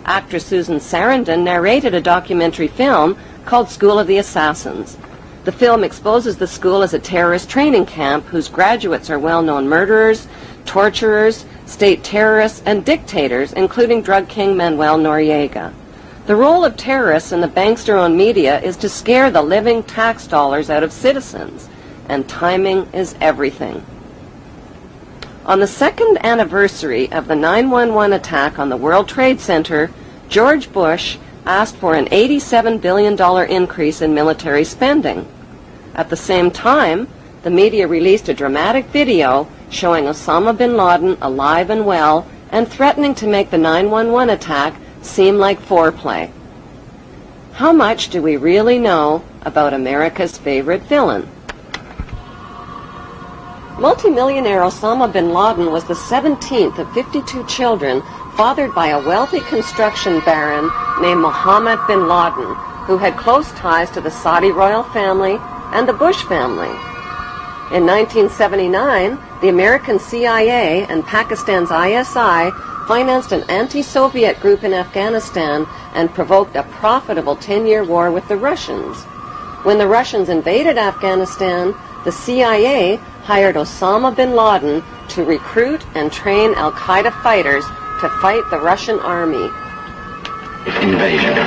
Actress Susan Sarandon narrated a documentary film called School of the Assassins. The film exposes the school as a terrorist training camp whose graduates are well-known murderers, torturers, state terrorists, and dictators, including drug king Manuel Noriega. The role of terrorists in the bankster-owned media is to scare the living tax dollars out of citizens, and timing is everything. On the second anniversary of the 9/11 attack on the World Trade Center, George Bush asked for an $87 billion increase in military spending. At the same time, the media released a dramatic video showing Osama bin Laden alive and well and threatening to make the 9/11 attack seem like foreplay. How much do we really know about America's favorite villain? Multimillionaire Osama bin Laden was the 17th of 52 children fathered by a wealthy construction baron named Mohammed bin Laden, who had close ties to the Saudi royal family and the Bush family. In 1979, the American CIA and Pakistan's ISI financed an anti-Soviet group in Afghanistan and provoked a profitable 10-year war with the Russians. When the Russians invaded Afghanistan, the CIA hired Osama bin Laden to recruit and train al-Qaeda fighters to fight the Russian army. Invasion.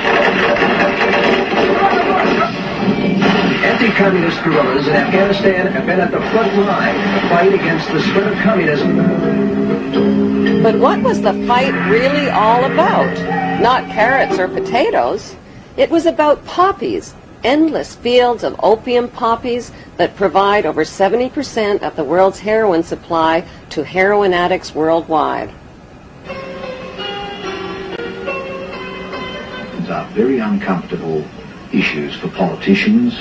Anti-communist guerrillas in Afghanistan have been at the front line in the fight against the spread of communism. But what was the fight really all about? Not carrots or potatoes. It was about poppies, endless fields of opium poppies that provide over 70% of the world's heroin supply to heroin addicts worldwide. These are very uncomfortable issues for politicians.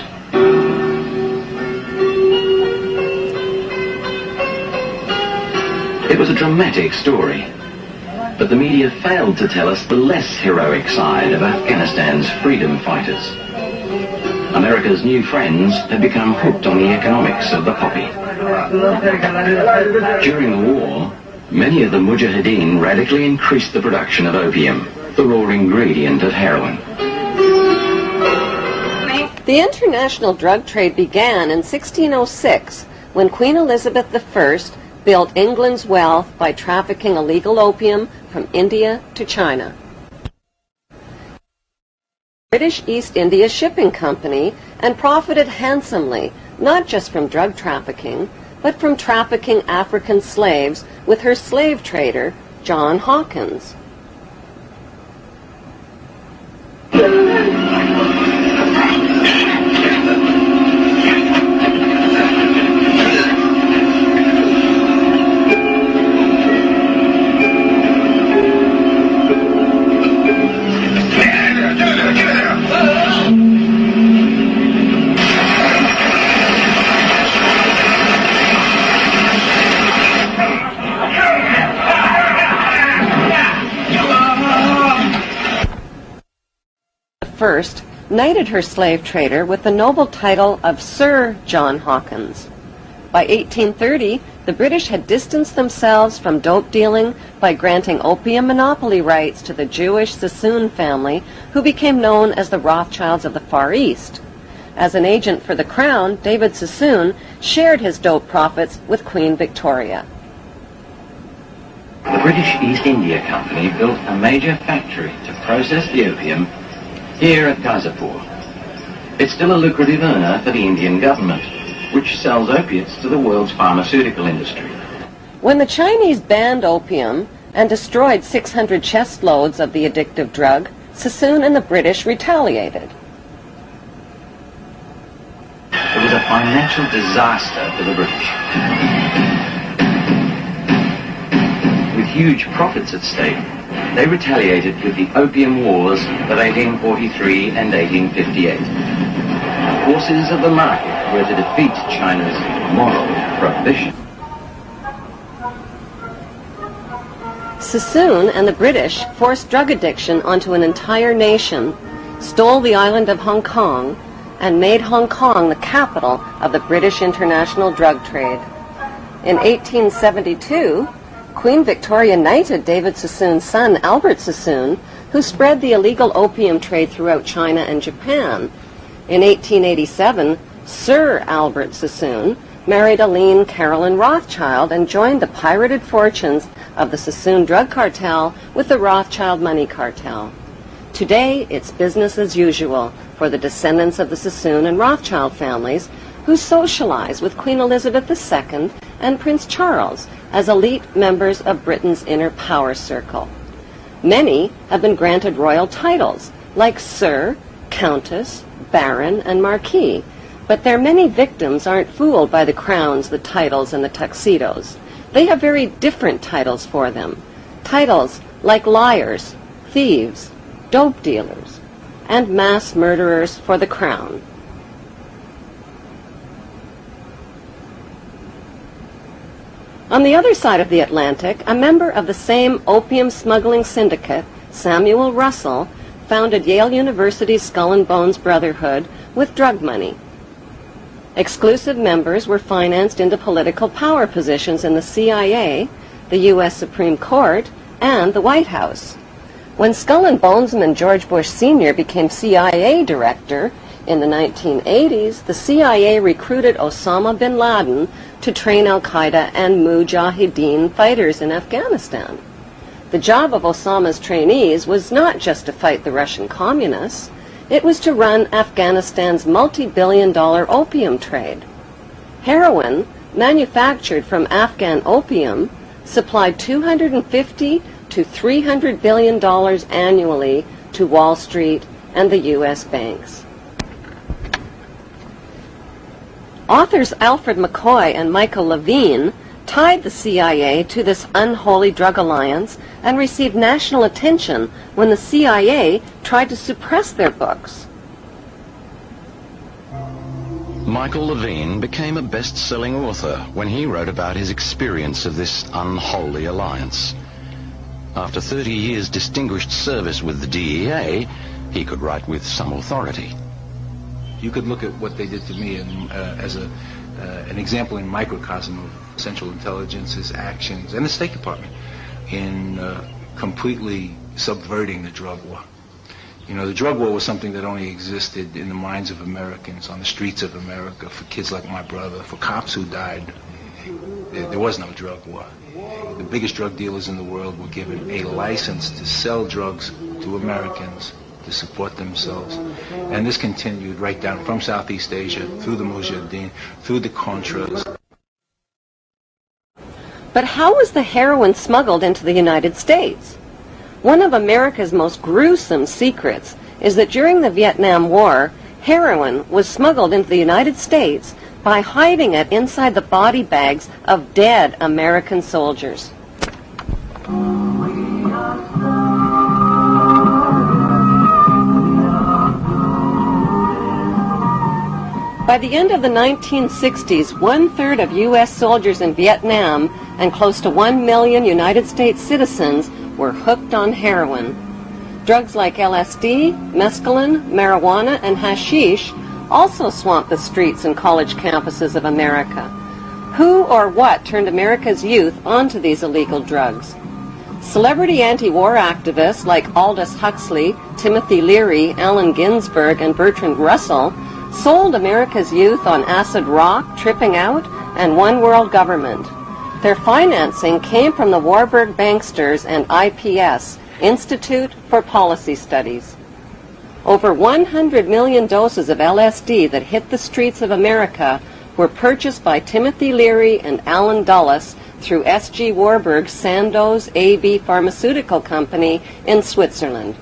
It was a dramatic story, but the media failed to tell us the less heroic side of Afghanistan's freedom fighters. America's new friends had become hooked on the economics of the poppy. During the war, many of the Mujahideen radically increased the production of opium, the raw ingredient of heroin. The international drug trade began in 1606 when Queen Elizabeth I built England's wealth by trafficking illegal opium from India to China. British East India Shipping Company and profited handsomely, not just from drug trafficking, but from trafficking African slaves with her slave trader, John Hawkins. First, knighted her slave trader with the noble title of Sir John Hawkins. By 1830, the British had distanced themselves from dope dealing by granting opium monopoly rights to the Jewish Sassoon family, who became known as the Rothschilds of the Far East. As an agent for the Crown, David Sassoon shared his dope profits with Queen Victoria. The British East India Company built a major factory to process the opium here at Gazipur. It's still a lucrative earner for the Indian government, which sells opiates to the world's pharmaceutical industry. When the Chinese banned opium and destroyed 600 chest loads of the addictive drug, Sassoon and the British retaliated. It was a financial disaster for the British. With huge profits at stake, they retaliated with the Opium Wars of 1843 and 1858. Forces of the market were to defeat China's moral prohibition. Sassoon and the British forced drug addiction onto an entire nation, stole the island of Hong Kong, and made Hong Kong the capital of the British international drug trade. In 1872, Queen Victoria knighted David Sassoon's son, Albert Sassoon, who spread the illegal opium trade throughout China and Japan. In 1887, Sir Albert Sassoon married Aline Carolyn Rothschild and joined the pirated fortunes of the Sassoon drug cartel with the Rothschild money cartel. Today, it's business as usual for the descendants of the Sassoon and Rothschild families, who socialize with Queen Elizabeth II and Prince Charles as elite members of Britain's inner power circle. Many have been granted royal titles, like Sir, Countess, Baron, and Marquis, but their many victims aren't fooled by the crowns, the titles, and the tuxedos. They have very different titles for them. Titles like liars, thieves, dope dealers, and mass murderers for the crown. On the other side of the Atlantic, a member of the same opium smuggling syndicate, Samuel Russell, founded Yale University's Skull and Bones Brotherhood with drug money. Exclusive members were financed into political power positions in the CIA, the U.S. Supreme Court, and the White House. When Skull and Bonesman George Bush Sr. became CIA director in the 1980s, the CIA recruited Osama bin Laden to train al-Qaeda and Mujahideen fighters in Afghanistan. The job of Osama's trainees was not just to fight the Russian communists, it was to run Afghanistan's multi-billion-dollar opium trade. Heroin, manufactured from Afghan opium, supplied $250 to $300 billion annually to Wall Street and the U.S. banks. Authors Alfred McCoy and Michael Levine tied the CIA to this unholy drug alliance and received national attention when the CIA tried to suppress their books. Michael Levine became a best-selling author when he wrote about his experience of this unholy alliance. After 30 years' distinguished service with the DEA, he could write with some authority. You could look at what they did to me as an example in microcosm of Central Intelligence's actions and the State Department in completely subverting the drug war. You know, the drug war was something that only existed in the minds of Americans, on the streets of America, for kids like my brother, for cops who died. There was no drug war. The biggest drug dealers in the world were given a license to sell drugs to Americans to support themselves. And this continued right down from Southeast Asia, through the Mujahideen, through the Contras. But how was the heroin smuggled into the United States? One of America's most gruesome secrets is that during the Vietnam War, heroin was smuggled into the United States by hiding it inside the body bags of dead American soldiers. By the end of the 1960s, 1/3 of U.S. soldiers in Vietnam and close to 1 million United States citizens were hooked on heroin. Drugs like LSD, mescaline, marijuana, and hashish also swamped the streets and college campuses of America. Who or what turned America's youth onto these illegal drugs? Celebrity anti-war activists like Aldous Huxley, Timothy Leary, Allen Ginsberg, and Bertrand Russell sold America's youth on acid rock, tripping out, and one world government. Their financing came from the Warburg Banksters and IPS, Institute for Policy Studies. Over 100 million doses of LSD that hit the streets of America were purchased by Timothy Leary and Alan Dulles through S.G. Warburg's Sandoz AB Pharmaceutical Company in Switzerland.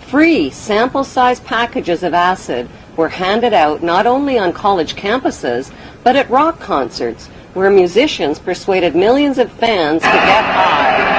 Free sample-sized packages of acid were handed out not only on college campuses, but at rock concerts, where musicians persuaded millions of fans to get high.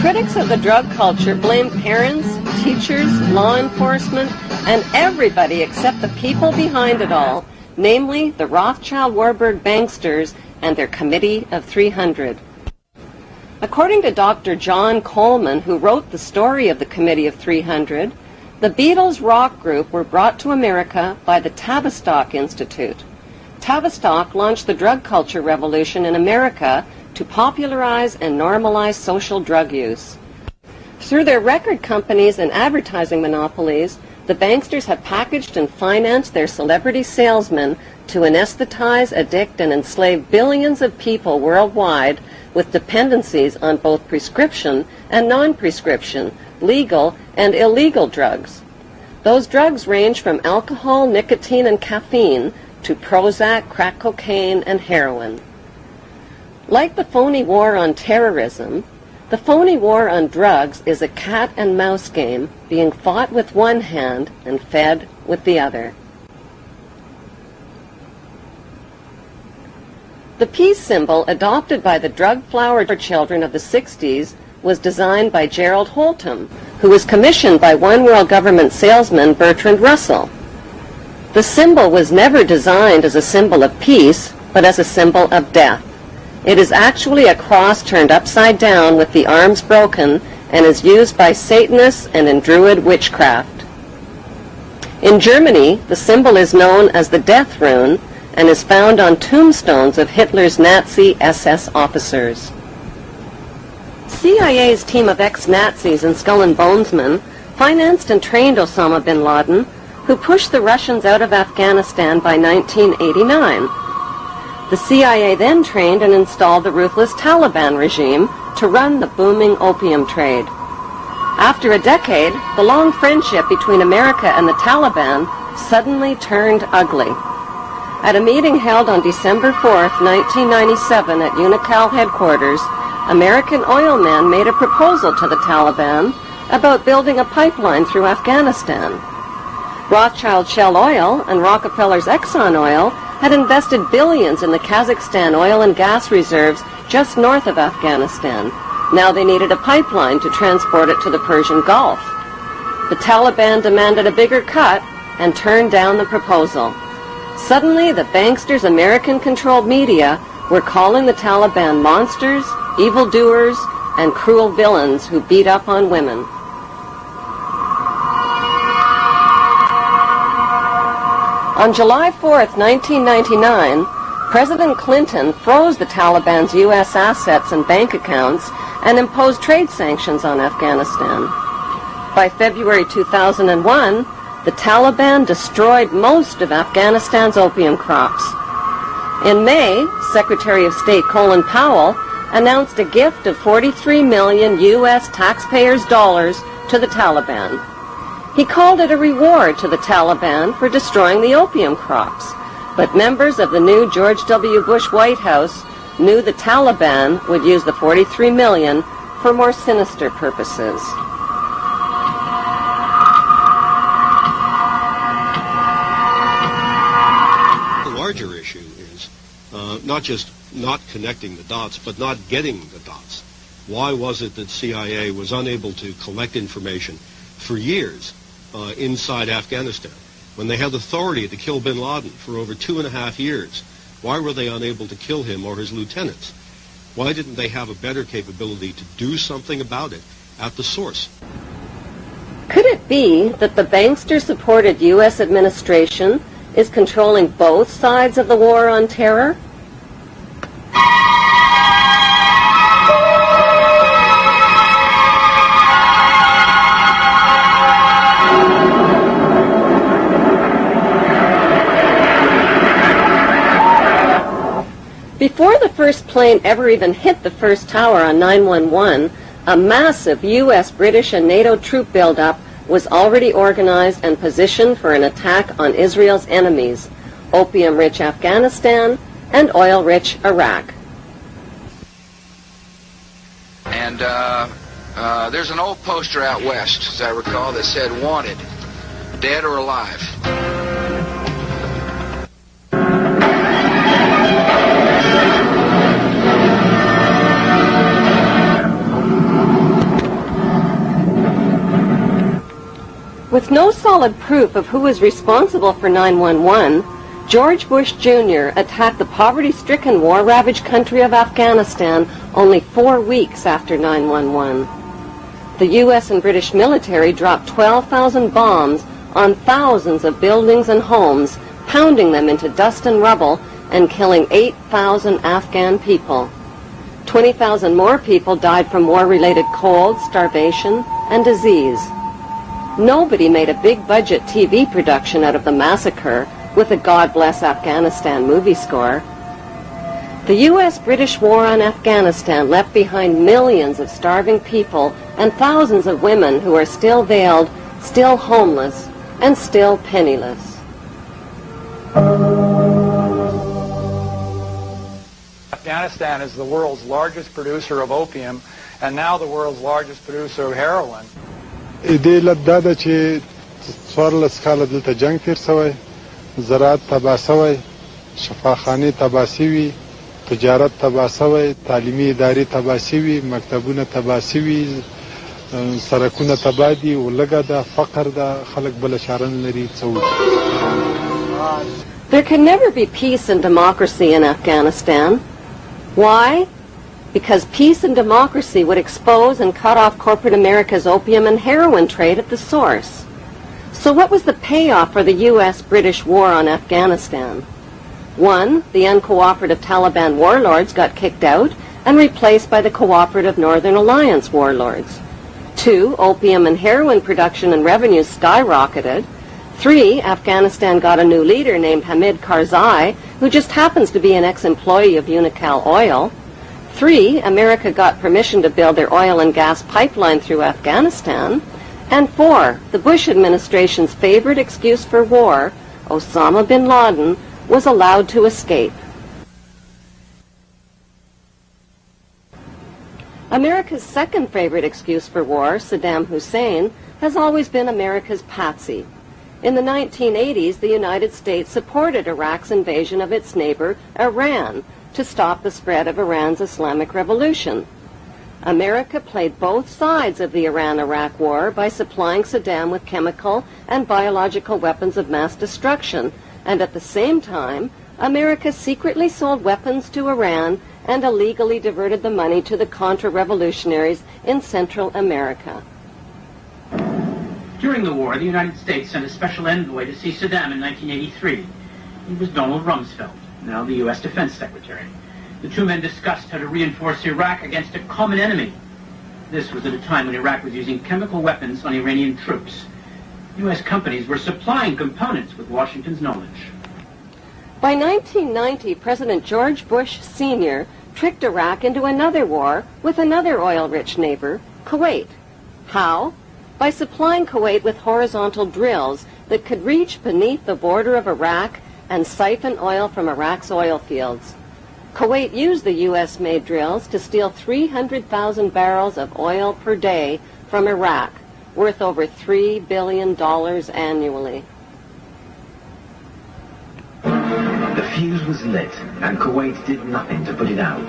Critics of the drug culture blame parents, teachers, law enforcement, and everybody except the people behind it all, namely the Rothschild-Warburg banksters and their Committee of 300. According to Dr. John Coleman, who wrote the story of the Committee of 300, the Beatles rock group were brought to America by the Tavistock Institute. Tavistock launched the drug culture revolution in America to popularize and normalize social drug use. Through their record companies and advertising monopolies, the banksters have packaged and financed their celebrity salesmen to anesthetize, addict, and enslave billions of people worldwide with dependencies on both prescription and non-prescription, legal and illegal drugs. Those drugs range from alcohol, nicotine, and caffeine to Prozac, crack cocaine, and heroin. Like the phony war on terrorism, the phony war on drugs is a cat and mouse game being fought with one hand and fed with the other. The peace symbol adopted by the drug flower children of the 60s was designed by Gerald Holtham, who was commissioned by One World Government salesman Bertrand Russell. The symbol was never designed as a symbol of peace, but as a symbol of death. It is actually a cross turned upside down with the arms broken and is used by Satanists and in Druid witchcraft. In Germany, the symbol is known as the death rune and is found on tombstones of Hitler's Nazi SS officers. CIA's team of ex-Nazis and skull and bonesmen financed and trained Osama bin Laden, who pushed the Russians out of Afghanistan by 1989. The CIA then trained and installed the ruthless Taliban regime to run the booming opium trade. After a decade, the long friendship between America and the Taliban suddenly turned ugly. At a meeting held on December 4th, 1997 at Unocal headquarters, American oil men made a proposal to the Taliban about building a pipeline through Afghanistan. Rothschild Shell Oil and Rockefeller's Exxon Oil had invested billions in the Kazakhstan oil and gas reserves just north of Afghanistan. Now they needed a pipeline to transport it to the Persian Gulf. The Taliban demanded a bigger cut and turned down the proposal. Suddenly, the banksters' American-controlled media were calling the Taliban monsters, evildoers, and cruel villains who beat up on women. On July 4th, 1999, President Clinton froze the Taliban's U.S. assets and bank accounts and imposed trade sanctions on Afghanistan. By February 2001, the Taliban destroyed most of Afghanistan's opium crops. In May, Secretary of State Colin Powell announced a gift of 43 million U.S. taxpayers' dollars to the Taliban. He called it a reward to the Taliban for destroying the opium crops, but members of the new George W. Bush White House knew the Taliban would use the 43 million for more sinister purposes. The larger issue is not just not connecting the dots, but not getting the dots. Why was it that CIA was unable to collect information for years inside Afghanistan? When they had authority to kill bin Laden for over 2.5 years, why were they unable to kill him or his lieutenants? Why didn't they have a better capability to do something about it at the source? Could it be that the bankster-supported U.S. administration is controlling both sides of the war on terror? Before the first plane ever even hit the first tower on 9/11, a massive U.S., British, and NATO troop buildup was already organized and positioned for an attack on Israel's enemies, opium-rich Afghanistan and oil-rich Iraq. And there's an old poster out west, as I recall, that said, "Wanted, dead or alive." With no solid proof of who was responsible for 9/11, George Bush Jr. attacked the poverty-stricken, war-ravaged country of Afghanistan only 4 weeks after 9/11. The U.S. and British military dropped 12,000 bombs on thousands of buildings and homes, pounding them into dust and rubble and killing 8,000 Afghan people. 20,000 more people died from war-related cold, starvation, and disease. Nobody made a big-budget TV production out of the massacre with a God Bless Afghanistan movie score. The U.S.-British war on Afghanistan left behind millions of starving people and thousands of women who are still veiled, still homeless, and still penniless. Afghanistan is the world's largest producer of opium and now the world's largest producer of heroin. دې علت دا ده چې 14 کاله دلته جنگ تیر شوی، زراعت تباه شوی، شفاخانې تباه شوي، تجارت تباه شوی، تعلیمي ادارې تباه شوي، مکتبونه تباه شوي، سړکونه تباه دي، ولږه ده، فقر ده، خلک بله چاره نه لري څه وکړي. There can never be peace and democracy in Afghanistan. Why? Because peace and democracy would expose and cut off corporate America's opium and heroin trade at the source. So what was the payoff for the U.S.-British war on Afghanistan? 1, the uncooperative Taliban warlords got kicked out and replaced by the cooperative Northern Alliance warlords. 2, opium and heroin production and revenues skyrocketed. 3, Afghanistan got a new leader named Hamid Karzai, who just happens to be an ex-employee of Unocal Oil. 3, America got permission to build their oil and gas pipeline through Afghanistan. And 4, the Bush administration's favorite excuse for war, Osama bin Laden, was allowed to escape. America's second favorite excuse for war, Saddam Hussein, has always been America's patsy. In the 1980s, the United States supported Iraq's invasion of its neighbor, Iran, to stop the spread of Iran's Islamic Revolution. America played both sides of the Iran-Iraq war by supplying Saddam with chemical and biological weapons of mass destruction, and at the same time, America secretly sold weapons to Iran and illegally diverted the money to the Contra-revolutionaries in Central America. During the war, the United States sent a special envoy to see Saddam in 1983. It was Donald Rumsfeld, now the U.S. Defense Secretary. The two men discussed how to reinforce Iraq against a common enemy. This was at a time when Iraq was using chemical weapons on Iranian troops. U.S. companies were supplying components with Washington's knowledge. By 1990, President George Bush Sr. tricked Iraq into another war with another oil-rich neighbor, Kuwait. How? By supplying Kuwait with horizontal drills that could reach beneath the border of Iraq and siphon oil from Iraq's oil fields. Kuwait used the U.S.-made drills to steal 300,000 barrels of oil per day from Iraq, worth over $3 billion annually. The fuse was lit, and Kuwait did nothing to put it out.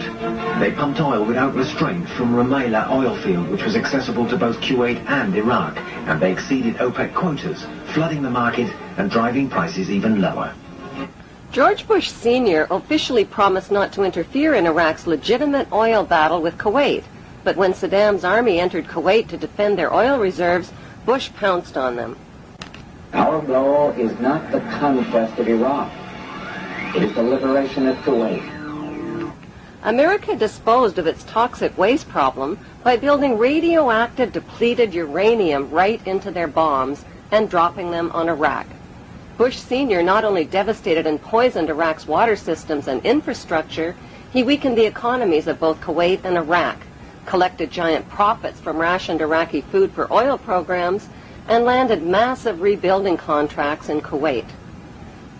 They pumped oil without restraint from Rumaila oil field, which was accessible to both Kuwait and Iraq, and they exceeded OPEC quotas, flooding the market and driving prices even lower. George Bush Sr. officially promised not to interfere in Iraq's legitimate oil battle with Kuwait, but when Saddam's army entered Kuwait to defend their oil reserves, Bush pounced on them. Our goal is not the conquest of Iraq. It is the liberation of Kuwait. America disposed of its toxic waste problem by building radioactive depleted uranium right into their bombs and dropping them on Iraq. Bush Sr. not only devastated and poisoned Iraq's water systems and infrastructure, he weakened the economies of both Kuwait and Iraq, collected giant profits from rationed Iraqi food for oil programs, and landed massive rebuilding contracts in Kuwait.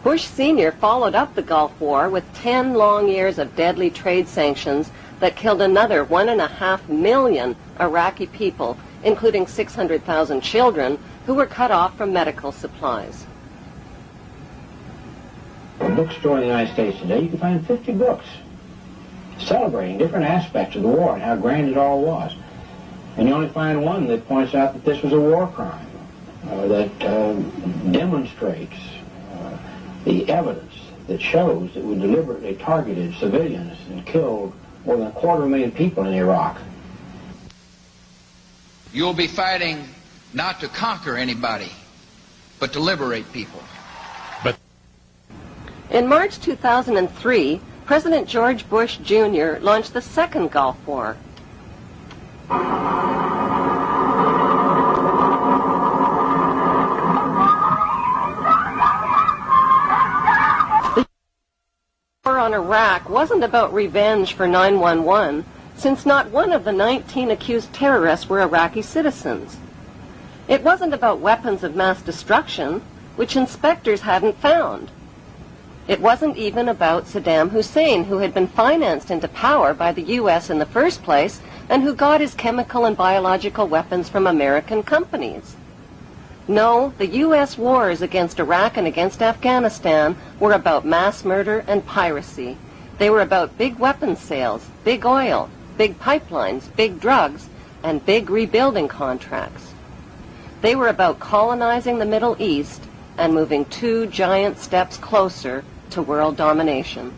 Bush Sr. followed up the Gulf War with 10 long years of deadly trade sanctions that killed another 1.5 million Iraqi people, including 600,000 children who were cut off from medical supplies. In a bookstore in the United States today, you can find 50 books celebrating different aspects of the war and how grand it all was. And you only find one that points out that this was a war crime, that demonstrates the evidence that shows that we deliberately targeted civilians and killed more than 250,000 people in Iraq. You'll be fighting not to conquer anybody, but to liberate people. In March 2003, President George Bush Jr. launched the second Gulf War. The war on Iraq wasn't about revenge for 9/11, since not one of the 19 accused terrorists were Iraqi citizens. It wasn't about weapons of mass destruction, which inspectors hadn't found. It wasn't even about Saddam Hussein, who had been financed into power by the U.S. in the first place and who got his chemical and biological weapons from American companies. No, the U.S. wars against Iraq and against Afghanistan were about mass murder and piracy. They were about big weapons sales, big oil, big pipelines, big drugs, and big rebuilding contracts. They were about colonizing the Middle East and moving 2 giant steps closer to world domination.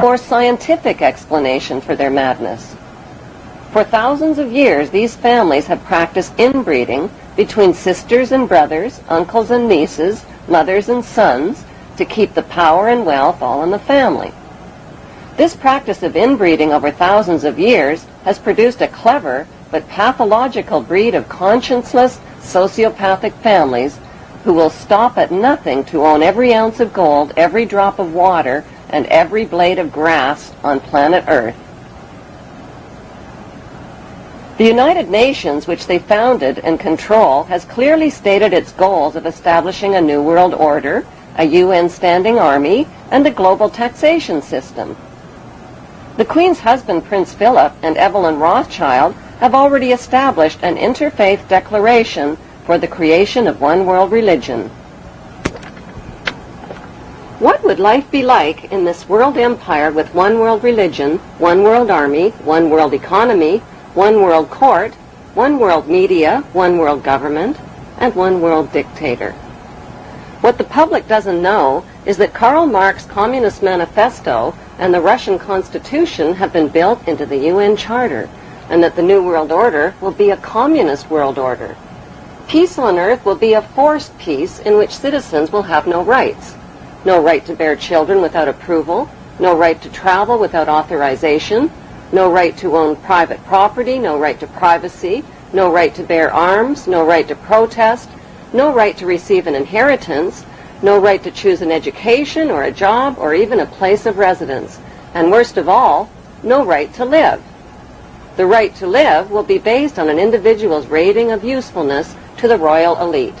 More scientific explanation for their madness. For thousands of years, these families have practiced inbreeding between sisters and brothers, uncles and nieces, mothers and sons, to keep the power and wealth all in the family. This practice of inbreeding over thousands of years has produced a clever but pathological breed of conscienceless, sociopathic families who will stop at nothing to own every ounce of gold, every drop of water, and every blade of grass on planet Earth. The United Nations, which they founded and control, has clearly stated its goals of establishing a new world order, a UN standing army, and a global taxation system. The Queen's husband, Prince Philip, and Evelyn Rothschild have already established an interfaith declaration for the creation of one world religion. What would life be like in this world empire with one world religion, one world army, one world economy, one world court, one world media, one world government, and one world dictator? What the public doesn't know is that Karl Marx's Communist Manifesto and the Russian Constitution have been built into the UN Charter, and that the New World Order will be a communist world order. Peace on earth will be a forced peace in which citizens will have no rights. No right to bear children without approval, no right to travel without authorization, no right to own private property, no right to privacy, no right to bear arms, no right to protest, no right to receive an inheritance, no right to choose an education or a job or even a place of residence, and worst of all, no right to live. The right to live will be based on an individual's rating of usefulness to the royal elite.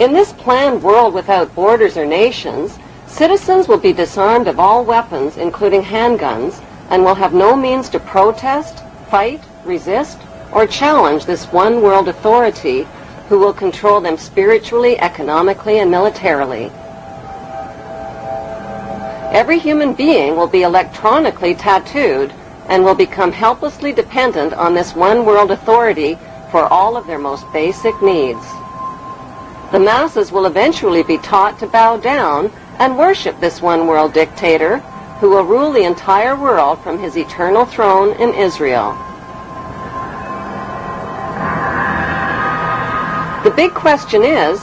In this planned world without borders or nations, citizens will be disarmed of all weapons, including handguns, and will have no means to protest, fight, resist, or challenge this one world authority who will control them spiritually, economically, and militarily. Every human being will be electronically tattooed and will become helplessly dependent on this one world authority for all of their most basic needs. The masses will eventually be taught to bow down and worship this one world dictator who will rule the entire world from his eternal throne in Israel. The big question is,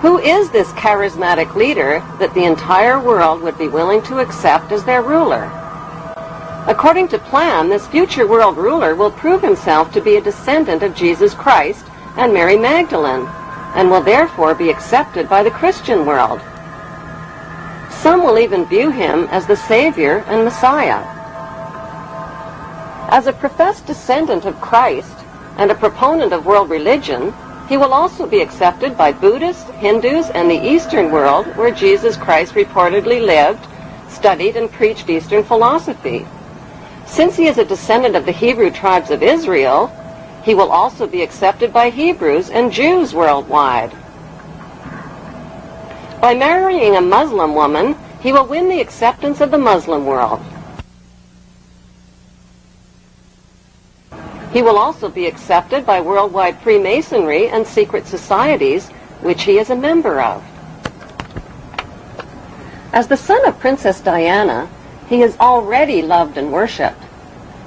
who is this charismatic leader that the entire world would be willing to accept as their ruler? According to plan, this future world ruler will prove himself to be a descendant of Jesus Christ and Mary Magdalene, and will therefore be accepted by the Christian world. Some will even view him as the Savior and Messiah. As a professed descendant of Christ and a proponent of world religion, he will also be accepted by Buddhists, Hindus, and the Eastern world, where Jesus Christ reportedly lived, studied, and preached Eastern philosophy. Since he is a descendant of the Hebrew tribes of Israel, he will also be accepted by Hebrews and Jews worldwide. By marrying a Muslim woman, he will win the acceptance of the Muslim world. He will also be accepted by worldwide Freemasonry and secret societies, which he is a member of. As the son of Princess Diana, he is already loved and worshipped.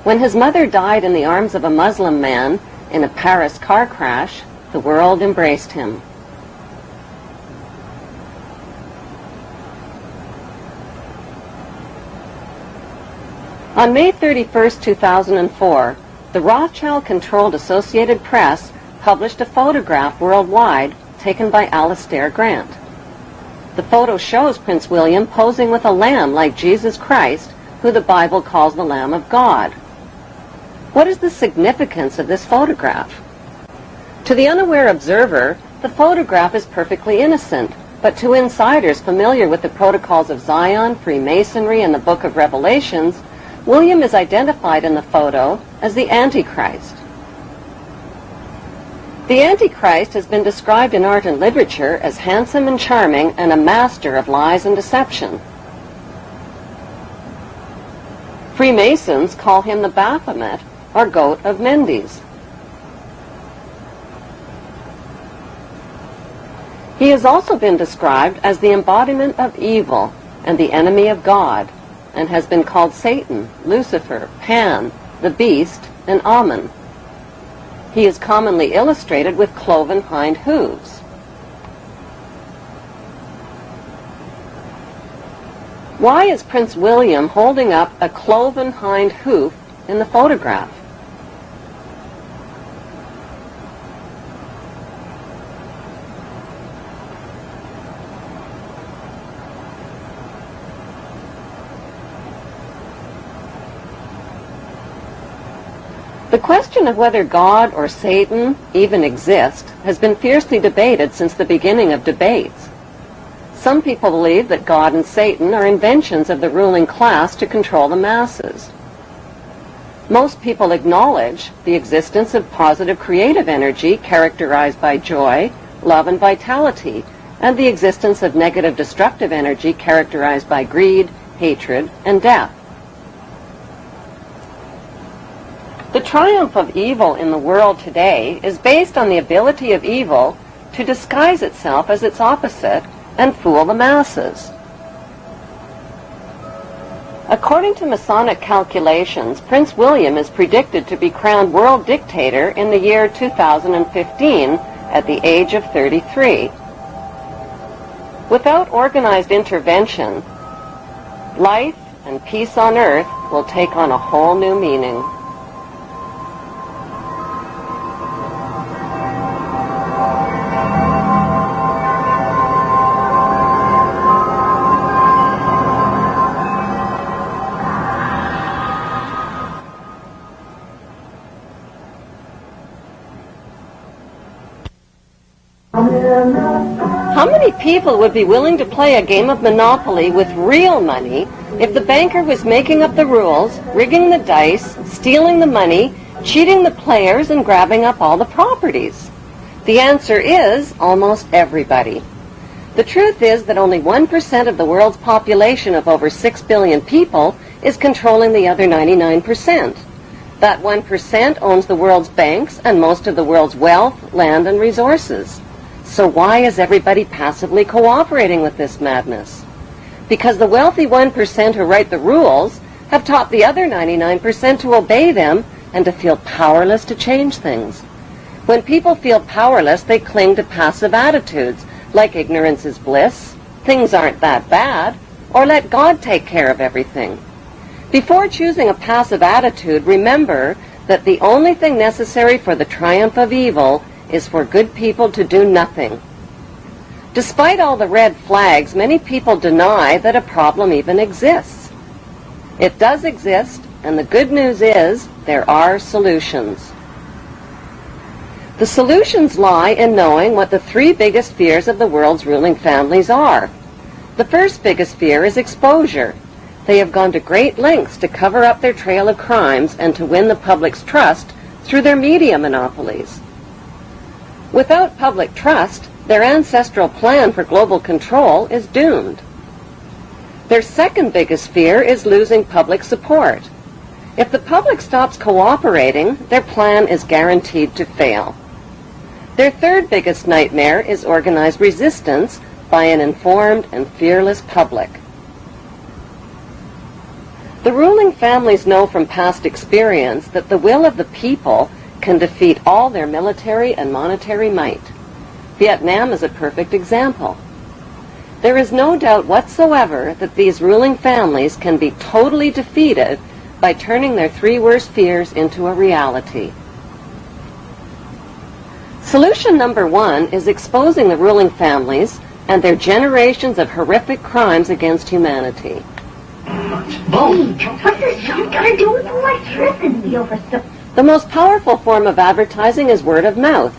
When his mother died in the arms of a Muslim man in a Paris car crash, the world embraced him. On May 31, 2004, the Rothschild-controlled Associated Press published a photograph worldwide taken by Alistair Grant. The photo shows Prince William posing with a lamb like Jesus Christ, who the Bible calls the Lamb of God. What is the significance of this photograph? To the unaware observer, the photograph is perfectly innocent, but to insiders familiar with the protocols of Zion, Freemasonry, and the Book of Revelations, William is identified in the photo as the Antichrist. The Antichrist has been described in art and literature as handsome and charming and a master of lies and deception. Freemasons call him the Baphomet, or Goat of Mendes. He has also been described as the embodiment of evil and the enemy of God, and has been called Satan, Lucifer, Pan, the Beast, and Amun. He is commonly illustrated with cloven hind hooves. Why is Prince William holding up a cloven hind hoof in the photograph? The question of whether God or Satan even exist has been fiercely debated since the beginning of debates. Some people believe that God and Satan are inventions of the ruling class to control the masses. Most people acknowledge the existence of positive creative energy characterized by joy, love, and vitality, and the existence of negative destructive energy characterized by greed, hatred, and death. The triumph of evil in the world today is based on the ability of evil to disguise itself as its opposite and fool the masses. According to Masonic calculations, Prince William is predicted to be crowned world dictator in the year 2015 at the age of 33. Without organized intervention, life and peace on earth will take on a whole new meaning. How many people would be willing to play a game of Monopoly with real money if the banker was making up the rules, rigging the dice, stealing the money, cheating the players, and grabbing up all the properties? The answer is almost everybody. The truth is that only 1% of the world's population of over 6 billion people is controlling the other 99%. That 1% owns the world's banks and most of the world's wealth, land, and resources. So why is everybody passively cooperating with this madness? Because the wealthy 1% who write the rules have taught the other 99% to obey them and to feel powerless to change things. When people feel powerless, they cling to passive attitudes like ignorance is bliss, things aren't that bad, or let God take care of everything. Before choosing a passive attitude, remember that the only thing necessary for the triumph of evil is for good people to do nothing. Despite all the red flags, many people deny that a problem even exists. It does exist, and the good news is there are solutions. The solutions lie in knowing what the three biggest fears of the world's ruling families are. The first biggest fear is exposure. They have gone to great lengths to cover up their trail of crimes and to win the public's trust through their media monopolies. Without public trust, their ancestral plan for global control is doomed. Their second biggest fear is losing public support. If the public stops cooperating, their plan is guaranteed to fail. Their third biggest nightmare is organized resistance by an informed and fearless public. The ruling families know from past experience that the will of the people can defeat all their military and monetary might. Vietnam is a perfect example. There is no doubt whatsoever that these ruling families can be totally defeated by turning their three worst fears into a reality. Solution number one is exposing the ruling families and their generations of horrific crimes against humanity. What does that got to do with electricity over stuff? The most powerful form of advertising is word of mouth.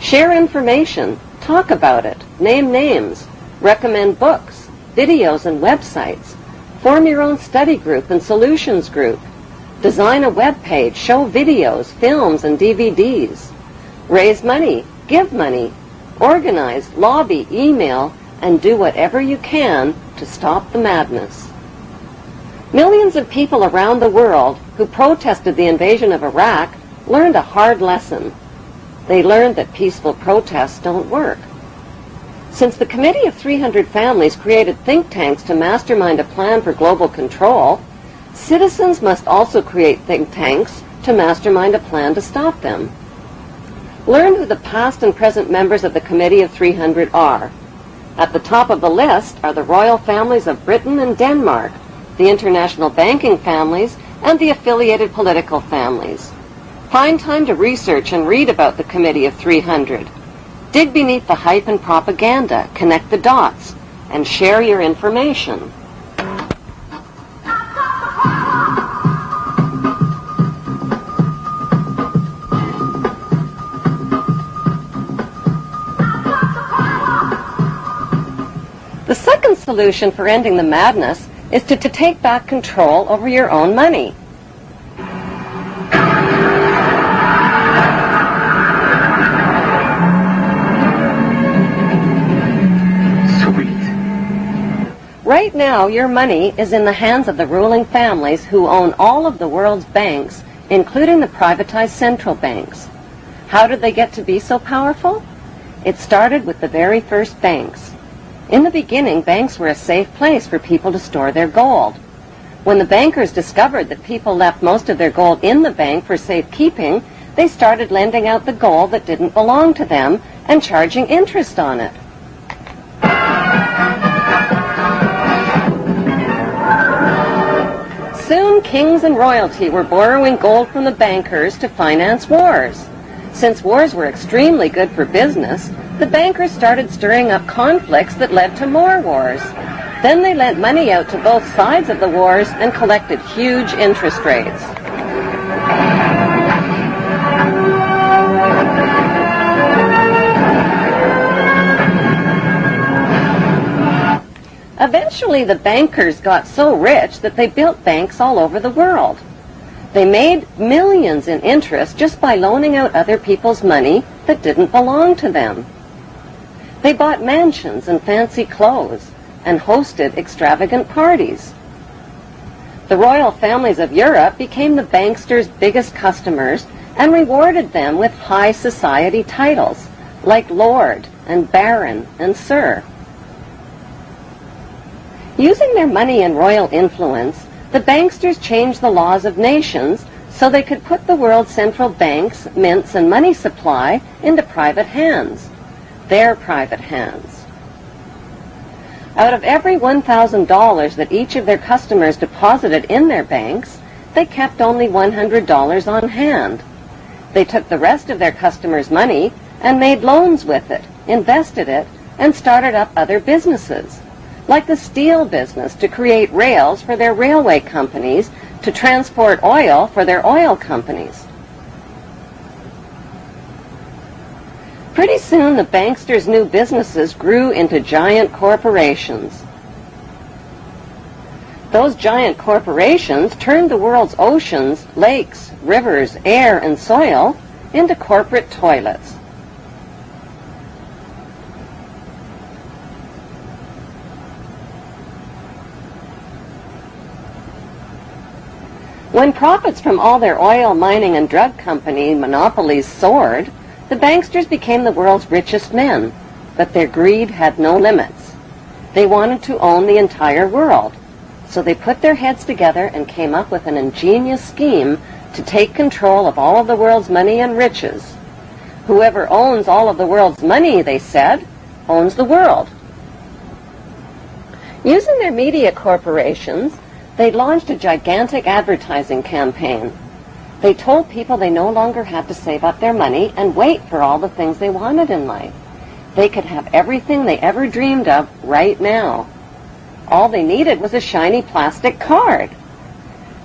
Share information, talk about it, name names, recommend books, videos, and websites. Form your own study group and solutions group. Design a web page, show videos, films, and DVDs. Raise money, give money, organize, lobby, email, and do whatever you can to stop the madness. Millions of people around the world who protested the invasion of Iraq learned a hard lesson. They learned that peaceful protests don't work. Since the Committee of 300 Families created think tanks to mastermind a plan for global control, citizens must also create think tanks to mastermind a plan to stop them. Learn who the past and present members of the Committee of 300 are. At the top of the list are the royal families of Britain and Denmark, the international banking families, and the affiliated political families. Find time to research and read about the Committee of 300. Dig beneath the hype and propaganda, connect the dots, and share your information. The second solution for ending the madness is to take back control over your own money. Right now, your money is in the hands of the ruling families who own all of the world's banks, including the privatized central banks. How did they get to be so powerful? It started with the very first banks. In the beginning, banks were a safe place for people to store their gold. When the bankers discovered that people left most of their gold in the bank for safekeeping, they started lending out the gold that didn't belong to them and charging interest on it. Soon, kings and royalty were borrowing gold from the bankers to finance wars. Since wars were extremely good for business, the bankers started stirring up conflicts that led to more wars. Then they lent money out to both sides of the wars and collected huge interest rates. Eventually, the bankers got so rich that they built banks all over the world. They made millions in interest just by loaning out other people's money that didn't belong to them. They bought mansions and fancy clothes and hosted extravagant parties. The royal families of Europe became the banksters' biggest customers and rewarded them with high society titles like Lord and Baron and Sir. Using their money and royal influence, the banksters changed the laws of nations so they could put the world's central banks, mints, and money supply into private hands, their private hands. Out of every $1,000 that each of their customers deposited in their banks, they kept only $100 on hand. They took the rest of their customers' money and made loans with it, invested it, and started up other businesses, like the steel business to create rails for their railway companies, to transport oil for their oil companies. Pretty soon, the banksters' new businesses grew into giant corporations. Those giant corporations turned the world's oceans, lakes, rivers, air, and soil into corporate toilets. When profits from all their oil, mining, and drug company monopolies soared, the banksters became the world's richest men, but their greed had no limits. They wanted to own the entire world, so they put their heads together and came up with an ingenious scheme to take control of all of the world's money and riches. Whoever owns all of the world's money, they said, owns the world. Using their media corporations, they launched a gigantic advertising campaign. They told people they no longer had to save up their money and wait for all the things they wanted in life. They could have everything they ever dreamed of right now. All they needed was a shiny plastic card.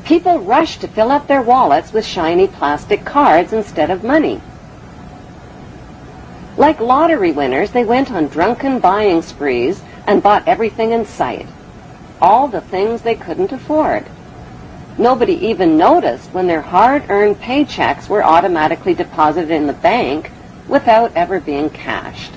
People rushed to fill up their wallets with shiny plastic cards instead of money. Like lottery winners, they went on drunken buying sprees and bought everything in sight. All the things they couldn't afford. Nobody even noticed when their hard-earned paychecks were automatically deposited in the bank without ever being cashed.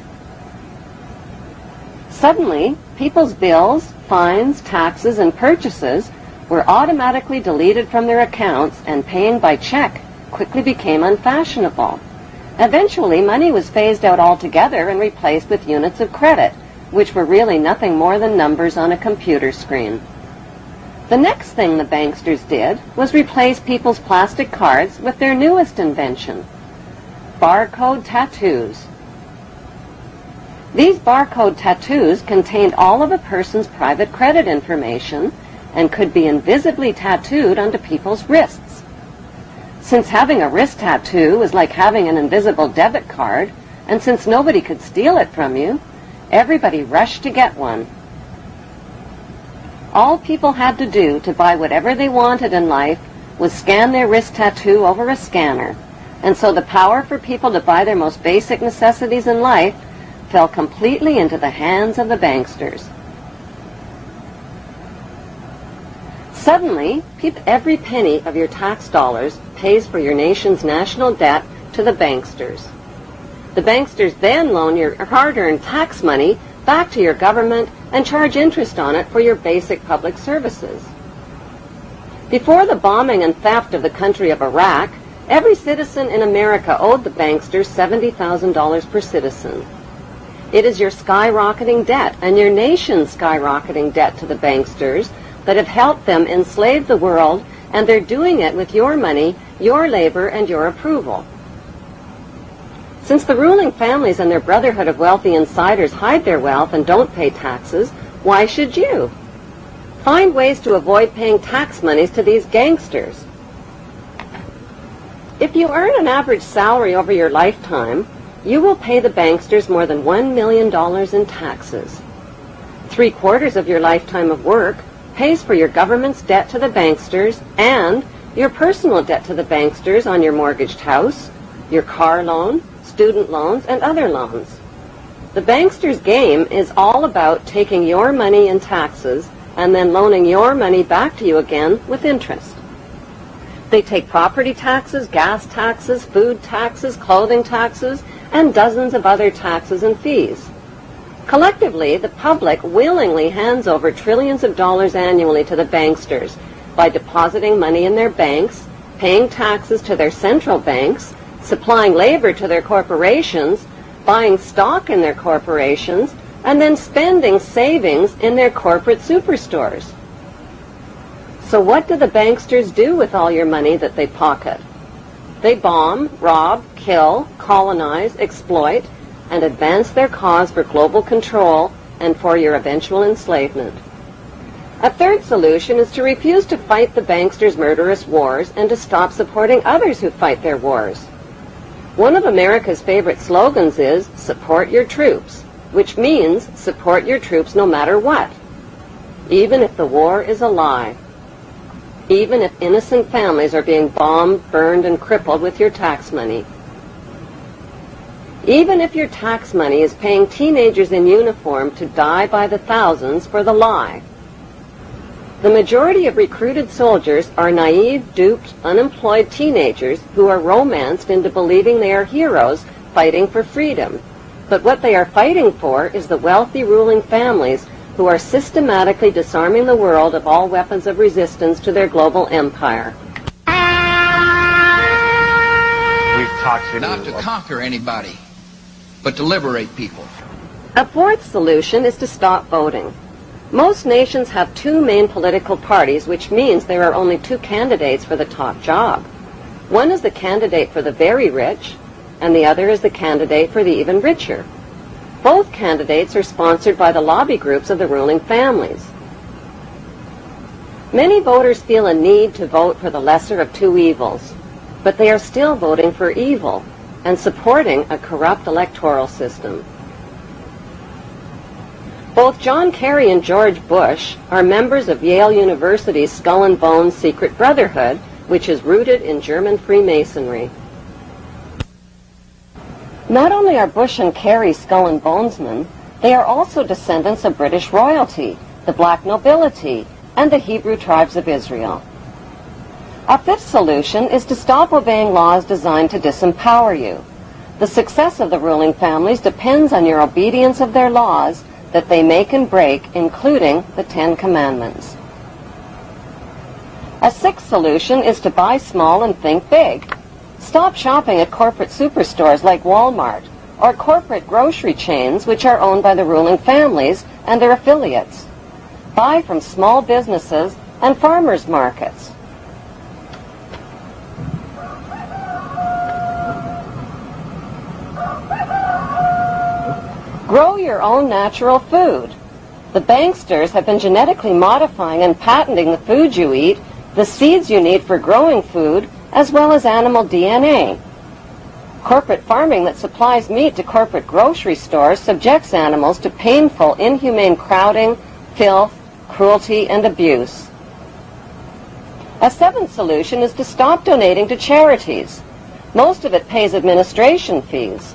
Suddenly, people's bills, fines, taxes, and purchases were automatically deleted from their accounts, and paying by check quickly became unfashionable. Eventually, money was phased out altogether and replaced with units of credit, which were really nothing more than numbers on a computer screen. The next thing the banksters did was replace people's plastic cards with their newest invention, barcode tattoos. These barcode tattoos contained all of a person's private credit information and could be invisibly tattooed onto people's wrists. Since having a wrist tattoo was like having an invisible debit card, and since nobody could steal it from you, everybody rushed to get one. All people had to do to buy whatever they wanted in life was scan their wrist tattoo over a scanner, and so the power for people to buy their most basic necessities in life fell completely into the hands of the banksters. Suddenly, every penny of your tax dollars pays for your nation's national debt to the banksters. The banksters then loan your hard-earned tax money back to your government and charge interest on it for your basic public services. Before the bombing and theft of the country of Iraq, every citizen in America owed the banksters $70,000 per citizen. It is your skyrocketing debt and your nation's skyrocketing debt to the banksters that have helped them enslave the world, and they're doing it with your money, your labor, and your approval. Since the ruling families and their brotherhood of wealthy insiders hide their wealth and don't pay taxes, why should you? Find ways to avoid paying tax monies to these gangsters. If you earn an average salary over your lifetime, you will pay the banksters more than $1 million in taxes. 3/4 of your lifetime of work pays for your government's debt to the banksters and your personal debt to the banksters on your mortgaged house, your car loan, student loans, and other loans. The banksters' game is all about taking your money in taxes and then loaning your money back to you again with interest. They take property taxes, gas taxes, food taxes, clothing taxes, and dozens of other taxes and fees. Collectively, the public willingly hands over trillions of dollars annually to the banksters by depositing money in their banks, paying taxes to their central banks, supplying labor to their corporations, buying stock in their corporations, and then spending savings in their corporate superstores. So what do the banksters do with all your money that they pocket? They bomb, rob, kill, colonize, exploit, and advance their cause for global control and for your eventual enslavement. A third solution is to refuse to fight the banksters' murderous wars and to stop supporting others who fight their wars. One of America's favorite slogans is, "Support your troops," which means support your troops no matter what, even if the war is a lie, even if innocent families are being bombed, burned, and crippled with your tax money, even if your tax money is paying teenagers in uniform to die by the thousands for the lie. The majority of recruited soldiers are naive, duped, unemployed teenagers who are romanced into believing they are heroes fighting for freedom. But what they are fighting for is the wealthy ruling families who are systematically disarming the world of all weapons of resistance to their global empire. We've talked to not to conquer anybody, but to liberate people. A fourth solution is to stop voting. Most nations have two main political parties, which means there are only two candidates for the top job. One is the candidate for the very rich, and the other is the candidate for the even richer. Both candidates are sponsored by the lobby groups of the ruling families. Many voters feel a need to vote for the lesser of two evils, but they are still voting for evil and supporting a corrupt electoral system. Both John Kerry and George Bush are members of Yale University's Skull and Bones Secret Brotherhood, which is rooted in German Freemasonry. Not only are Bush and Kerry Skull and Bonesmen, they are also descendants of British royalty, the black nobility, and the Hebrew tribes of Israel. A fifth solution is to stop obeying laws designed to disempower you. The success of the ruling families depends on your obedience of their laws that they make and break, including the 10 Commandments. A sixth solution is to buy small and think big. Stop shopping at corporate superstores like Walmart or corporate grocery chains which are owned by the ruling families and their affiliates. Buy from small businesses and farmers' markets. Grow your own natural food. The banksters have been genetically modifying and patenting the food you eat, the seeds you need for growing food, as well as animal DNA. Corporate farming that supplies meat to corporate grocery stores subjects animals to painful, inhumane crowding, filth, cruelty, and abuse. A seventh solution is to stop donating to charities. Most of it pays administration fees.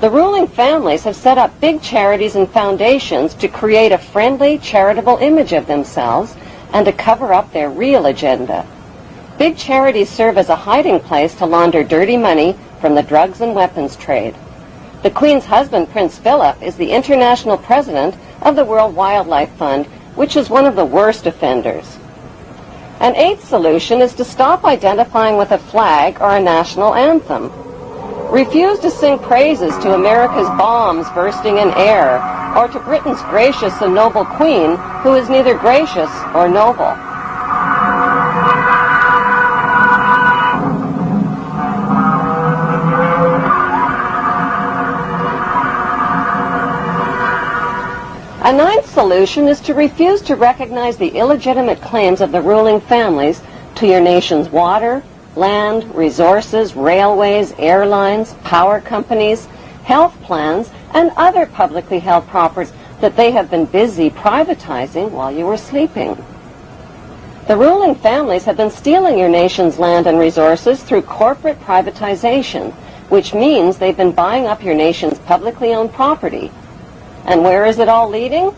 The ruling families have set up big charities and foundations to create a friendly, charitable image of themselves and to cover up their real agenda. Big charities serve as a hiding place to launder dirty money from the drugs and weapons trade. The Queen's husband, Prince Philip, is the international president of the World Wildlife Fund, which is one of the worst offenders. An eighth solution is to stop identifying with a flag or a national anthem. Refuse to sing praises to America's bombs bursting in air, or to Britain's gracious and noble Queen, who is neither gracious or noble. A ninth solution is to refuse to recognize the illegitimate claims of the ruling families to your nation's water, land, resources, railways, airlines, power companies, health plans, and other publicly held properties that they have been busy privatizing while you were sleeping. The ruling families have been stealing your nation's land and resources through corporate privatization, which means they've been buying up your nation's publicly owned property. And where is it all leading?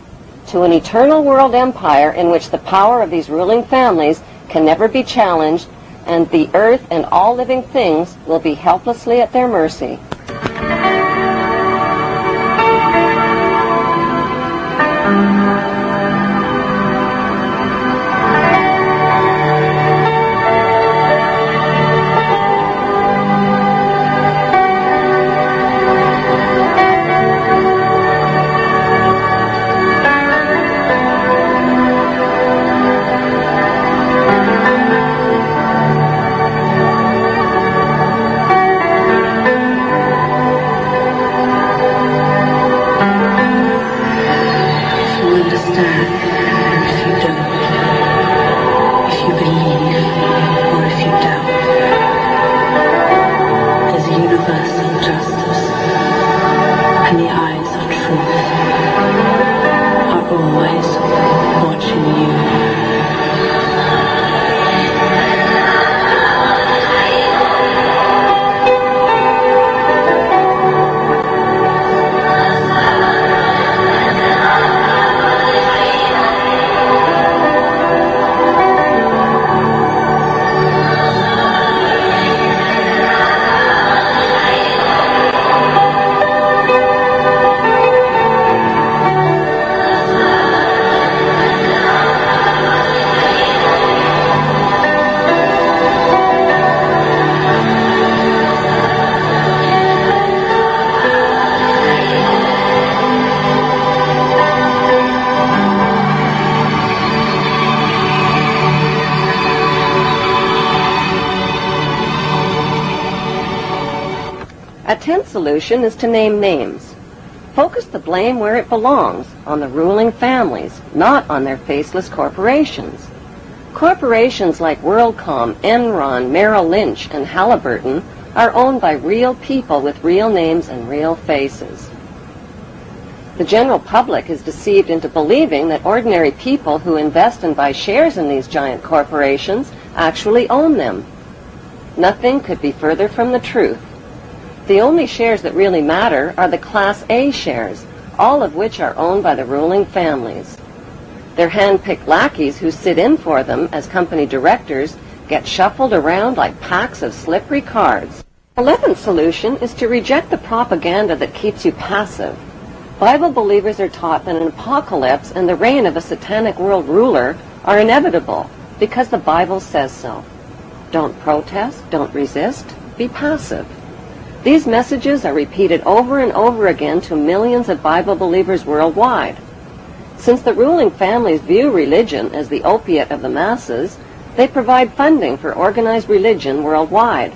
To an eternal world empire in which the power of these ruling families can never be challenged, and the earth and all living things will be helplessly at their mercy. A tenth solution is to name names. Focus the blame where it belongs, on the ruling families, not on their faceless corporations. Corporations like WorldCom, Enron, Merrill Lynch, and Halliburton are owned by real people with real names and real faces. The general public is deceived into believing that ordinary people who invest and buy shares in these giant corporations actually own them. Nothing could be further from the truth. The only shares that really matter are the Class A shares, all of which are owned by the ruling families. Their hand-picked lackeys who sit in for them as company directors get shuffled around like packs of slippery cards. The 11th solution is to reject the propaganda that keeps you passive. Bible believers are taught that an apocalypse and the reign of a satanic world ruler are inevitable because the Bible says so. Don't protest, don't resist, be passive. These messages are repeated over and over again to millions of Bible believers worldwide. Since the ruling families view religion as the opiate of the masses, they provide funding for organized religion worldwide.